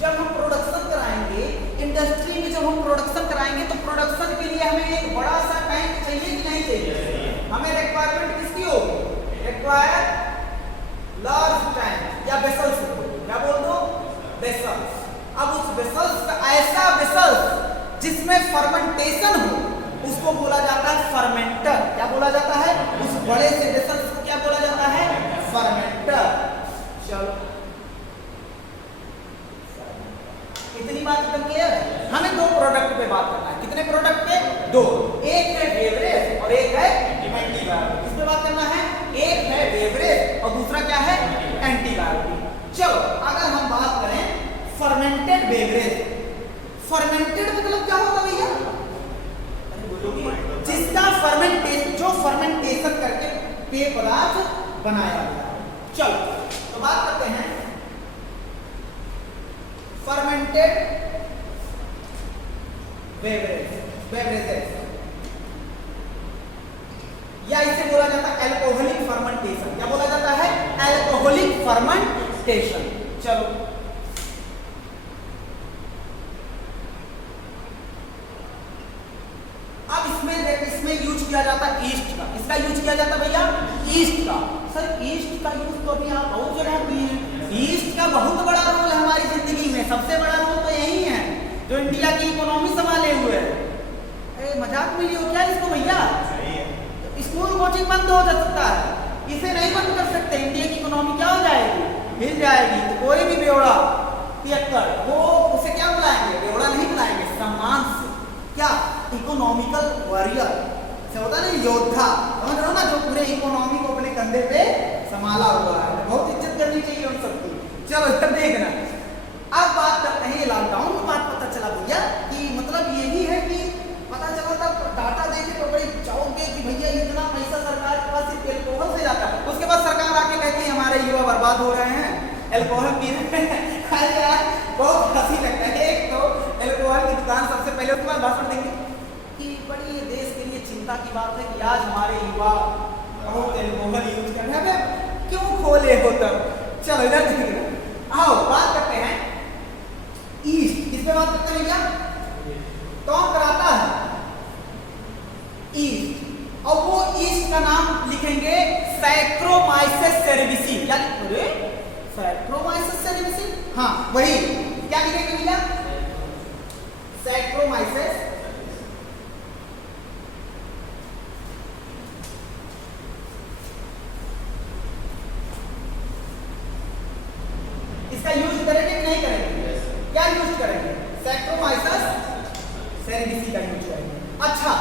जब हम प्रोडक्शन कराएंगे, इंडस्ट्री में जब हम प्रोडक्शन कराएंगे तो प्रोडक्शन के लिए हमें एक बड़ा सा टैंक चाहिए कि नहीं चाहिए? हमें रिक्वायरमेंट किसकी होगी? रिक्वायर लार्ज टैंक या वेसल्स। क्या बोल दो? वेसल्स। अब उस वेसल्स का ऐसा वेसल्स जिसमें फर्मेंटेशन हो उसको बोला जाता है फर्मेंटर। क्या बोला जाता है? उस बड़े से वेसल्स को क्या बोला जाता है? फर्मेंटर। चलो इतनी बात एकदम क्लियर है? हमें 2 प्रोडक्ट पे बात करना है। कितने प्रोडक्ट पे? 2। एक है बेवरेज और एक है एंटीबायोटिक। किस पे बात करना है? एक है बेवरेज और दूसरा क्या है? एंटीबायोटिक। चलो अगर हम बात करें फर्मेंटेड बेवरेज, फर्मेंटेड मतलब क्या होता है भैया? जिसका फर्मेंटेशन, जो फर्मेंटेशन करके पेय पदार्थ बनाया गया। चलो तो बात करते हैं फर्मेंटेड बेवरेजेस, या इसे बोला जाता है अल्कोहलिक फर्मेंटेशन। क्या बोला जाता है? Alcoholic fermentation. चलो अब इसमें यूज किया जाता है ईस्ट का। इसका यूज किया जाता है भैया ईस्ट का। सर ईस्ट का यूज तो अभी आप बहुत जगह किए हैं। ईस्ट का बहुत बड़ा रोल है हमारी जिंदगी में। सबसे बड़ा रोल तो यही है जो इंडिया की इकोनॉमी संभाले हुए है। मजाक में लियो क्या इसको भैया? स्कूल कोचिंग बंद हो सकता है, इसे नहीं बंद कर सकते। इंडिया की इकोनॉमी क्या हो जाएगी? हिल जाएगी। तो कोई भी बेवड़ा पियक्कड़ वो उसे क्या बुलाएंगे? बेवड़ा नहीं बुलाएंगे, सम्मान से। क्या? इकोनॉमिकल वॉरियर से होता है ना, योद्धा। समझ रहे हो ना, जो पूरे इकोनॉमी को अपने कंधे पे संभाला हुआ है। बहुत इज्जत करनी चाहिए उन सबकी। चलो इधर देखना। अब बात करते हैं लॉकडाउन में। बात पता चला भैया कि मतलब ये भी है कि पता चला था, डाटा देखे तो बड़े चाहोगे कि भैया इतना पैसा सरकार के पास सिर्फ एल्कोहल से जाता है। उसके बाद सरकार आके कहती है हमारे युवा बर्बाद हो रहे हैं एल्कोहल पीने में। बहुत हंसी लगता है। एक तो एल्कोहल की दुकान सबसे पहले, उसके बाद भाषण देंगे कि बड़ी ये देश के लिए चिंता की बात है कि आज हमारे युवा बहुत एल्कोहल यूज कर रहे हैं। क्यों खोले हो तब? चलो इधर देखिए। आओ बात करते हैं ईस्ट। किस पे बात करते हैं भैया? कौन कराता है? ईस्ट। और वो ईस्ट का नाम लिखेंगे सैक्रोमाइसेस सेरेविसी। क्या लिखोगे? सैक्रोमाइसेस सेरेविसी। हाँ वही। क्या लिखेंगे भैया? सैक्रोमाइसेस। इसका यूज करेंगे कि नहीं करेंगे? क्या यूज करेंगे? सैक्रोमाइसेस सेरेविसी का यूज करेंगे। अच्छा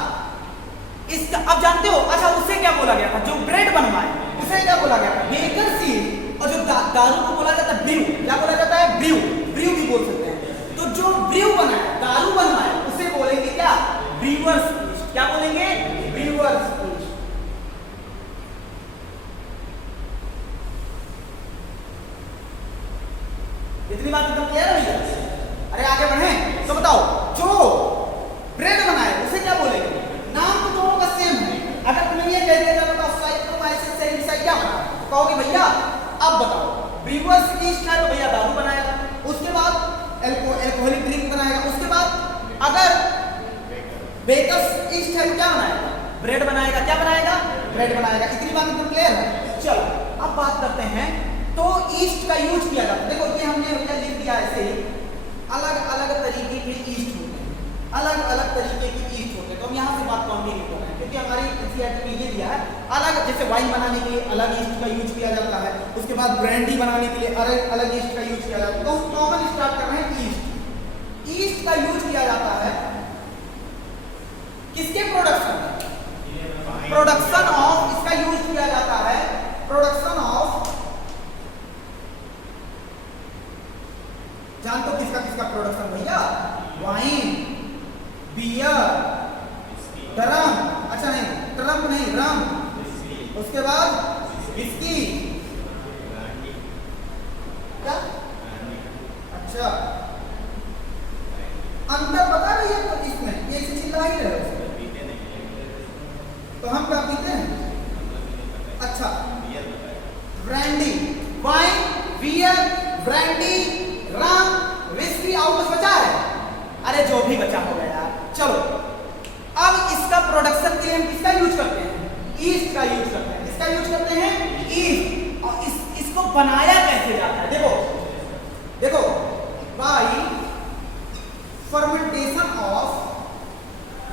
इसका अब जानते हो? अच्छा उसे क्या बोला गया था? जो ब्रेड बनवाए उसे क्या बोला गया था? Baker seed. और जो दारू को बोला जाता है ब्रू। क्या बोला जाता है? ब्रू। ब्रू भी बोल सकते हैं। तो जो ब्रू बनाया, दारू बनवाए, उसे बोलेंगे क्या? Brewers yeast. क्या बोलेंगे? Brewers yeast. बात एकदम क्लियर है भैया? अरे आगे बढ़े तो बताओ, जो ब्रेड बनाए उसे क्या बोलेंगे? नाम तो दोनों का सेम है। अगर तुम्हें ये कह दिया बताओ साइक्लोमाइसिस से इंसाइड क्या बना, तो कहोगे भैया अब बताओ ब्रीवर्स ईस्ट है तो भैया दारू बनाएगा, उसके बाद अल्कोहलिक ड्रिंक बनाएगा, उसके बाद अगर बेकर्स ईस्ट है तो क्या बनाएगा? ब्रेड बनाएगा। क्या बनाएगा? ब्रेड बनाएगा। इतनी बात तो क्लियर है। चलो अब बात करते हैं, तो ईस्ट का यूज किया जाता है। देखो ये हमने भैया लिख दिया ऐसे ही, अलग अलग तरीके के ईस्ट होते हैं, अलग अलग तरीके के ईस्ट होते हैं। तो हम यहाँ से बात कंटिन्यू कर रहे हैं क्योंकि हमारी एनसीईआरटी में ये दिया है अलग, जैसे वाइन बनाने के लिए अलग ईस्ट का यूज किया जाता है, उसके बाद ब्रांडी बनाने के लिए अलग अलग ईस्ट का यूज किया जाता है। तो कॉमन स्टार्ट कर रहे हैं ईस्ट। ईस्ट का यूज किया जाता है किसके प्रोडक्शन में? प्रोडक्शन ऑफ, इसका यूज किया जाता है प्रोडक्शन ऑफ, जान तो किसका किसका प्रोडक्शन भैया? वाइन, बियर, ड्रम, अच्छा नहीं ट्रम्प नहीं, रम, उसके बाद विस्की, क्या अच्छा अंतर बता रही है तो इसमें ये चिल्ला ही रहे हो। तो हम क्या पीते हैं? अच्छा ब्रांडी, वाइन, बियर, ब्रांडी, रम, विस्की, और कुछ बचा है? अरे जो भी बचा होगा यार। चलो अब इसका प्रोडक्शन के लिए हम किसका यूज करते हैं? ईस्ट का यूज करते हैं। इसका यूज करते हैं ईस्ट। और इसको बनाया कैसे जाता है? देखो देखो, बाई फर्मेंटेशन ऑफ,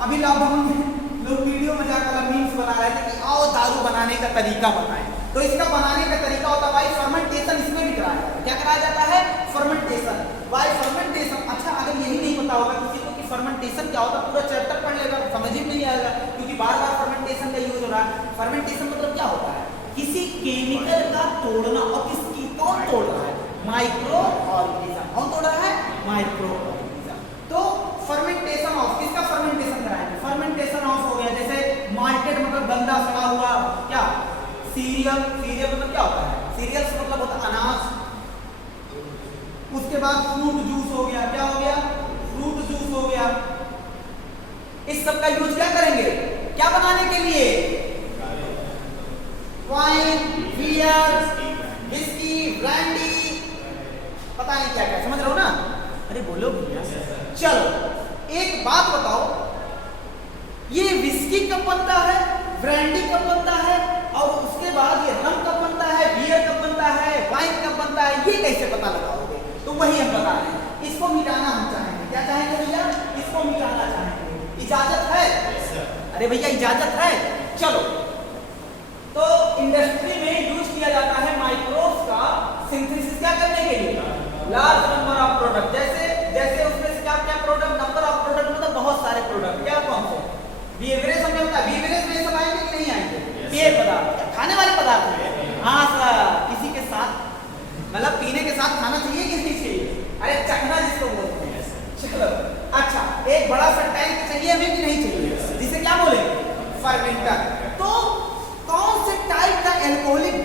अभी लॉकडाउन में लोग वीडियो में जाकर मीम्स बना रहे थे कि आओ दारू बनाने का तरीका बताएं। तो इसका बनाने का तरीका होता है भाई फर्मेंटेशन, इसमें भी कराया जाता है। क्या कराया जाता है? फर्मेंटेशन। Bye fermentation. अच्छा अगर यही नहीं पता होगा किसी को कि फर्मेंटेशन क्या होता है, पूरा चैप्टर पढ़ लेगा समझ ही नहीं आएगा, क्योंकि बार बार फर्मेंटेशन का यूज हो रहा है। फर्मेंटेशन मतलब क्या होता है? किसी केमिकल का तोड़ना। और किसकी, कौन तोड़ रहा है? Micro organism. कौन तोड़ रहा है? Micro organism. तो फर्मेंटेशन ऑफ, किसका फर्मेंटेशन कराएंगे? फर्मेंटेशन ऑफ हो गया जैसे मार्केट मतलब गंदा सड़ा हुआ क्या सीरियल, सीरियल मतलब क्या होता है? सीरियल्स मतलब होता है अनाज। उसके बाद फ्रूट जूस हो गया, क्या हो गया? फ्रूट जूस हो गया। इस सब का यूज क्या करेंगे? क्या बनाने के लिए? वाइन, बियर, विस्की, ब्रांडी, पता नहीं क्या क्या, समझ रहे हो ना? अरे बोलो भैया। चलो एक बात बताओ, ये विस्की कब बनता है, ब्रांडी कब बनता है, और उसके बाद ये रम कब बनता है, बियर कब बनता है, वाइन कब बनता है, ये कैसे पता लगाओगे? तो वही हम बता रहे हैं। इसको मिटाना हम चाहेंगे। क्या चाहेंगे भैया? इसको मिटाना चाहेंगे। इजाजत है? अरे भैया इजाजत है। चलो तो इंडस्ट्री में यूज किया जाता है माइक्रोब्स का सिंथेसिस क्या करने के लिए? Large number of product. जैसे जैसे उसमें से क्या क्या प्रोडक्ट, नंबर ऑफ प्रोडक्ट मतलब बहुत सारे प्रोडक्ट। क्या कौन से? बीवरेज हमने बताया, बीवरेज में सब आएंगे कि नहीं आएंगे? पेय पदार्थ, खाने वाले पदार्थ। हाँ सर, किसी के साथ मतलब पीने के साथ खाना चाहिए कि नहीं चाहिए? अरे चखना जिसको बोलते हैं। चलो अच्छा, एक बड़ा सा टैंक चाहिए हमें कि नहीं चाहिए, जिसे क्या बोलेंगे? फर्मेंटर। तो कौन से टाइप का एल्कोहलिक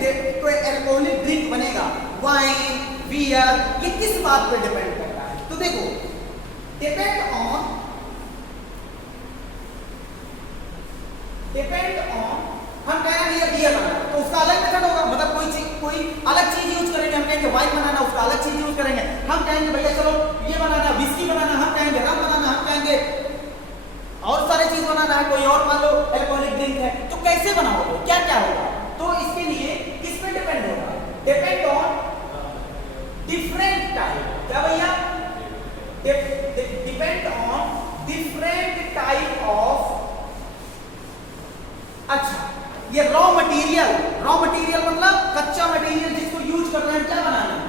ड्रिंक बनेगा? वाइन, बियर, ये किस बात पे डिपेंड करता है? तो देखो डिपेंड ऑन हम कह रहे हैं ये बियर बनाना तो उसका अलग मेथड होगा, मतलब कोई अलग चीज यूज करेंगे। हम कहेंगे वाइन बनाना, उसका अलग चीज यूज करेंगे। हम कहेंगे भैया चलो ये बनाना, विस्की बनाना, हम कहेंगे रम बनाना, हम कहेंगे और सारे चीज बनाना है, कोई और मान लो एल्कोहलिक ड्रिंक है। तो कैसे बनाओगे? क्या क्या होगा? तो इसके लिए किस पे डिपेंड होगा? Depend on different type. क्या भैया? Depend on different type of, अच्छा ये रॉ मटेरियल मतलब कच्चा मटेरियल जिसको यूज कर रहे हैं क्या बनाने में?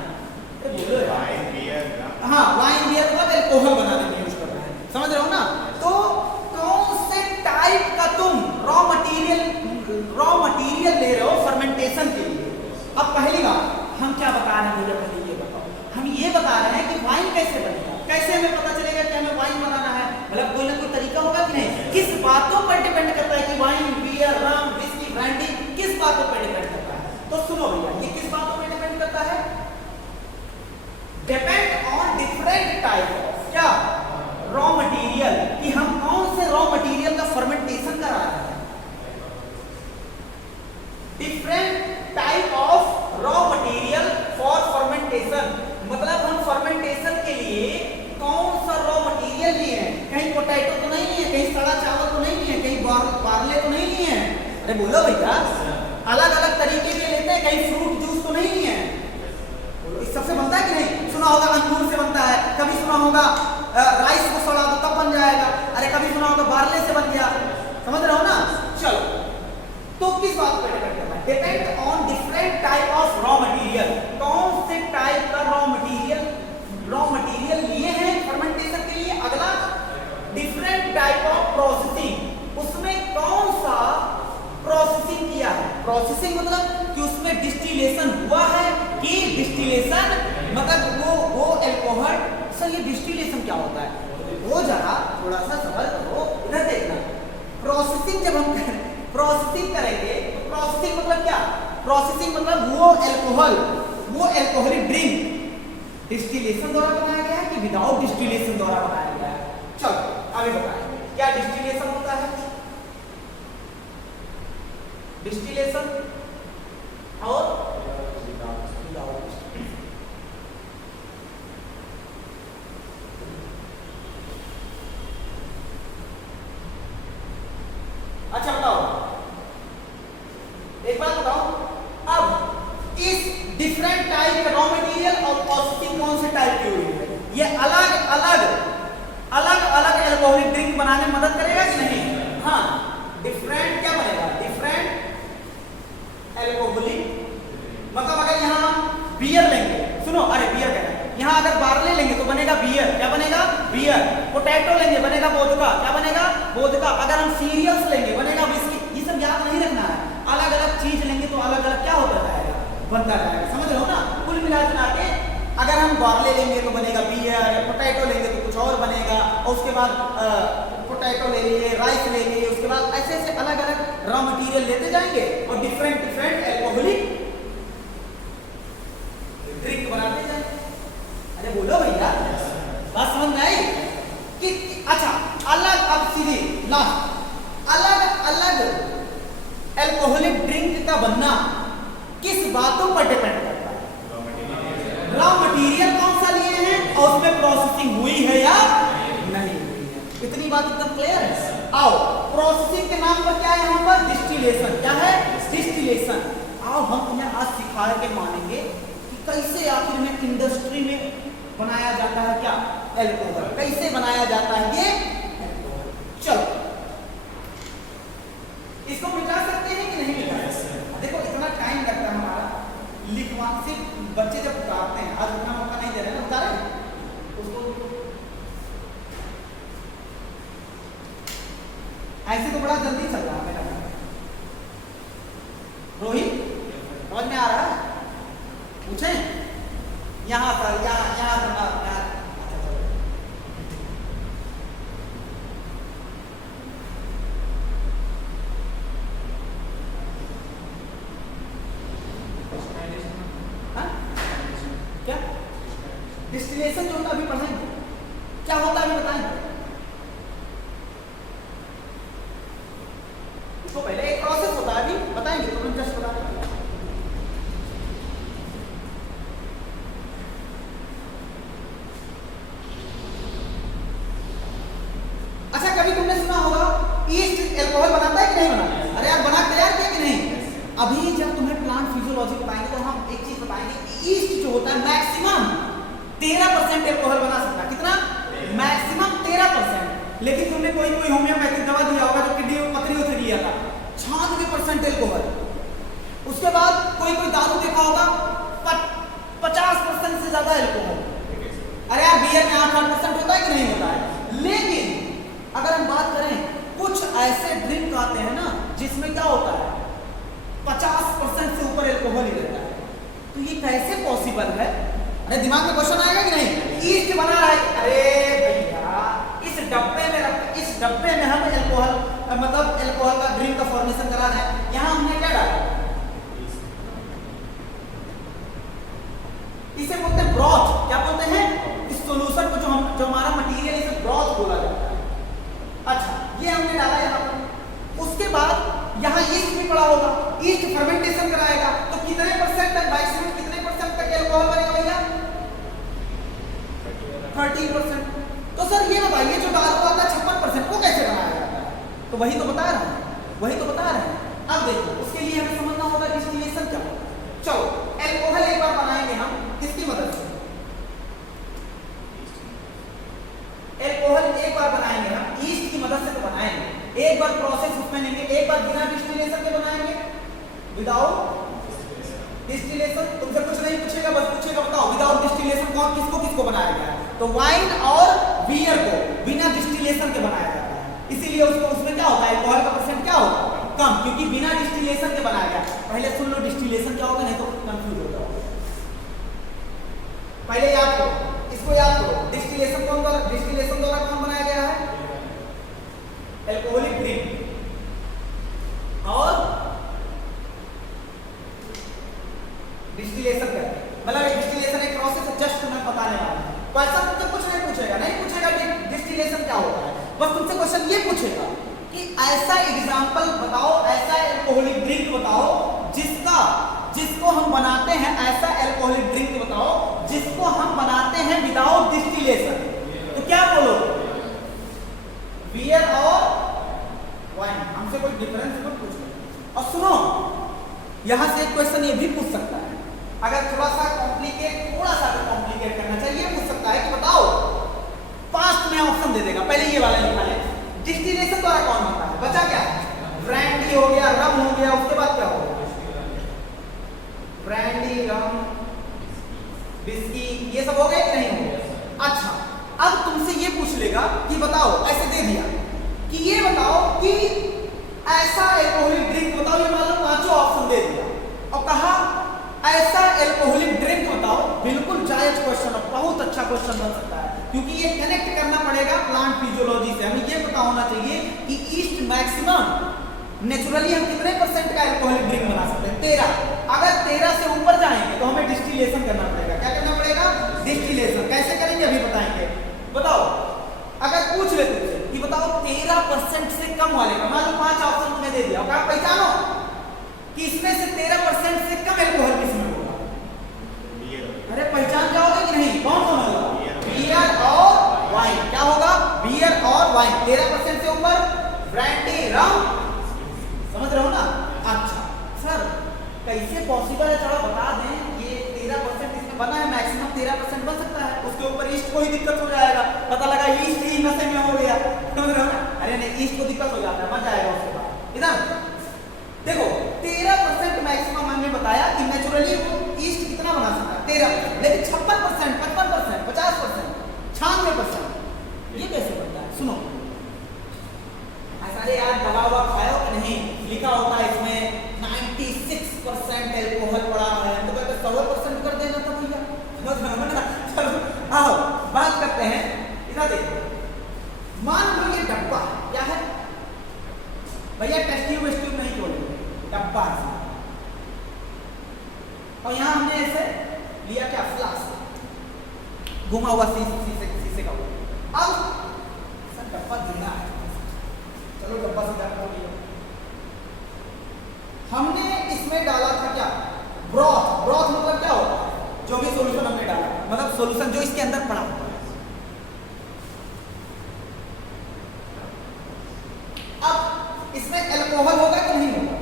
वाइन बियर, हाँ वाइन बियर मतलब एल्कोहल बनाने में यूज कर रहे हैं। समझ रहे हो ना? तो कौन से टाइप का तुम रॉ मटेरियल ले रहे हो फर्मेंटेशन के लिए? अब पहली बात हम क्या बता रहे हैं मुझे पहले ये बताओ। हम ये बता रहे हैं कि वाइन कैसे बनेगा, कैसे हमें पता चलेगा कि हमें वाइन बनाना है? मतलब कोई ना कोई तरीका होगा कि नहीं? किस बातों पर डिपेंड करता है कि वाइन, बियर, रम, विस्की, ब्रांडी किस बातों पर डिपेंड करता है? तो सुनो भैया, ये किस बातों पर डिपेंड करता है? Depend on different type of क्या रॉ मटेरियल, कि हम कौन से रॉ मटेरियल का फर्मेंटेशन करा रहे हैं। Different type of raw material for fermentation, मतलब हम फर्मेंटेशन के लिए कौन सा रॉ मटेरियल लिए हैं। कहीं पोटैटो तो नहीं है, कहीं सड़ा चावल तो नहीं है, कहीं बार्ले तो नहीं लिए हैं। अरे बोलो भैया, अलग अलग तरीके के लेते हैं, कहीं फ्रूट जूस तो नहीं है। इस सबसे बनता है कि नहीं? सुना होगा अंगूर से बनता है, कभी सुना होगा राइस को सड़ा दो तब बन जाएगा, अरे कभी सुना होगा बार्ले से बन गया। समझ रहे हो ना? चलो, तो किस बात पर डिपेंड करता है? Depend on different type of raw material, कौन से टाइप का रॉ मटेरियल लिए हैं फर्मेंटेशन के लिए। अगला डिफरेंट टाइप ऑफ प्रोसेसिंग, उसमें कौन सा प्रोसेसिंग किया है। प्रोसेसिंग मतलब कि उसमें डिस्टिलेशन हुआ है कि डिस्टिलेशन मतलब वो एल्कोहल। सर ये डिस्टिलेशन क्या होता है? वो जरा थोड़ा सा सवाल करो, इधर देखना। प्रोसेसिंग जब हम प्रोसेसिंग करेंगे तो प्रोसेसिंग मतलब क्या? प्रोसेसिंग मतलब वो एल्कोहलिक ड्रिंक डिस्टिलेशन द्वारा बनाया गया है कि विदाउट डिस्टिलेशन द्वारा बनाया गया है। चलो आगे बताएं क्या डिस्टिलेशन होता है। डिस्टिलेशन और अच्छा बताओ, एक बात बताओ, अब इस डिफरेंट टाइप के रॉ मटेरियल और प्रोसेसिंग कौन से टाइप की हुई है? ये अलग अलग एल्कोहलिक ड्रिंक बनाने में मदद करेगा कि नहीं? हाँ, डिफरेंट क्या बनेगा? डिफरेंट एल्कोहलिक, मतलब अगर यहाँ हम बियर लेंगे, सुनो, अरे बियर कहना है, यहाँ अगर बार्ले लेंगे तो बनेगा बियर। क्या बनेगा? बियर। पोटैटो लेंगे बनेगा वोदका। क्या बनेगा? वोदका। अगर हम सीरियल्स लेंगे बनेगा विस्की। ये सब याद नहीं रखना है, अलग अलग चीज लेंगे तो अलग अलग क्या होता जाएगा, बनता जाएगा। समझ रहे हो ना? कुल मिला के अगर हम बार्ले लेंगे तो बनेगा बियर, पोटैटो लेंगे तो कुछ और बनेगा, और उसके बाद पोटैटो ले लिए, राइस ले लिए, उसके बाद ऐसे ऐसे अलग अलग रॉ मटेरियल लेते जाएंगे और डिफरेंट एल्कोहलिक ड्रिंक बनाते जाएंगे। अरे बोलो भैया, बात समझ में आई कि अच्छा अलग, अब सीधी लास्ट, अलग एल्कोहलिक ड्रिंक का बनना किस बातों पर डिपेंड करता है? रॉ मटेरियल कौन सा लिए हैं और उसमें प्रोसेसिंग हुई है या नहीं हुई है। इतनी बात एकदम क्लियर है। आओ, प्रोसेसिंग के नाम पर क्या है यहाँ पर? डिस्टिलेशन। क्या है? डिस्टिलेशन। आओ हम तुम्हें आज सिखा के मानेंगे कि कैसे आखिर में इंडस्ट्री में बनाया जाता है क्या एल्कोहल, कैसे बनाया जाता है ये एल्कोहल। चलो, इसको मिटा सकते हैं कि नहीं मिटा सकते? देखो इतना टाइम लगता है हमारा लिखवा, सिर्फ बच्चे जब उतारते हैं, आज उतना मौका नहीं दे रहे ना, उतारे उसको। ऐसे तो बड़ा जल्दी चल रहा है मेरा। रोहित समझ में आ रहा है? पूछे यहाँ पर, यहाँ क्या डिस्टिलेशन जो होता है अभी पढ़ेंगे, क्या होता है अभी बताएंगे। इसको पहले एक प्रोसेस होता है, अभी बताएंगे, तो हम जस्ट बता। अच्छा, कभी तुमने सुना होगा ईस्ट एल्कोहल बनाता है कि नहीं बनाता? अरे यार, बना तैयार किया कि नहीं? अभी जब तुम्हें प्लांट फिजियोलॉजी बताएंगे तो हम एक चीज बताएंगे कि ईस्ट जो होता है मैक्सिमम 13% एल्कोहल बना सकता है। कितना? मैक्सिमम 13%। लेकिन तुमने कोई होम्योपैथिक दवा दिया होगा जो किडनी में पथरियों से दिया था, 96% एल्कोहल। उसके बाद कोई दारू देखा होगा 50% से ज्यादा एल्कोहल। अरे यार, बियर में 8% होता है कि नहीं होता है? लेकिन अगर हम बात करें, कुछ ऐसे ड्रिंक आते हैं ना जिसमें क्या होता है 50% से ऊपर एल्कोहल ही रहता है। तो ये कैसे पॉसिबल है? अरे दिमाग में क्वेश्चन आएगा कि नहीं? ईस्ट बना रहा है, अरे भैया इस डब्बे में हम एल्कोहल मतलब एल्कोहल का ड्रिंक का फॉर्मेशन करा रहे हैं। यहाँ हमने क्या डाला? इसे बोलते हैं ब्रॉथ। क्या ईस्ट फर्मेंटेशन कराएगा तो कितने परसेंट तक मैक्सिमम कितने परसेंट तक एल्कोहल बनेगा भैया? 13%। तो सर ये बताइए जो दारू आता है 56% वो कैसे बनाया जाता है? तो वही तो बता रहे हैं, वही तो बता रहे हैं। अब देखो उसके लिए हमें समझना होगा डिस्टिलेशन क्या होता है। चलो एल्कोहल एक बार बनाएंगे हम किसकी मदद से? एल्कोहल एक बार बनाएंगे हम ईस्ट की मदद से तो बनाएंगे, एक बार प्रोसेस उसमें लेंगे, एक बार बिना डिस्टिलेशन के बनाएंगे, विदाउट डिस्टिलेशन। तुमसे कुछ नहीं पूछेगा, बस पूछेगा बताओ विदाउट डिस्टिलेशन कौन किसको किसको बनाया गया है? तो वाइन और बियर को बिना डिस्टिलेशन के बनाया जाता है, इसीलिए उसको उसमें क्या होता है? एल्कोहल का परसेंट क्या होगा? कम, क्योंकि बिना डिस्टिलेशन के बनाया गया। पहले सुन लो डिस्टिलेशन क्या होगा, नहीं तो कंफ्यूज हो जाओगे। पहले याद करो, इसको याद करो। डिस्टिलेशन द्वारा कौन बनाया गया है? Alcoholic drink. और डिस्टिलेशन करके मतलब डिस्टिलेशन एक प्रोसेस है, जस्ट मैं बताने वाला हूं। क्वेश्चन तुमसे कुछ नहीं पूछेगा, नहीं पूछेगा कि डिस्टिलेशन क्या होता है, बस तुमसे क्वेश्चन ये पूछेगा कि ऐसा एग्जांपल बताओ, ऐसा एल्कोहलिक ड्रिंक बताओ जिसको हम बनाते हैं, ऐसा एल्कोहलिक ड्रिंक बताओ जिसको हम बनाते हैं विदाउट डिस्टिलेशन। तो क्या बोलो? बियर और वाइन। हमसे कोई डिफरेंस मत पूछो। और सुनो, यहां से एक क्वेश्चन ये भी पूछ सकता है, अगर थोड़ा सा कॉम्प्लिकेट करना चाहिए, पूछ सकता है कि बताओ, पास्ट में ऑप्शन दे देगा, पहले ये वाला निकाल ले। डिस्टिलेशन द्वारा कौन बनता है? बचा क्या? ब्रांडी हो गया, रम हो गया, उसके बाद क्या होगा? ब्रांडी, रम, विस्की, ये सब हो गए कि नहीं हो गए? अच्छा, अब तुमसे ये पूछ लेगा कि बताओ, ऐसे दे दिया कि ये बताओ कि ऐसा एल्कोहलिक ड्रिंक बताओ, ये मान लो पांचों ऑप्शन दे दिया और कहा ऐसा एल्कोहलिक ड्रिंक बताओ। बिल्कुल जायज क्वेश्चन, बहुत अच्छा क्वेश्चन बन सकता है, क्योंकि ये कनेक्ट करना पड़ेगा प्लांट फिजियोलॉजी से। हमें ये पता होना चाहिए कि ईस्ट मैक्सिमम नेचुरली हम कितने परसेंट का एल्कोहलिक ड्रिंक बना सकते हैं? 13। अगर 13 से ऊपर जाएंगे तो हमें डिस्टिलेशन करना पड़ेगा। क्या करना पड़ेगा? डिस्टिलेशन। कैसे करेंगे अभी बताएंगे। बताओ, अगर पूछ ले तुमसे कि बताओ 13% से कम वाले का, मान लो 5 ऑप्शन तुम्हें दे दिया, आप पहचानो कि इसमें से 13% से कम एल्कोहल किसमें होगा? अरे पहचान जाओगे कि नहीं? कौन कौन होगा? बियर और वाइन। क्या होगा? बियर और वाइन। 13% से ऊपर ब्रांडी, रम, समझ रहे हो ना? अच्छा सर कैसे पॉसिबल है? चलो बता दें, ये 13% इसमें बना है, मैक्सिमम 13% बन सकता है, उसके ऊपर ईस्ट को ही दिक्कत हो जाएगा। पता लगा ईस्ट ही नशे में हो गया, समझ रहे हो ना? अरे नहीं, ईस्ट को दिक्कत हो जाता है, मर जाएगा उसके बाद। इधर देखो 13% मैक्सिमम हमने बताया कि नेचुरली वो ईस्ट कितना बना सकता है? 13%। लेकिन 56%, 55%, 50%, 96% ये कैसे बनता है? सुनो, अरे यार दवा ववा खाओ कि नहीं, लिखा होता है इसमें 96% एल्कोहल पड़ा है, तो कहते 100% कर देना था भैया। चलो आओ बात करते हैं। इधर देखो, मान लो ये डब्बा क्या है भैया, टेस्ट ट्यूब नहीं खोलेंगे, डब्बा है और यहाँ हमने ऐसे लिया क्या? फ्लास्क, घुमा हुआ शीशे का। अब सर डब्बा धीरा है, चलो डब्बा सीधा खोल लिया। हमने इसमें डाला था क्या? ब्रॉथ। ब्रॉथ मतलब क्या होता है? जो भी सॉल्यूशन हमने डाला, मतलब सॉल्यूशन जो इसके अंदर पड़ा होता है। अब इसमें एल्कोहल होगा कि नहीं होगा?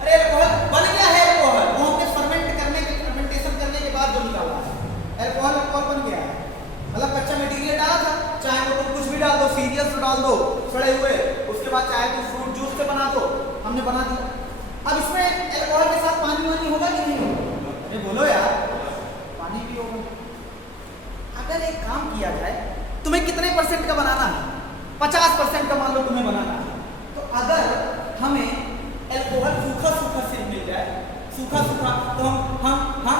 अरे एल्कोहल बन गया है, एल्कोहल वो हमने फर्मेंटेशन करने के बाद जो निकाला है, एल्कोहल बन गया है। मतलब कच्चा मटेरियल डाला था, चाहे वो तुम कुछ भी डाल दो, सीरियल्स डाल दो सड़े हुए, उसके बाद चाहे तुम फ्रूट जूस से बना दो, हमने बना दिया। अब इसमें एल्कोहल के साथ पानी वानी होगा कि नहीं होगा? अरे बोलो यार, पानी भी होगा। अगर एक काम किया जाए, तुम्हें कितने परसेंट का बनाना है? 50% का मान लो तुम्हें बनाना है, तो अगर हमें एल्कोहल सूखा सिर्फ मिल जाए, सूखा तो हम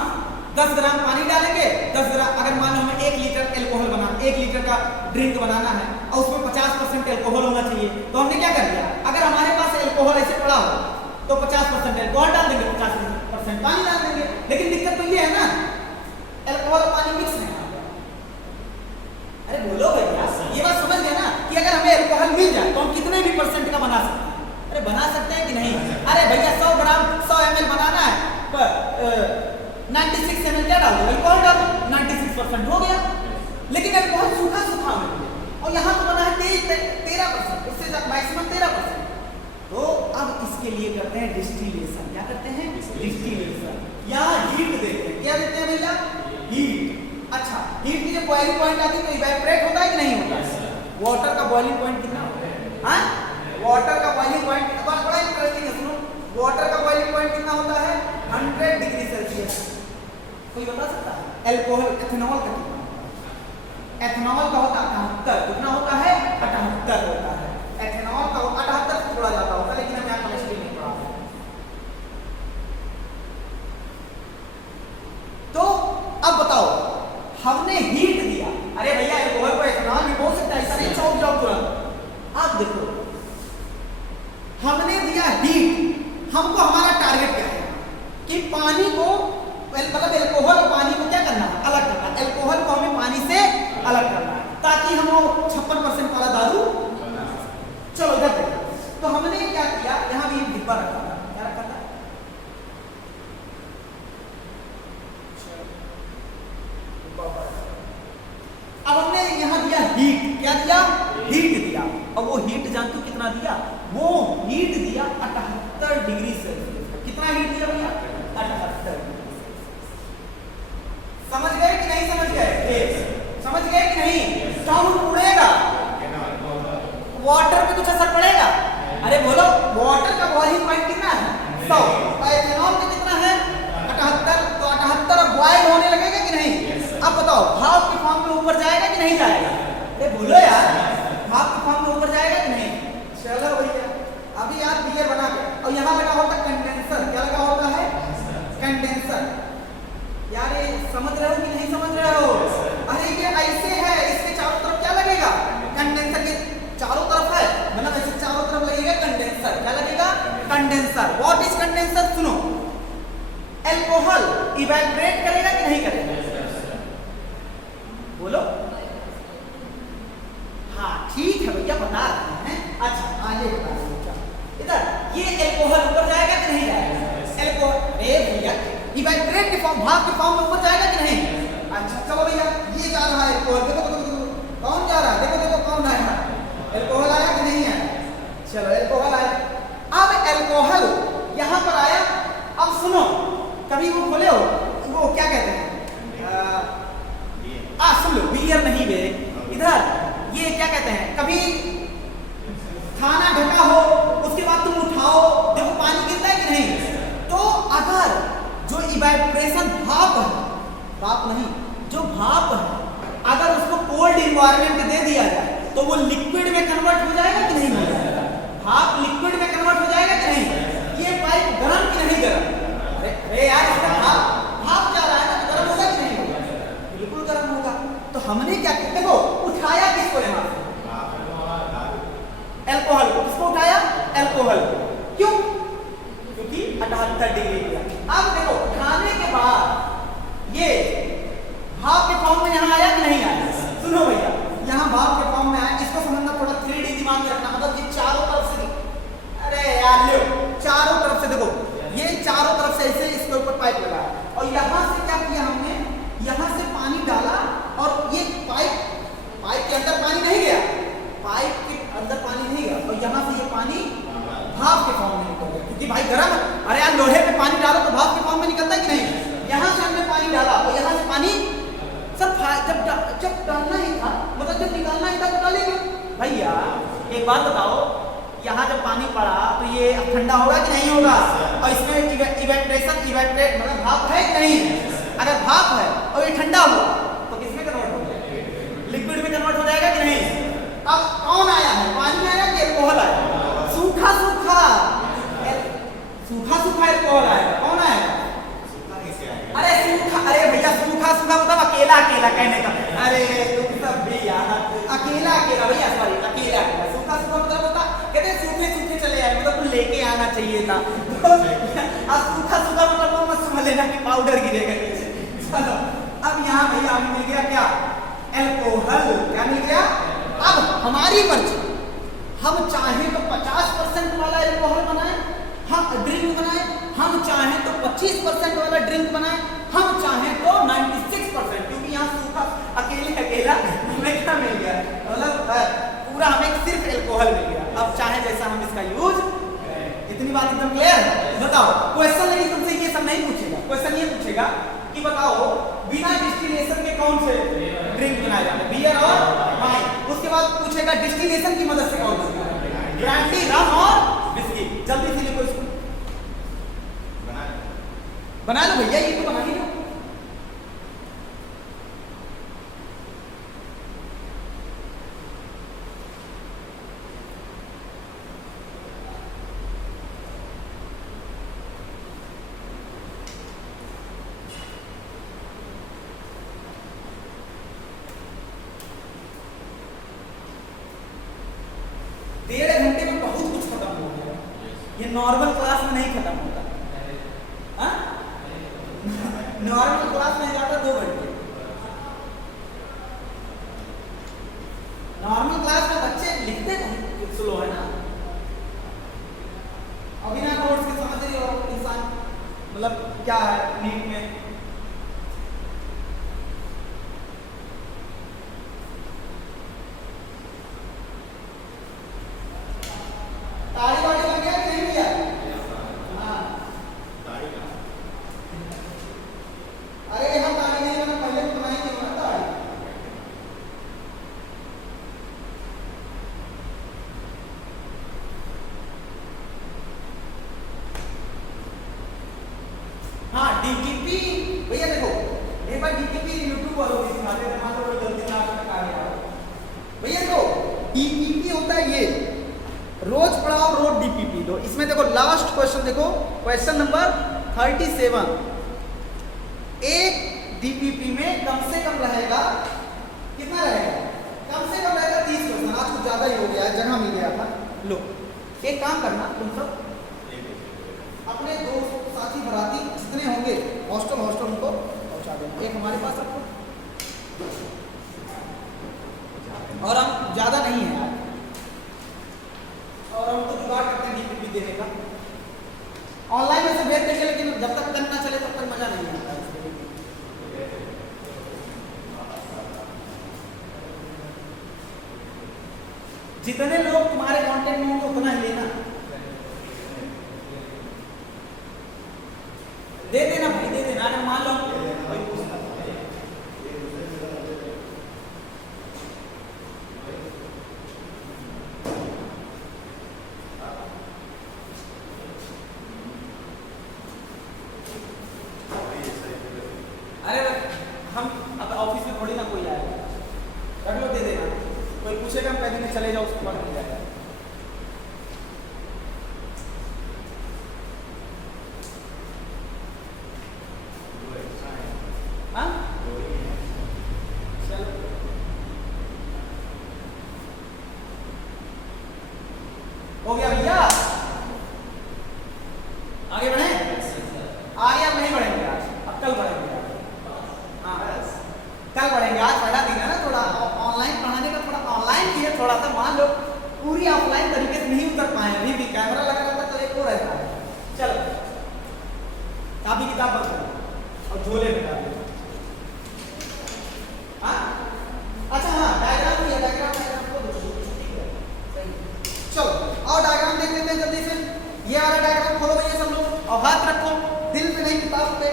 10 ग्राम पानी डालेंगे, 10 ग्राम, अगर मान लो हमें 1 लीटर एल्कोहल बनाना, 1 लीटर का ड्रिंक बनाना है और उसमें 50% एल्कोहल होना चाहिए, तो हमने क्या कर दिया? अगर हमारे पास एल्कोहल ऐसे पड़ा हो तो 50% एल्कोहल डाल देंगे, 50% पानी डाल देंगे। लेकिन दिक्कत तो ये है ना, एल्कोहल और पानी मिक्स नहीं। अरे बोलो भैया, ये बात समझ गए ना कि अगर हमें एल्कोहल मिल जाए तो हम कितने भी परसेंट का बना सकते हैं? अरे बना सकते हैं कि नहीं? अरे भैया 100 ग्राम 100 ml बनाना है, पर 96 ml क्या डाल दो? अल्कोहल डाल दो, 96% हो गया। लेकिन अल्कोहल सूखा सूखा है और यहाँ तो बना है 13%, उससे मैक्सिमम 13%। तो अब इसके लिए करते हैं डिस्टिलेशन। क्या करते हैं? डिस्टिलेशन। यहाँ हीट देते हैं। क्या देते हैं भैया? हीट। अच्छा, हीट की जब बॉइलिंग पॉइंट आती है तो इवेपोरेट होता है कि नहीं होता? वाटर का बॉइलिंग पॉइंट कितना होता है? हाँ, वाटर का बॉइलिंग पॉइंट बड़ा इंटरेस्टिंग है, सुनो। वाटर का बॉइलिंग पॉइंट कितना होता है? 100 डिग्री सेल्सियस। कोई बता सकता है? एल्कोहल एथेनॉल का कितना होता है? एथेनॉल का होता है 78। कितना होता है? 78 होता है। एथेनॉल का 78 से थोड़ा ज्यादा होता है, लेकिन हम यहाँ केमिस्ट्री नहीं पढ़ा। तो अब बताओ, हमने हीट दिया। अरे भैया एल्कोहल को एथेनॉल भी बोल सकता है, ऐसा नहीं चौक जाओ तुरंत। अब देखो, हमने दिया हीट। हमको हमारा टारगेट क्या है कि पानी को, मतलब एल्कोहल और पानी को क्या करना है? अलग करना है। एल्कोहल को हमें पानी से अलग करना है ताकि हम वो 56% वाला दारू। चलो इधर देखो, तो हमने क्या किया, यहाँ भी डिब्बा रखा था। क्या रखा था? अब हमने यहाँ दिया हीट। क्या दिया? हीट दिया। और वो हीट जानते हो कितना दिया? वो हीट दिया 78 डिग्री सेल्सियस। कितना हीट दिया भैया? 78। समझ गए कि नहीं समझ गए? समझ गए कि नहीं? साउंड उड़ेगा, वाटर पे कुछ असर पड़ेगा? अरे बोलो, वाटर का बॉइलिंग पॉइंट कितना है? 100। और एथेनॉल का कितना है? 78। तो 78 अब बॉइल होने लगेगा कि नहीं? अब बताओ, भाप के फॉर्म में ऊपर जाएगा कि नहीं जाएगा? अरे बोलो यार, भाप के फॉर्म में ऊपर जाएगा कि नहीं? चलो भैया, अभी आप बियर बना के, और यहाँ लगा होता कंडेंसर। क्या लगा होता है? कंडेंसर। यार ये समझ रहे हो कि नहीं समझ रहे हो? अरे ये ऐसे है, इसके चारों तरफ क्या लगेगा? कंडेंसर के चारों तरफ है, मतलब ऐसे चारों तरफ लगेगा कंडेंसर। क्या लगेगा? कंडेंसर। What is condenser? सुनो, एल्कोहल इवेपोरेट करेगा कि नहीं करेगा? बोलो। हाँ ठीक है भैया, बता रहे हैं। अच्छा आगे बता रहे हैं। इधर ये एल्कोहल ऊपर जाएगा कि नहीं जाएगा? एल्कोहल, अरे भैया इवेपोरेट के फॉर्म, भाप के फॉर्म में ऊपर जाएगा कि नहीं? अच्छा चलो भैया, ये जा रहा है एल्कोहल। देखो देखो देखो, कौन जा रहा है? देखो देखो कौन आया? एल्कोहल आया कि नहीं आया? चलो एल्कोहल आया। अब एल्कोहल यहाँ पर आया। अब सुनो, कभी वो खोले हो, वो क्या कहते हैं? सुन लो, बियर नहीं बे, इधर ये क्या कहते हैं? कभी खाना ढका हो, उसके बाद तुम उठाओ, देखो पानी गिरता है कि नहीं? तो अगर जो इवेपोरेशन भाप है, भाप नहीं, जो भाप है, अगर उसको कोल्ड इन्वायरमेंट दे दिया जाए तो वो लिक्विड में कन्वर्ट हो जाएगा कि नहीं हो जाएगा? भाप लिक्विड में कन्वर्ट हो जाएगा कि नहीं? ये पाइप गर्म कि नहीं गर्म? अरे यार, इसका भाप जा रहा है ना, तो गर्म होगा कि नहीं होगा? बिल्कुल गर्म होगा। तो हमने क्या किया? देखो, उठाया किसको? यहाँ एल्कोहल को। किसको उठाया? एल्कोहल को। क्यों? क्योंकि 78 डिग्री दिया। अब देखो, उठाने के बाद ये भाप के फॉर्म में यहाँ आया कि नहीं आया? सुनो भैया, यहाँ भाप के फॉर्म में आया। इसको समझना थोड़ा 3D दिमाग में रखना, मतलब ये चारों तरफ से, अरे यार लो, चारों तरफ से देखो, ये चारों तरफ से ऐसे इसके ऊपर पाइप लगा, और यहाँ से क्या किया हमने? यहाँ से पानी डाला, और ये पाइप के अंदर पानी नहीं गया, पाइप के अंदर पानी नहीं गया, और यहाँ से ये पानी भाप के फॉर्म में निकल गया। क्योंकि भाई गर्म, अरे यार लोहे पे पानी डालो तो भाप के फॉर्म में निकलता है कि नहीं? यहाँ से हमने पानी डाला, और यहाँ से पानी सब जब डालना ही था, मतलब जब निकालना ही था तो डालेंगे। भैया एक बात बताओ, यहाँ जब पानी पड़ा तो ये ठंडा होगा कि नहीं होगा? और इसमें इवेपोरेट मतलब भाप है कि नहीं? अगर भाप है और ये ठंडा हुआ तो किसमें कन्वर्ट हो जाएगा? लिक्विड में कन्वर्ट हो जाएगा कि नहीं? अब कौन आया है? पानी आया कि एल्कोहल आया? सूखा सूखा एल्कोहल आएगा। कौन आएगा? अरे सूखा, अरे भैया सूखा सूखा मतलब अकेला अकेला कहने का। अरे तुम सब भी यार, अकेला अकेला भैया, सॉरी अकेला अकेला। सूखा सूखा मतलब होता, कहते हैं सूखे सूखे चले आए, मतलब तुम लेके आना चाहिए था। अब सूखा सूखा मतलब वो मत समझ लेना कि पाउडर गिरेगा। चलो अब यहाँ भैया हमें मिल गया क्या? एल्कोहल। क्या मिल गया? अब हमारी मर्जी, हम चाहें तो 50% वाला एल्कोहल बनाएं, हम ड्रिंक बनाएं, हम चाहें तो 25% वाला ड्रिंक बनाएं, हम चाहें तो 96%, क्योंकि यहाँ सूखा अकेला हमें क्या मिल गया, मतलब पूरा हमें सिर्फ एल्कोहल मिल गया। अब चाहे जैसा हम इसका यूज, इतनी बात एकदम क्लियर? बताओ, क्वेश्चन नहीं तुमसे ये सब नहीं पूछेगा, क्वेश्चन ये पूछेगा कि बताओ बिना डिस्टिलेशन के कौन से ड्रिंक बनाए जाते हैं, बियर और वाइन। उसके बाद पूछेगा डिस्टिलेशन की मदद से कौन सा, ब्रांडी, रम और विस्की। जल्दी से लिखो इसको, बना लो भैया, ये तो बना ही लो। डेढ़ घंटे में बहुत कुछ खत्म हो गया, ये नॉर्मल क्लास में नहीं खत्म होता। नॉर्मल क्लास में जाता 2 घंटे, नॉर्मल क्लास में बच्चे लिखते नहीं, स्लो है ना। अभी ना नोट्स के समझ रही हो इंसान, मतलब क्या है नीट में। ताड़ी वाड़ी बन गया कि नहीं भैया? हाँ, अरे हम ताड़ी नहीं बना, पहले तो बनाई नहीं बना ताड़ी। हाँ, डीटीपी भैया देखो, एक बार डीटीपी यूट्यूब वालों को दिखाते हैं, मान लो कोई गलती ना आ गया भैया। देखो डीटीपी होता है ये, रोज पढ़ाओ रोज डीपीपी दो। इसमें देखो लास्ट क्वेश्चन देखो, क्वेश्चन नंबर 37, एक डीपीपी में कम से कम रहेगा, कितना रहेगा, कम से कम रहेगा 30 क्वेश्चन। आज कुछ ज्यादा ही हो गया, जगह मिल गया था। लो एक काम करना, तुम सब अपने दोस्त साथी बराती जितने होंगे हॉस्टल उनको पहुंचा देना, एक हमारे पास रखो, और हम ज्यादा नहीं है यार, और हम तो जुगाड़ करते हैं डीपीपी देने का। ऑनलाइन में से भेज देंगे, लेकिन जब तक पेन ना चले तब तक मजा नहीं आता। जितने लोग तुम्हारे कांटेक्ट में होंगे उतना ही लेना, दे देना भाई, दे देना। अरे मान लो भाई पूछता, अरे हम अब ऑफिस में थोड़ी ना कोई आएगा, रख लो, दे देना। कोई पूछेगा हम कह देंगे चले जाओ, उसके बाद मिल जाएगा। हाँ चलो, हो गया भैया, आगे बढ़े? आगे अब नहीं बढ़ेंगे आज, अब कल बढ़ेंगे। हाँ कल बढ़ेंगे, आज पढ़ा दिन है ना, थोड़ा ऑनलाइन पढ़ाने का थोड़ा ऑनलाइन किया, थोड़ा सा मान लो पूरी ऑफलाइन तरीके से नहीं उतर पाए, अभी भी कैमरा लगा रहता तो एक और रहता है। चलो काफी किताब बंद करो और झोले में डाल दो। हाँ अच्छा, हाँ डायग्राम भी है, डायग्राम को देखो, चलो और डायग्राम देख लेते हैं जल्दी से। ये वाला डायग्राम खोलो भैया सब लोग, और हाथ रखो दिल पे नहीं किताब पे।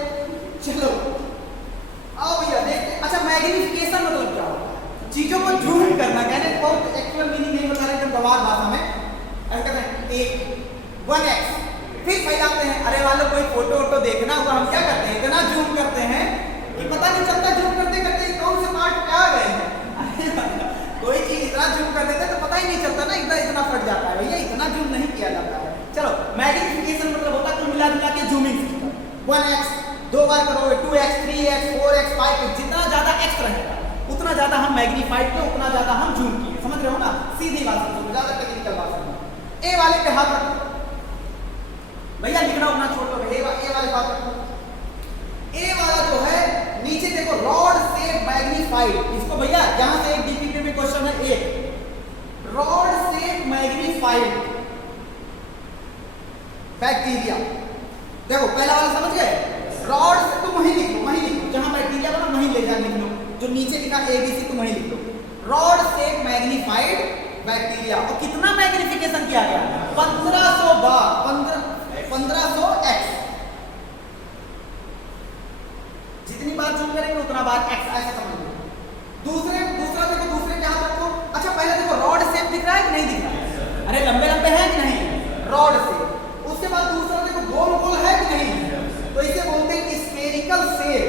चलो आओ भैया देखते। अच्छा, मैग्निफिकेशन मतलब क्या होता है? चीजों को जूम करना, कहने बहुत एक्चुअल मीनिंग नहीं बता रहे, एकदम गवार भाषा में ऐसा कहते हैं, एक 1x फिर फैलाते हैं। अरे वालों कोई फोटो वोटो देखना होगा, हम क्या करते हैं, इतना जूम करते हैं कि पता नहीं चलता जूम करते करते कौन से पार्ट क्या गए हैं। कोई चीज इतना जूम कर देते तो पता ही नहीं चलता ना, इतना फट जाता है। भैया इतना जूम नहीं किया जाता है। चलो मैग्निफिकेशन मतलब होता है कुल मिला जुला के जूमिंग सिस्टम। 1x 2 बार करोगे, 2x 3x 4x 5x, जितना ज्यादा x रहेगा उतना ज्यादा हम मैग्नीफाइड पे, उतना ज्यादा हम जूम किए। समझ रहे हो ना, सीधी बात समझो, ज्यादा टेक्निकल बात समझो। ए वाले पे हाथ रखो भैया, लिखना उतना छोड़ दो, ए वाले हाथ रखो। ए वाला जो है नीचे देखो, रॉड शेप मैग्नीफाइड, इसको भैया यहाँ से एक डीपीपी में क्वेश्चन है, एक rod shape magnified magnified bacteria. देखो पहला वाला समझ गए, रॉड से तुम वहीं लिख लो जहां बैक्टीरिया बना वहीं ले जा लिख लो, जो नीचे लिखा ABC तुम वहीं लिख लो। रॉड से मैग्नीफाइड बैक्टीरिया, और कितना मैग्निफिकेशन किया गया, 1500 बार, 1500x, जितनी बार जूम करेंगे उतना बार x, ऐसा समझ लो। दूसरा देखो, दूसरे क्या रखो। अच्छा पहले देखो रॉड शेप दिख रहा है कि नहीं दिख रहा है, अरे लंबे लंबे हैं कि नहीं रॉड से। उसके बाद दूसरा देखो गोल गोल है कि नहीं, तो इसे बोलते हैं स्फेरिकल शेप।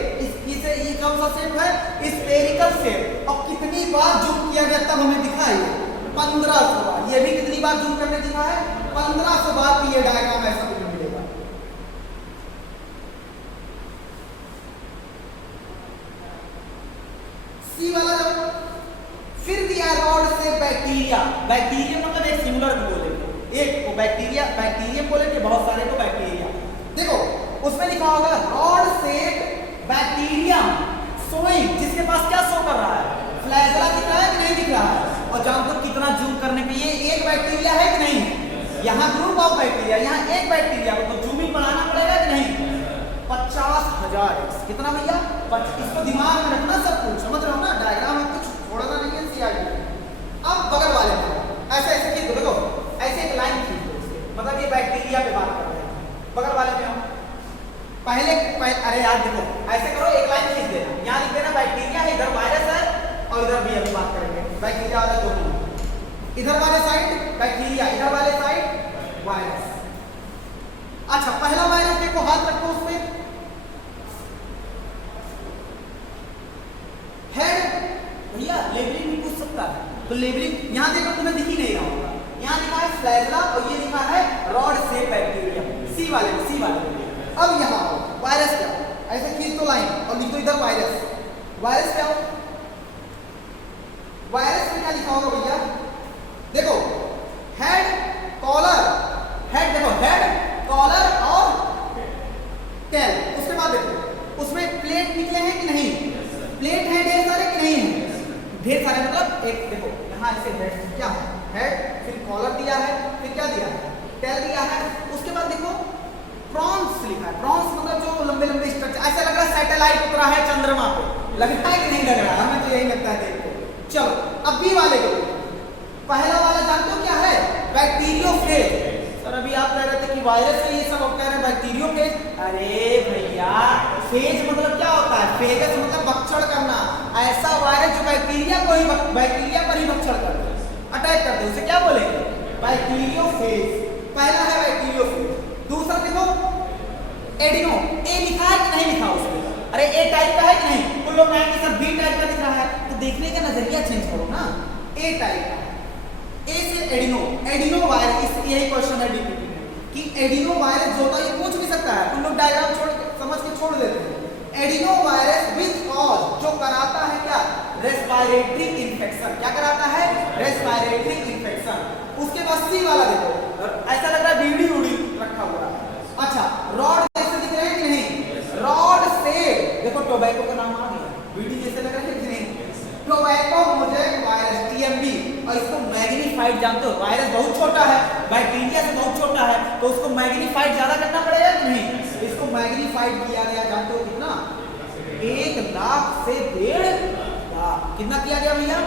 इसे ये कौन सा शेप है, स्फेरिकल शेप। और कितनी बार जूम किया गया तब हमें दिखा है 1500 बार। ये भी कितनी बार जूम करने दिखा है, 1500 बार की ये डायग्राम ऐसा तुम्हें मिलेगा। सी वाला जब फिर दिया रॉड से बैक्टीरिया, बैक्टीरिया मतलब एक सिंगुलर को बोलेंगे, एक को बैक्टीरियम बोलेंगे, बहुत सारे को बैक्टीरिया। देखो उसमें लिखा होगा रॉड से बैक्टीरियम सोइंग, जिसके पास क्या शो कर रहा है, फ्लैजेला दिख रहा है कि नहीं दिख रहा है। और जानते हो कितना जूम करने पे ये एक बैक्टीरिया है कि नहीं, यहाँ ग्रुप ऑफ बैक्टीरिया, यहाँ एक बैक्टीरिया, तो जूमिंग बढ़ाना पड़ेगा कि नहीं, 50,000 कितना भैया, इसको दिमाग में रखना, सब कुछ समझ रहे हो ना, डायग्राम में कुछ छोड़ना नहीं है। CID अब बगल वाले में ऐसे खींच दो, देखो ऐसे एक लाइन खींच दो, मतलब ये बैक्टीरिया पे बात कर रहे हैं। बगल वाले में पहले अरे यार देखो ऐसे करो, एक लाइन खींच देना, यहाँ लिख देना बैक्टीरिया है, इधर वायरस है और इधर भी अभी बात करेंगे बैक्टीरिया वाला दोनों, इधर वाले साइड बैक्टीरिया, इधर वाले साइड वायरस। अच्छा पहला वायरस देखो, हाथ रखो उसमें, हेड भैया लेबलिंग भी पूछ सकता है, तो लेबलिंग यहाँ देखो तुम्हें दिख ही नहीं रहा होगा, यहाँ लिखा है फ्लैजेला और ये लिखा है रॉड से बैक्टीरिया, सी वाले। अब यहाँ वायरस क्या हो, ऐसे खींच दो लाइन और लिख दो इधर वायरस क्या हो, वायरस में क्या लिखा होगा भैया, देखो हेड कॉलर, हेड देखो हेड कॉलर और टेल। उसके बाद देखो उसमें प्लेट निकले हैं कि नहीं, प्लेट है ढेर सारे कि नहीं है, ढेर सारे मतलब एक देखो यहाँ ऐसे हेड क्या है, हेड फिर कॉलर दिया है, फिर क्या दिया है, टेल दिया है। उसके बाद देखो प्रॉन्स लिखा है, प्रॉन्स मतलब जो लंबे लंबे स्ट्रक्चर, ऐसा लग रहा है सैटेलाइट उतरा है चंद्रमा पे, लगता है कि नहीं लग रहा, हमें तो यही लगता है देख के। चलो अब बी वाले को, पहला वाला जानते हो क्या है, बैक्टीरियोफेज। सर अभी आप कह रहे थे कि वायरस है ये सब, आप कह रहे हैं बैक्टीरियोफेज। अरे भैया फेज मतलब क्या होता है, फेगस मतलब भक्षण करना, ऐसा वायरस जो बैक्टीरिया को ही बैक्टीरिया पर ही भक्षण कर दे, अटैक कर दे, उसे क्या बोलेंगे, बैक्टीरियोफेज। पहला है बैक्टीरियोफेज। दूसरा देखो एडिनो, ए लिखा है कि नहीं लिखा उसमें, अरे ए टाइप का है कि नहीं, कुछ लोग कहेंगे सर बी टाइप का दिख रहा है, तो देखने का नजरिया चेंज करो ना, ए टाइप का है, ए से एडिनो वायरस, यही क्वेश्चन है डीपीटी में कि एडिनो वायरस जो होता है ये पूछ भी सकता है, कुछ लोग डायग्राम समझ के छोड़ देते हैं। एडिनो वायरस विच कॉज, जो कराता है क्या, रेस्पिरेटरी इन्फेक्शन, क्या कराता है, रेस्पिरेटरी इन्फेक्शन। उसके बाद सी वाला देखो, ऐसा लग रहा है बीड़ी उड़ी रखा हुआ है। अच्छा रॉड जैसे दिख रहे हैं कि नहीं, रॉड से देखो टोबैको का नाम आ गया, बीड़ी जैसे लग रहा है कि नहीं, टोबैको मोज़ेक वायरस TMV। और इसको मैग्नीफाइड जानते हो, वायरस बहुत छोटा है, बैक्टीरिया से बहुत छोटा है, तो उसको मैग्नीफाइड ज्यादा करना पड़ेगा कि नहीं, इसको मैग्नीफाइड किया गया, जानते हो कितना, 1 लाख से 1.5 लाख, कितना किया गया भैया,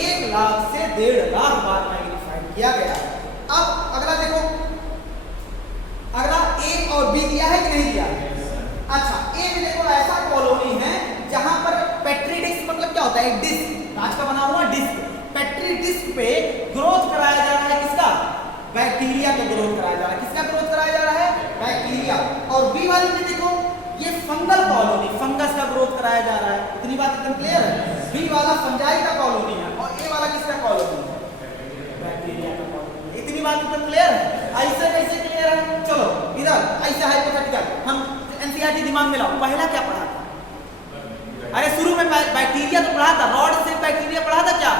1 लाख से 1.5 लाख बार मैग्नीफाइड किया गया। अब अगला देखो, अगला ए और बी दिया है कि नहीं दिया है। अच्छा ए में देखो ऐसा कॉलोनी है जहां पर पेट्री डिस्क मतलब क्या होता है, एक डिस्क, कांच का बना हुआ डिस्क, पेट्री डिस्क पे ग्रोथ कराया जा रहा है, किसका, बैक्टीरिया का ग्रोथ कराया जा रहा है, किसका ग्रोथ कराया जा रहा है, बैक्टीरिया। और बी वाले में देखो ये फंगल कॉलोनी, फंगस का ग्रोथ कराया जा रहा है, इतनी बात एकदम क्लियर है। बी वाला फंजाई का कॉलोनी है और ए वाला किसका कॉलोनी है, बैक्टीरिया का कॉलोनी, इतनी बात एकदम क्लियर है। ऐसे कैसे क्लियर है, चलो इधर ऐसे हाइपोथेटिकल, हम एनसीईआरटी दिमाग में लाओ, पहला क्या पढ़ा था, अरे शुरू में बैक्टीरिया तो पढ़ा था, रॉड से बैक्टीरिया पढ़ा था, क्या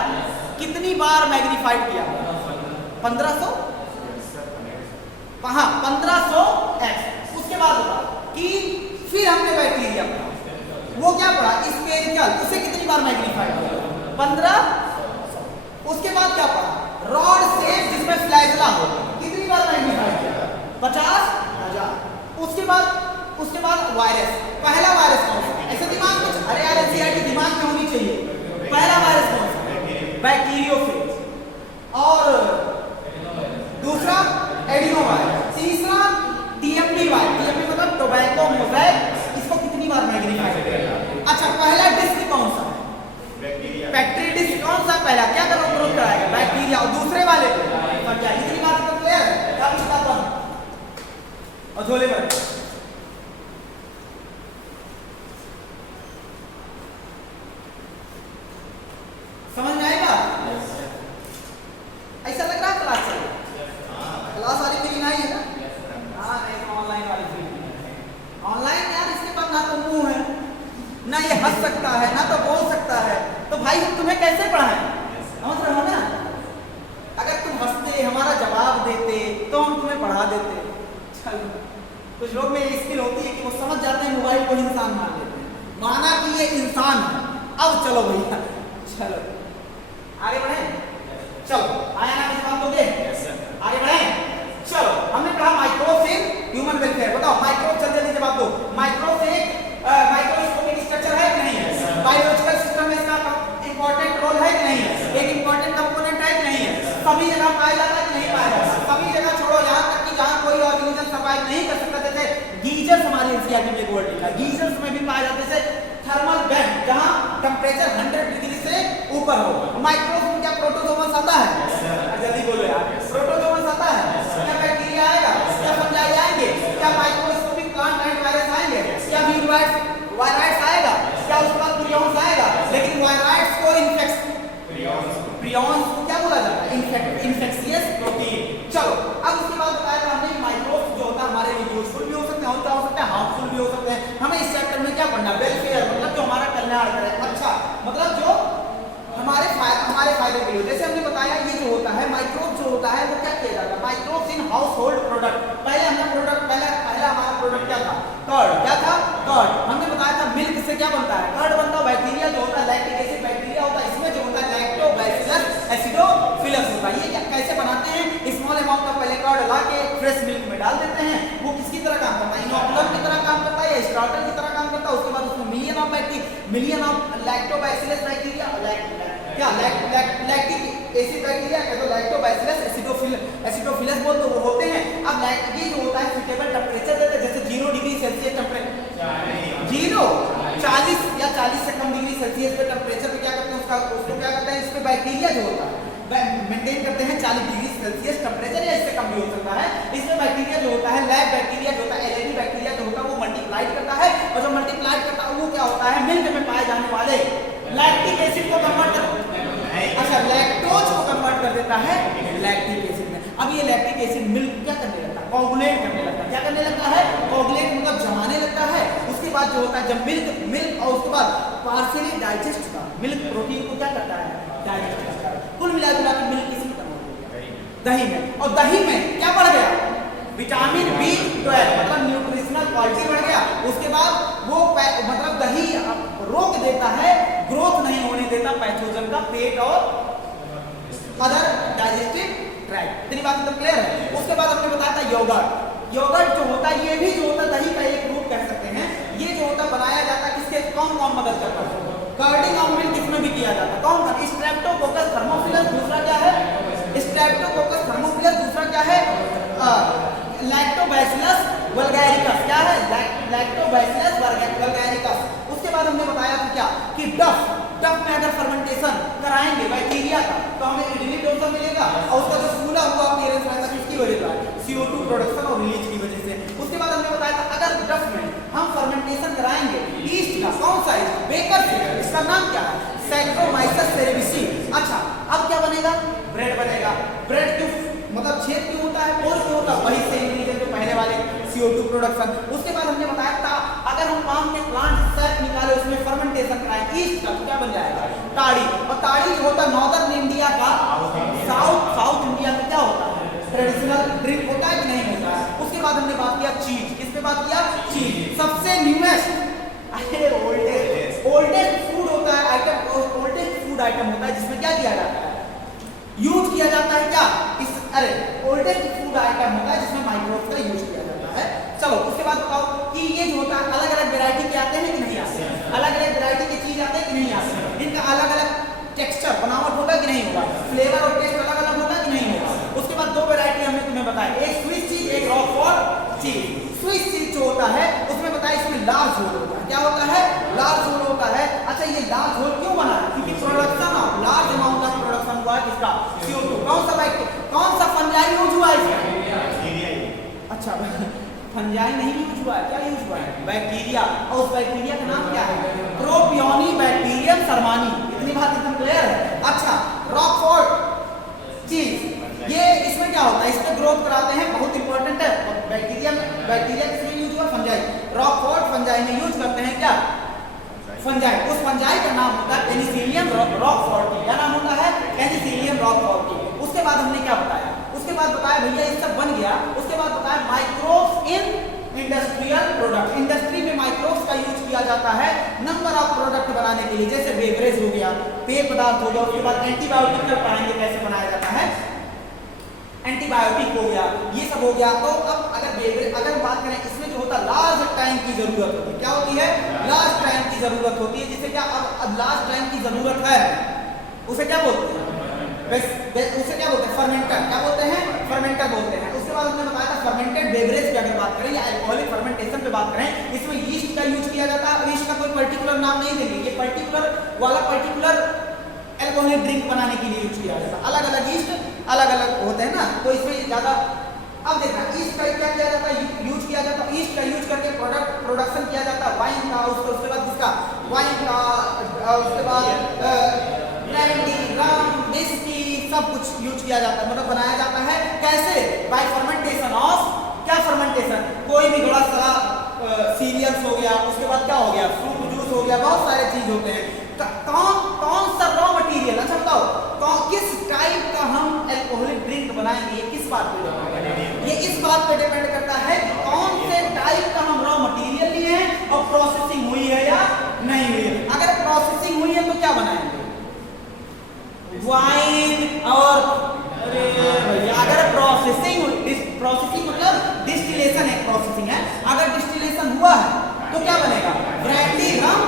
कितनी बार मैग्नीफाइड किया, 1500, हाँ 1500x। उसके बाद कि फिर हमने बैक्टीरिया पढ़ा, वो क्या पढ़ा, स्पेरिकल, उसे कितनी बार मैग्नीफाइड किया, 1500। उसके बाद क्या पढ़ा, रॉड से जिसमें फ्लैजेला हो, उसके बाद वायरस। पहला वायरस कौन सा? ऐसा दिमाग कुछ, अरे यार एनसीईआरटी दिमाग में होनी चाहिए। पहला वायरस कौन सा? बैक्टीरियोफेज। और दूसरा एडिनोवायरस। तीसरा टीएमडी वायरस। टीएमडी मतलब टोबैको मोज़ेक। इसको कितनी बार मैग्नीफाई करेगा? अच्छा, पहला डिस्क कौन सा है? बैक्टीरिया डिस्क कौन सा? पहला क्या करो ग्रोथ कराएगा? बैक्टीरिया। और दूसरे वाले को समझा? इतनी बात तो क्लियर है? क्या पूछता था? और झोले पर समझ में आएगा? ऐसा लग रहा है क्लास चल क्लास वाली फीलिंग आई है ना? हाँ, नहीं तो ऑनलाइन वाली फीलिंग। ऑनलाइन यार इसके पास ना तो मुंह है, ना ये हंस सकता है, ना तो बोल सकता है। तो भाई हम तुम्हें कैसे पढ़ाएं? समझ रहे हो ना? अगर तुम हंसते, हमारा जवाब देते तो हम तुम्हें पढ़ा देते। चलो, कुछ लोग में ये स्किल होती है कि वो समझ जाते हैं मोबाइल को इंसान मान लेते हैं, माना कि ये इंसान है। अब चलो भैया, चलो आगे बढ़े। चलो आया ना इस बात को दे, आगे बढ़े। चलो हमने पढ़ा माइक्रोब्स इन ह्यूमन वेलफेयर। बताओ माइक्रोब, जल्दी जवाब दो। माइक्रोब एक माइक्रोस्कोपिक स्ट्रक्चर है कि नहीं है? बायोलॉजिकल सिस्टम में इसका इंपॉर्टेंट रोल है कि नहीं है? एक इंपॉर्टेंट कंपोनेंट है कि नहीं है? सभी जगह पाया जाता है कि नहीं पाया जाता? सभी जगह छोड़ो, यहाँ तक कि जहाँ कोई ऑर्गेनिज्म सर्वाइव नहीं कर सकता, जैसे गीजर्स हमारे एनसीईआरटी में बोर्ड लिखा है, गीजर्स में भी पाया जाता है। थर्मल वेंट, जहाँ टेम्परेचर 100 डिग्री से ऊपर हो। माइक्रोब में क्या प्रोटोजोअस आता है? जल्दी बोलो यार, प्रोटोजोअस आता है? क्या बैक्टीरिया आएगा? क्या फंजाई आएंगे? क्या माइक्रोस्कोपिक प्लांट एंड वायरस आएंगे? क्या वायराइड्स आएगा? क्या उसके बाद प्रियॉन्स आएगा? लेकिन वायराइड्स को प्रियॉन्स को क्या बोला जाता है? Infectious protein. चलो अब उसके बाद बताया था हमने माइक्रोब्स जो होता है हमारे लिए यूजफुल भी हो सकते हैं, हो सकते हैं हार्मफुल भी हो सकते हैं। हमें इस चैप्टर में क्या पढ़ना? वेलफेयर, मतलब जो हमारा कल्याण करे। अच्छा, मतलब जो हमारे फायदे के लिए। जैसे हमने बताया ये जो होता है माइक्रोब जो होता है वो क्या किया जाता है? Microbes in house hold product. पहले हमने प्रोडक्ट पहला हमारा प्रोडक्ट क्या था? कर्ड। क्या था? कर्ड। हमने बताया था मिल्क से क्या बनता है? कर्ड बनता है। बैक्टीरिया जो होता है लैक्टिक एसिड बैक्टीरिया होता है, इसमें जो होता है लैक्टोबैसिलस एसिडोफिलस होता है। ये कैसे बनाते हैं? स्मॉल अमाउंट का पहले कर्ड ला के फ्रेश मिल्क में डाल देते हैं। वो किसकी तरह काम करता है? इनोकुलम की तरह काम करता है या स्टार्टर की तरह काम करता है। उसके बाद उसमें मिलियन ऑफ लैक्टोबैसिलस बैक्टीरिया क्या लैक्टिक एसिड बैक्टीरिया क्या तो लैक्टोबैसिलस एसिडोफिलस बोल तो वो होते हैं। अब ये जो होता है सुटेबल टेम्परेचर देते हैं, जैसे 0 डिग्री सेल्सियस टेम्परेचर 40 या 40 से कम डिग्री सेल्सियस पे टेम्परेचर पे क्या करते हैं? उसको क्या करते हैं? इस पे बैक्टीरिया जो होता है मेंटेन करते हैं 40 डिग्री सेल्सियस टेम्परेचर या इससे कम भी हो सकता है। इसमें बैक्टीरिया जो होता है लैब बैक्टीरिया जो होता है एलएबी बैक्टीरिया जो होता है वो मल्टीप्लाई करता है, और जो मल्टीप्लाई करता है वो क्या होता है? मिल्क में पाए जाने वाले लैक्टिक एसिड को कन्वर्ट कर लैक्टोज को कन्वर्ट कर देता है लैक्टिक एसिड में। अब ये लैक्टिक एसिड मिल्क क्या करने लगता है? कोगुलेट करने लगता है। क्या करने लगता है? कोगुलेट मतलब जमाने लगता है। उसके बाद जो होता है जब मिल्क और उसके बाद पार्शियली डाइजेस्ट का मिल्क प्रोटीन को क्या करता है? डाइजेस्ट करता है। कुल मिलाकर मिल्क किस में कन्वर्ट हो गया? दही में। और दही में क्या बढ़ गया? विटामिन B12 मतलब न्यूट्रिशनल क्वालिटी बढ़ गया। उसके बाद वो मतलब दही रोक देता है, ग्रोथ नहीं होने देता पैथोजन का पेट और अदर डाइजेस्टिव ट्रैक्ट। इतनी बात एकदम क्लियर है? उसके बाद हमने बताया था योगर्ट। योगर्ट जो होता है ये भी जो होता है दही का एक रूप कह सकते हैं। ये जो होता है बनाया जाता है किसके कौन मदद करता है? कर्डिंग ऑफ मिल्क इसमें भी किया जाता है। कौन? Streptococcus thermophilus. दूसरा क्या है? Streptococcus thermophilus. दूसरा क्या है? लैक्टोबैसिलस वल्गैरिकस। क्या है? लैक्टोबैसिलस वल्गैरिकस। उसके बाद हमने बताया था क्या कि डफ में अगर फर्मेंटेशन कराएंगे बैक्टीरिया का तो हमें इडली डोसा मिलेगा, और उसका जो फूला हुआ अपीयरेंस रहता है किसकी वजह से? CO2 प्रोडक्शन और रिलीज की वजह से। उसके बाद हमने बताया था अगर डफ में हम फर्मेंटेशन कराएंगे ईस्ट का, कौन सा ईस्ट? बेकर से। इसका नाम क्या है? सैक्रोमाइसस सेरेविसी। अच्छा अब क्या बनेगा? ब्रेड बनेगा। ब्रेड क्यों मतलब छेद क्यों होता है? और क्यों होता है? वही सेम रीजन जो पहले वाले CO2 प्रोडक्शन। उसके बाद हमने बताया था अगर हम पाम के प्लांट सैप निकाले उसमें फर्मेंटेशन कराएं ईस्ट का तो क्या बन जाएगा? ताड़ी। और ताड़ी जो होता है नॉर्दर्न इंडिया का साउथ इंडिया में क्या होता है? ट्रेडिशनल ड्रिंक होता है कि नहीं होता है? उसके बाद हमने बात किया चीज। किस पे बात किया? चीज। सबसे न्यूएस्ट ओल्डेस्ट फूड होता है आइटम, ओल्डेस्ट फूड आइटम होता है जिसमें क्या किया जाता है? यूज किया जाता है क्या? ओल्डेस्ट फूड आइटम होता है जिसमें माइक्रोब्स का यूज किया जाता है। चलो उसके बाद ये जो होता है अलग अलग वैरायटी के आते हैं कि नहीं आते हैं, अलग अलग वैरायटी की चीज आते हैं कि नहीं आते हैं, इनका अलग अलग टेक्सचर बनावट होगा कि नहीं होगा, फ्लेवर और टेस्ट अलग अलग होगा कि नहीं होगा। उसके बाद दो वैरायटी हमने तुम्हें बताया, एक स्विस चीज एक रॉकफोर्ट चीज। स्विस चीज जो होता है उसमें बताया इसमें लार्ज होल होता है, क्या होता है, लार्ज होल होता है। अच्छा ये लार्ज होल क्यों बना है, क्योंकि production of large amount of production हुआ है किसका, CO2। कौन सा फंजाई यूज हुआ है इसमें, अच्छा फंजाई नहीं यूज हुआ है, क्या यूज हुआ है, बैक्टीरिया। और उस बैक्टीरिया का नाम क्या है, प्रोपियोनिबैक्टीरियम शर्मानी। इतनी बात एकदम क्लियर है। अच्छा रॉकफोर्ट चीज, ये इसमें क्या होता है, इसमें ग्रोथ कराते हैं, बहुत इंपॉर्टेंट है। बैक्टीरिया किसमें यूज हुआ, फंजाई। रॉकफोर्ट फंजाई में यूज करते हैं क्या, फंजाई। उस फंजाई का नाम होता है पेनिसिलियम रॉकफोर्ट। क्या नाम होता है, पेनिसिलियम रॉकफोर्ट। उसके बाद हमने क्या बताया, उसके बाद बताया भैया ये सब बन गया। उसके बाद बताया microbes in industrial product. Industry में माइक्रोब्स का यूज किया जाता है नंबर ऑफ प्रोडक्ट बनाने के लिए, जैसे बेवरेज हो गया, पेय पदार्थ हो गया। उसके बाद एंटीबायोटिक का पढ़ाएंगे कैसे बनाया जाता है, एंटीबायोटिक हो गया, ये सब हो गया। तो अब अगर बात करें इसमें जो होता है लार्ज टाइम की जरूरत होती है, क्या होती है, लार्ज टाइम की जरूरत होती है। जिसे क्या अब लार्ज टाइम की जरूरत है उसे क्या बोलते हैं, उसे क्या बोलते हैं, फर्मेंटर। क्या बोलते हैं, फर्मेंटर बोलते हैं। उसके बाद हमने बताया था फर्मेंटेड बेवरेज की अगर बात करें या अल्कोहलिक फर्मेंटेशन पे बात करें, इसमें यीस्ट का यूज किया जाता है। यीस्ट का कोई पर्टिकुलर नाम नहीं देंगे, ये पर्टिकुलर अल्कोहलिक ड्रिंक बनाने के लिए यूज किया जाता है। अलग अलग यीस्ट अलग अलग होते हैं ना, तो इसमें ज्यादा। अब देखना ईस्ट का क्या किया जाता है, यूज किया जाता है। ईस्ट का यूज करके प्रोडक्शन किया जाता है वाइन का, उसके बाद किसका, वाइन का, उसके बाद ब्रांडी, रम, विस्की सब कुछ यूज किया जाता है, मतलब बनाया जाता है। कैसे, बाय फर्मेंटेशन ऑफ, क्या फर्मेंटेशन, कोई भी बड़ा सारा सीरियल्स हो गया, उसके बाद क्या हो गया, फ्रूट जूस हो गया, बहुत सारे चीज होते हैं। कौन सा रॉ मटेरियल, अच्छा बताओ किस टाइप का हम अल्कोहलिक ड्रिंक बनाएंगे, ये किस बात पे डिपेंड करता है, ये इस बात पे डिपेंड करता है कि कौन से टाइप का हम रॉ मटेरियल लिए हैं और प्रोसेसिंग हुई है या नहीं हुई है। अगर प्रोसेसिंग हुई है तो क्या बनाएंगे, वाइन। और अरे भैया अगर प्रोसेसिंग मतलब डिस्टिलेशन है, प्रोसेसिंग है। अगर डिस्टिलेशन हुआ है तो क्या बनेगा, ब्रांडी, रम,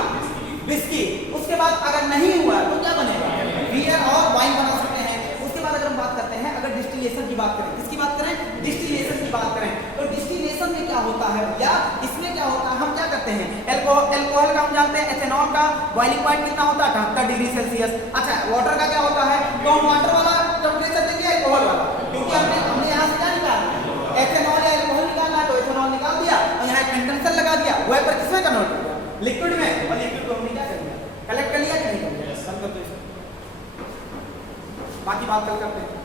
विस्की। उसके बाद अगर नहीं हुआ तो क्या बनेगा, बियर और वाइन बना सकते हैं। उसके बाद अगर हम बात करते हैं, अगर डिस्टिलेशन की बात करें, किसकी बात करें, डिस्टिलेशन की बात करें, तो डिस्टिलेशन में क्या होता है भैया, इसमें क्या होता है, हम क्या करते हैं, अल्कोहल का हम जानते हैं, एथेनॉल का बॉइलिंग पॉइंट कितना होता है, 78 डिग्री सेल्सियस। अच्छा वाटर का क्या होता है, तो हम वाटर वाला टेम्परेचर देंगे, अल्कोहल वाला, क्योंकि हमने यहाँ से क्या निकालना है, एथेनॉल या अल्कोहल निकालना है, तो एथेनॉल निकाल दिया और यहाँ कंडेंसर लगा दिया, वह पर किसमें कन्वर्ट हो गया, लिक्विड में। और लिक्विड को हमने क्या कर दिया, कलेक्ट कर लिया कि नहीं कर लिया, बाकी बात कल करते हैं।